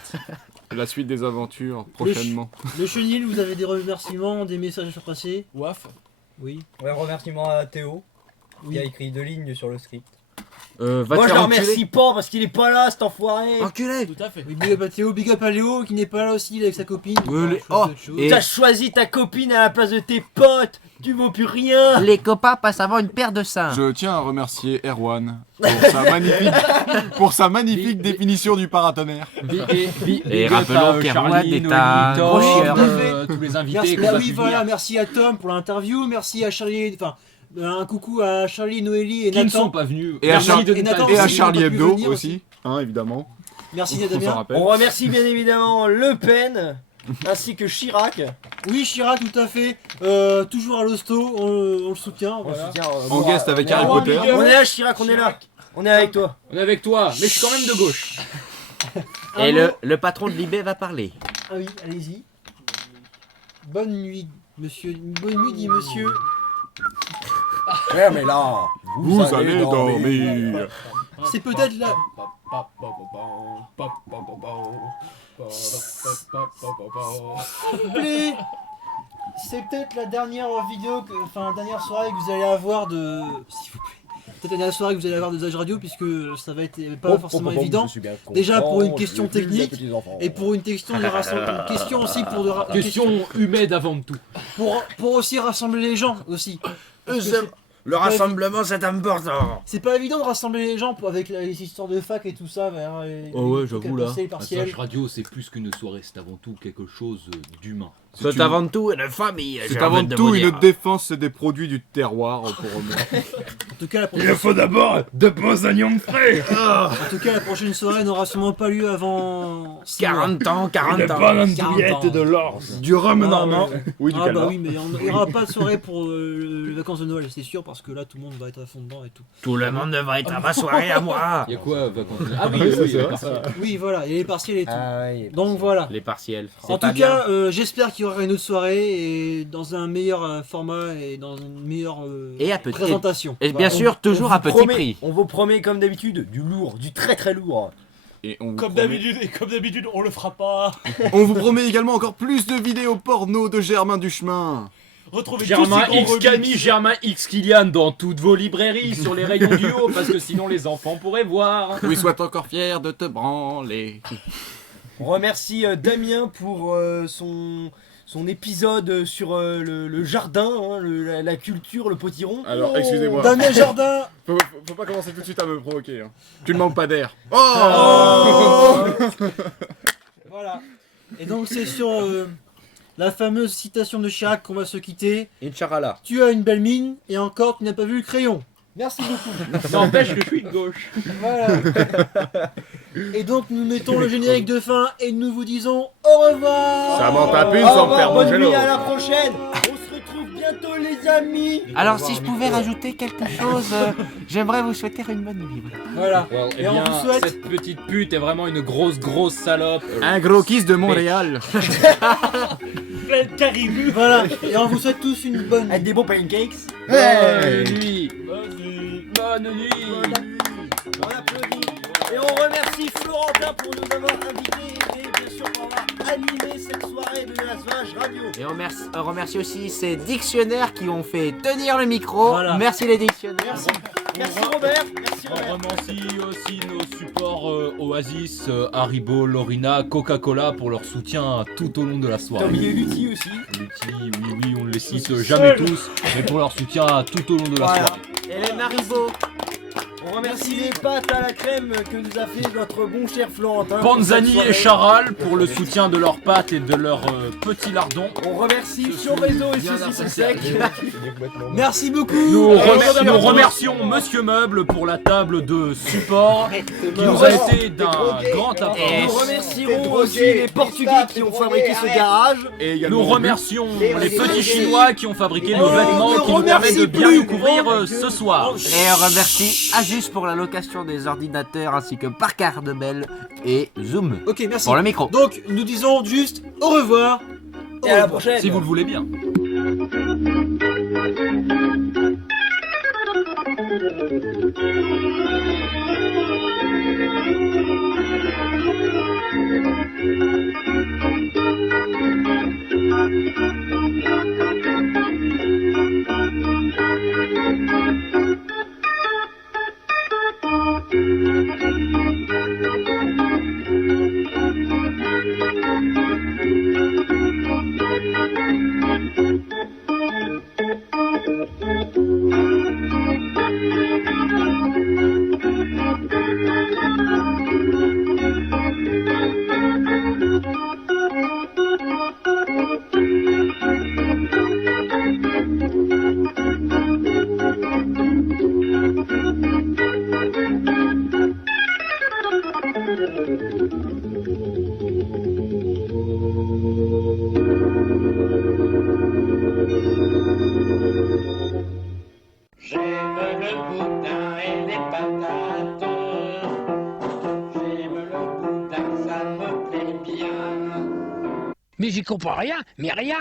La suite des aventures prochainement. Le Chenil, vous avez des remerciements, des messages à faire passer? Waf. Oui. Ouais, remerciement à Théo, Oui. qui a écrit 2 lignes sur le script. Va Moi, te je faire le enculer. remercie pas parce qu'il est pas là, cet enfoiré. Enculé. Tout à fait. Oui, big up à Théo, big up à Léo qui n'est pas là aussi, il est avec sa copine. Ouais, Voilà, les- chose, oh, autre chose. et- T'as choisi ta copine à la place de tes potes. Tu vaux plus rien. Les copains passent avant une paire de seins. Je tiens à remercier Erwan pour sa magnifique définition du paratonnerre. Et rappelons qu'Erwan est un gros chieur. tous les invités. Merci, qu'on va oui, suivre. voilà, merci à Tom pour l'interview, merci à Charlie, enfin, un coucou à Charlie, Noélie et Qui ne Nathan. sont pas venus. Et à, Merci Char- de ne pas et à venir, Charlie ils n'ont pas pu Hebdo venir aussi, hein, évidemment. Merci On s'en Damien. rappelle. On remercie bien évidemment Le Pen ainsi que Chirac. Oui, Chirac, tout à fait. Toujours à l'hosto, on le soutient. On Voilà. soutient, En guest avec Harry Erwan, Potter. big up. On est là, Chirac, on est là. On est avec toi. On est avec toi, mais je suis quand même de gauche. Et Un mot. le patron de Libé va parler. Ah oui, allez-y. Bonne nuit, monsieur. Bonne nuit, dit monsieur. Ouais, mais là, Vous allez dormir. C'est peut-être la. S'il vous plaît. C'est peut-être la dernière vidéo, enfin la dernière soirée que vous allez avoir de. S'il vous plaît. Peut-être la dernière soirée que vous allez avoir de Zage Radio, puisque ça va être pas forcément évident. Déjà pour une question technique et pour une question de rassemblement. Question aussi pour de Question humaine avant tout. pour aussi rassembler les gens aussi. Le rassemblement, c'est important. C'est pas évident de rassembler les gens avec les histoires de fac et tout ça. Vers les, Oh ouais, les j'avoue trucs à là. passer, les partiels. Sage Radio, c'est plus qu'une soirée, c'est avant tout quelque chose d'humain. C'est avant tout une famille. C'est avant tout une défense des produits du terroir pour eux. En tout cas, la Il faut d'abord de bons oignons frais. En tout cas, la prochaine soirée n'aura sûrement pas lieu avant 40 ans, 40 Une ans. bonne 40 andouillette ans. de l'or. Du rhum normal. Oui, du Ah bah calva. oui, mais il n'y aura pas de soirée pour les vacances de Noël, c'est sûr, parce que là tout le monde va être à fond dedans et tout. Tout le monde va être à ma soirée à moi. Il y a quoi vacances Ah oui, oui, c'est oui, ça. les partiels. Oui, voilà, il y a les partiels et tout. Ah, ouais. Donc voilà. Les partiels. En tout cas, j'espère qu'il y aura une autre soirée et dans un meilleur format et dans une meilleure Et à petit- présentation. Et bien sûr, toujours à petit prix. On vous promet comme d'habitude du lourd, du très très lourd. Et on vous Comme promet- d'habitude, on le fera pas. On vous promet également encore plus de vidéos porno de Germain Duchemin. Retrouvez Germain tous ces X gros Camille, remix. Germain X Kylian dans toutes vos librairies sur les rayons du haut parce que sinon les enfants pourraient voir. Oui, sois encore fier de te branler. On remercie Damien pour son épisode sur le jardin, hein, la culture, le potiron. Alors, excusez-moi. Damien Jardin. Faut pas commencer tout de suite à me provoquer. Hein. Tu ne manques pas d'air. Voilà. Et donc c'est sur la fameuse citation de Chirac qu'on va se quitter. Inch'Allah. Tu as une belle mine et encore tu n'as pas vu le crayon. Merci beaucoup. N'empêche que je suis de gauche. Voilà. Et donc nous mettons le générique de fin et nous vous disons au revoir. Ça m'en tape une Au sans me revoir, faire bonne manger nuit, l'eau. à la prochaine. On se retrouve bientôt les amis. Alors si je pouvais rajouter quelque chose, j'aimerais vous souhaiter une bonne nuit. Voilà. Well, eh Et on bien, vous souhaite- cette petite pute est vraiment une grosse salope. Un gros kiss de Montréal. Plein de caribou. Voilà. Et on vous souhaite tous une bonne nuit. Avec des bons pancakes. Hey. Bonne nuit. Bonne nuit. On applaudit. Et on remercie Florentin pour nous avoir invités et bien sûr pour avoir animé cette soirée de la Sauvage Radio. Et on remercie aussi ces dictionnaires qui ont fait tenir le micro. Voilà. Merci les dictionnaires. Merci Robert. Merci On Robert. remercie aussi nos supports Oasis, Haribo, Lorina, Coca-Cola pour leur soutien tout au long de la soirée. Tommy et Lutti aussi. Lutti, oui, on ne les cite jamais tous, mais pour leur soutien tout au long de la Voilà. soirée. Et les Maribo. On remercie les pâtes à la crème que nous a fait notre bon cher Florentin. Panzani pour cette et soirée. Charal pour le soutien de leurs pâtes et de leurs petits lardons. On remercie sur réseau et Saucisson Sec. Merci beaucoup. Nous remercions Monsieur Meuble pour la table de support qui nous a été d'un grand apport. Nous remercierons aussi les Portugais qui ont fabriqué ce garage. Et également Nous remercions les petits Chinois qui ont fabriqué nos vêtements qui nous permettent de bien nous couvrir ce soir. Et on remercie Asus pour la location des ordinateurs ainsi que Parker de Bell et Zoom Ok, merci. pour le micro. Donc nous disons juste au revoir. Et à la prochaine. Si vous le voulez bien. J'aime le boudin et les patates. J'aime le boudin, ça me plaît bien. Mais j'y comprends rien, mais rien.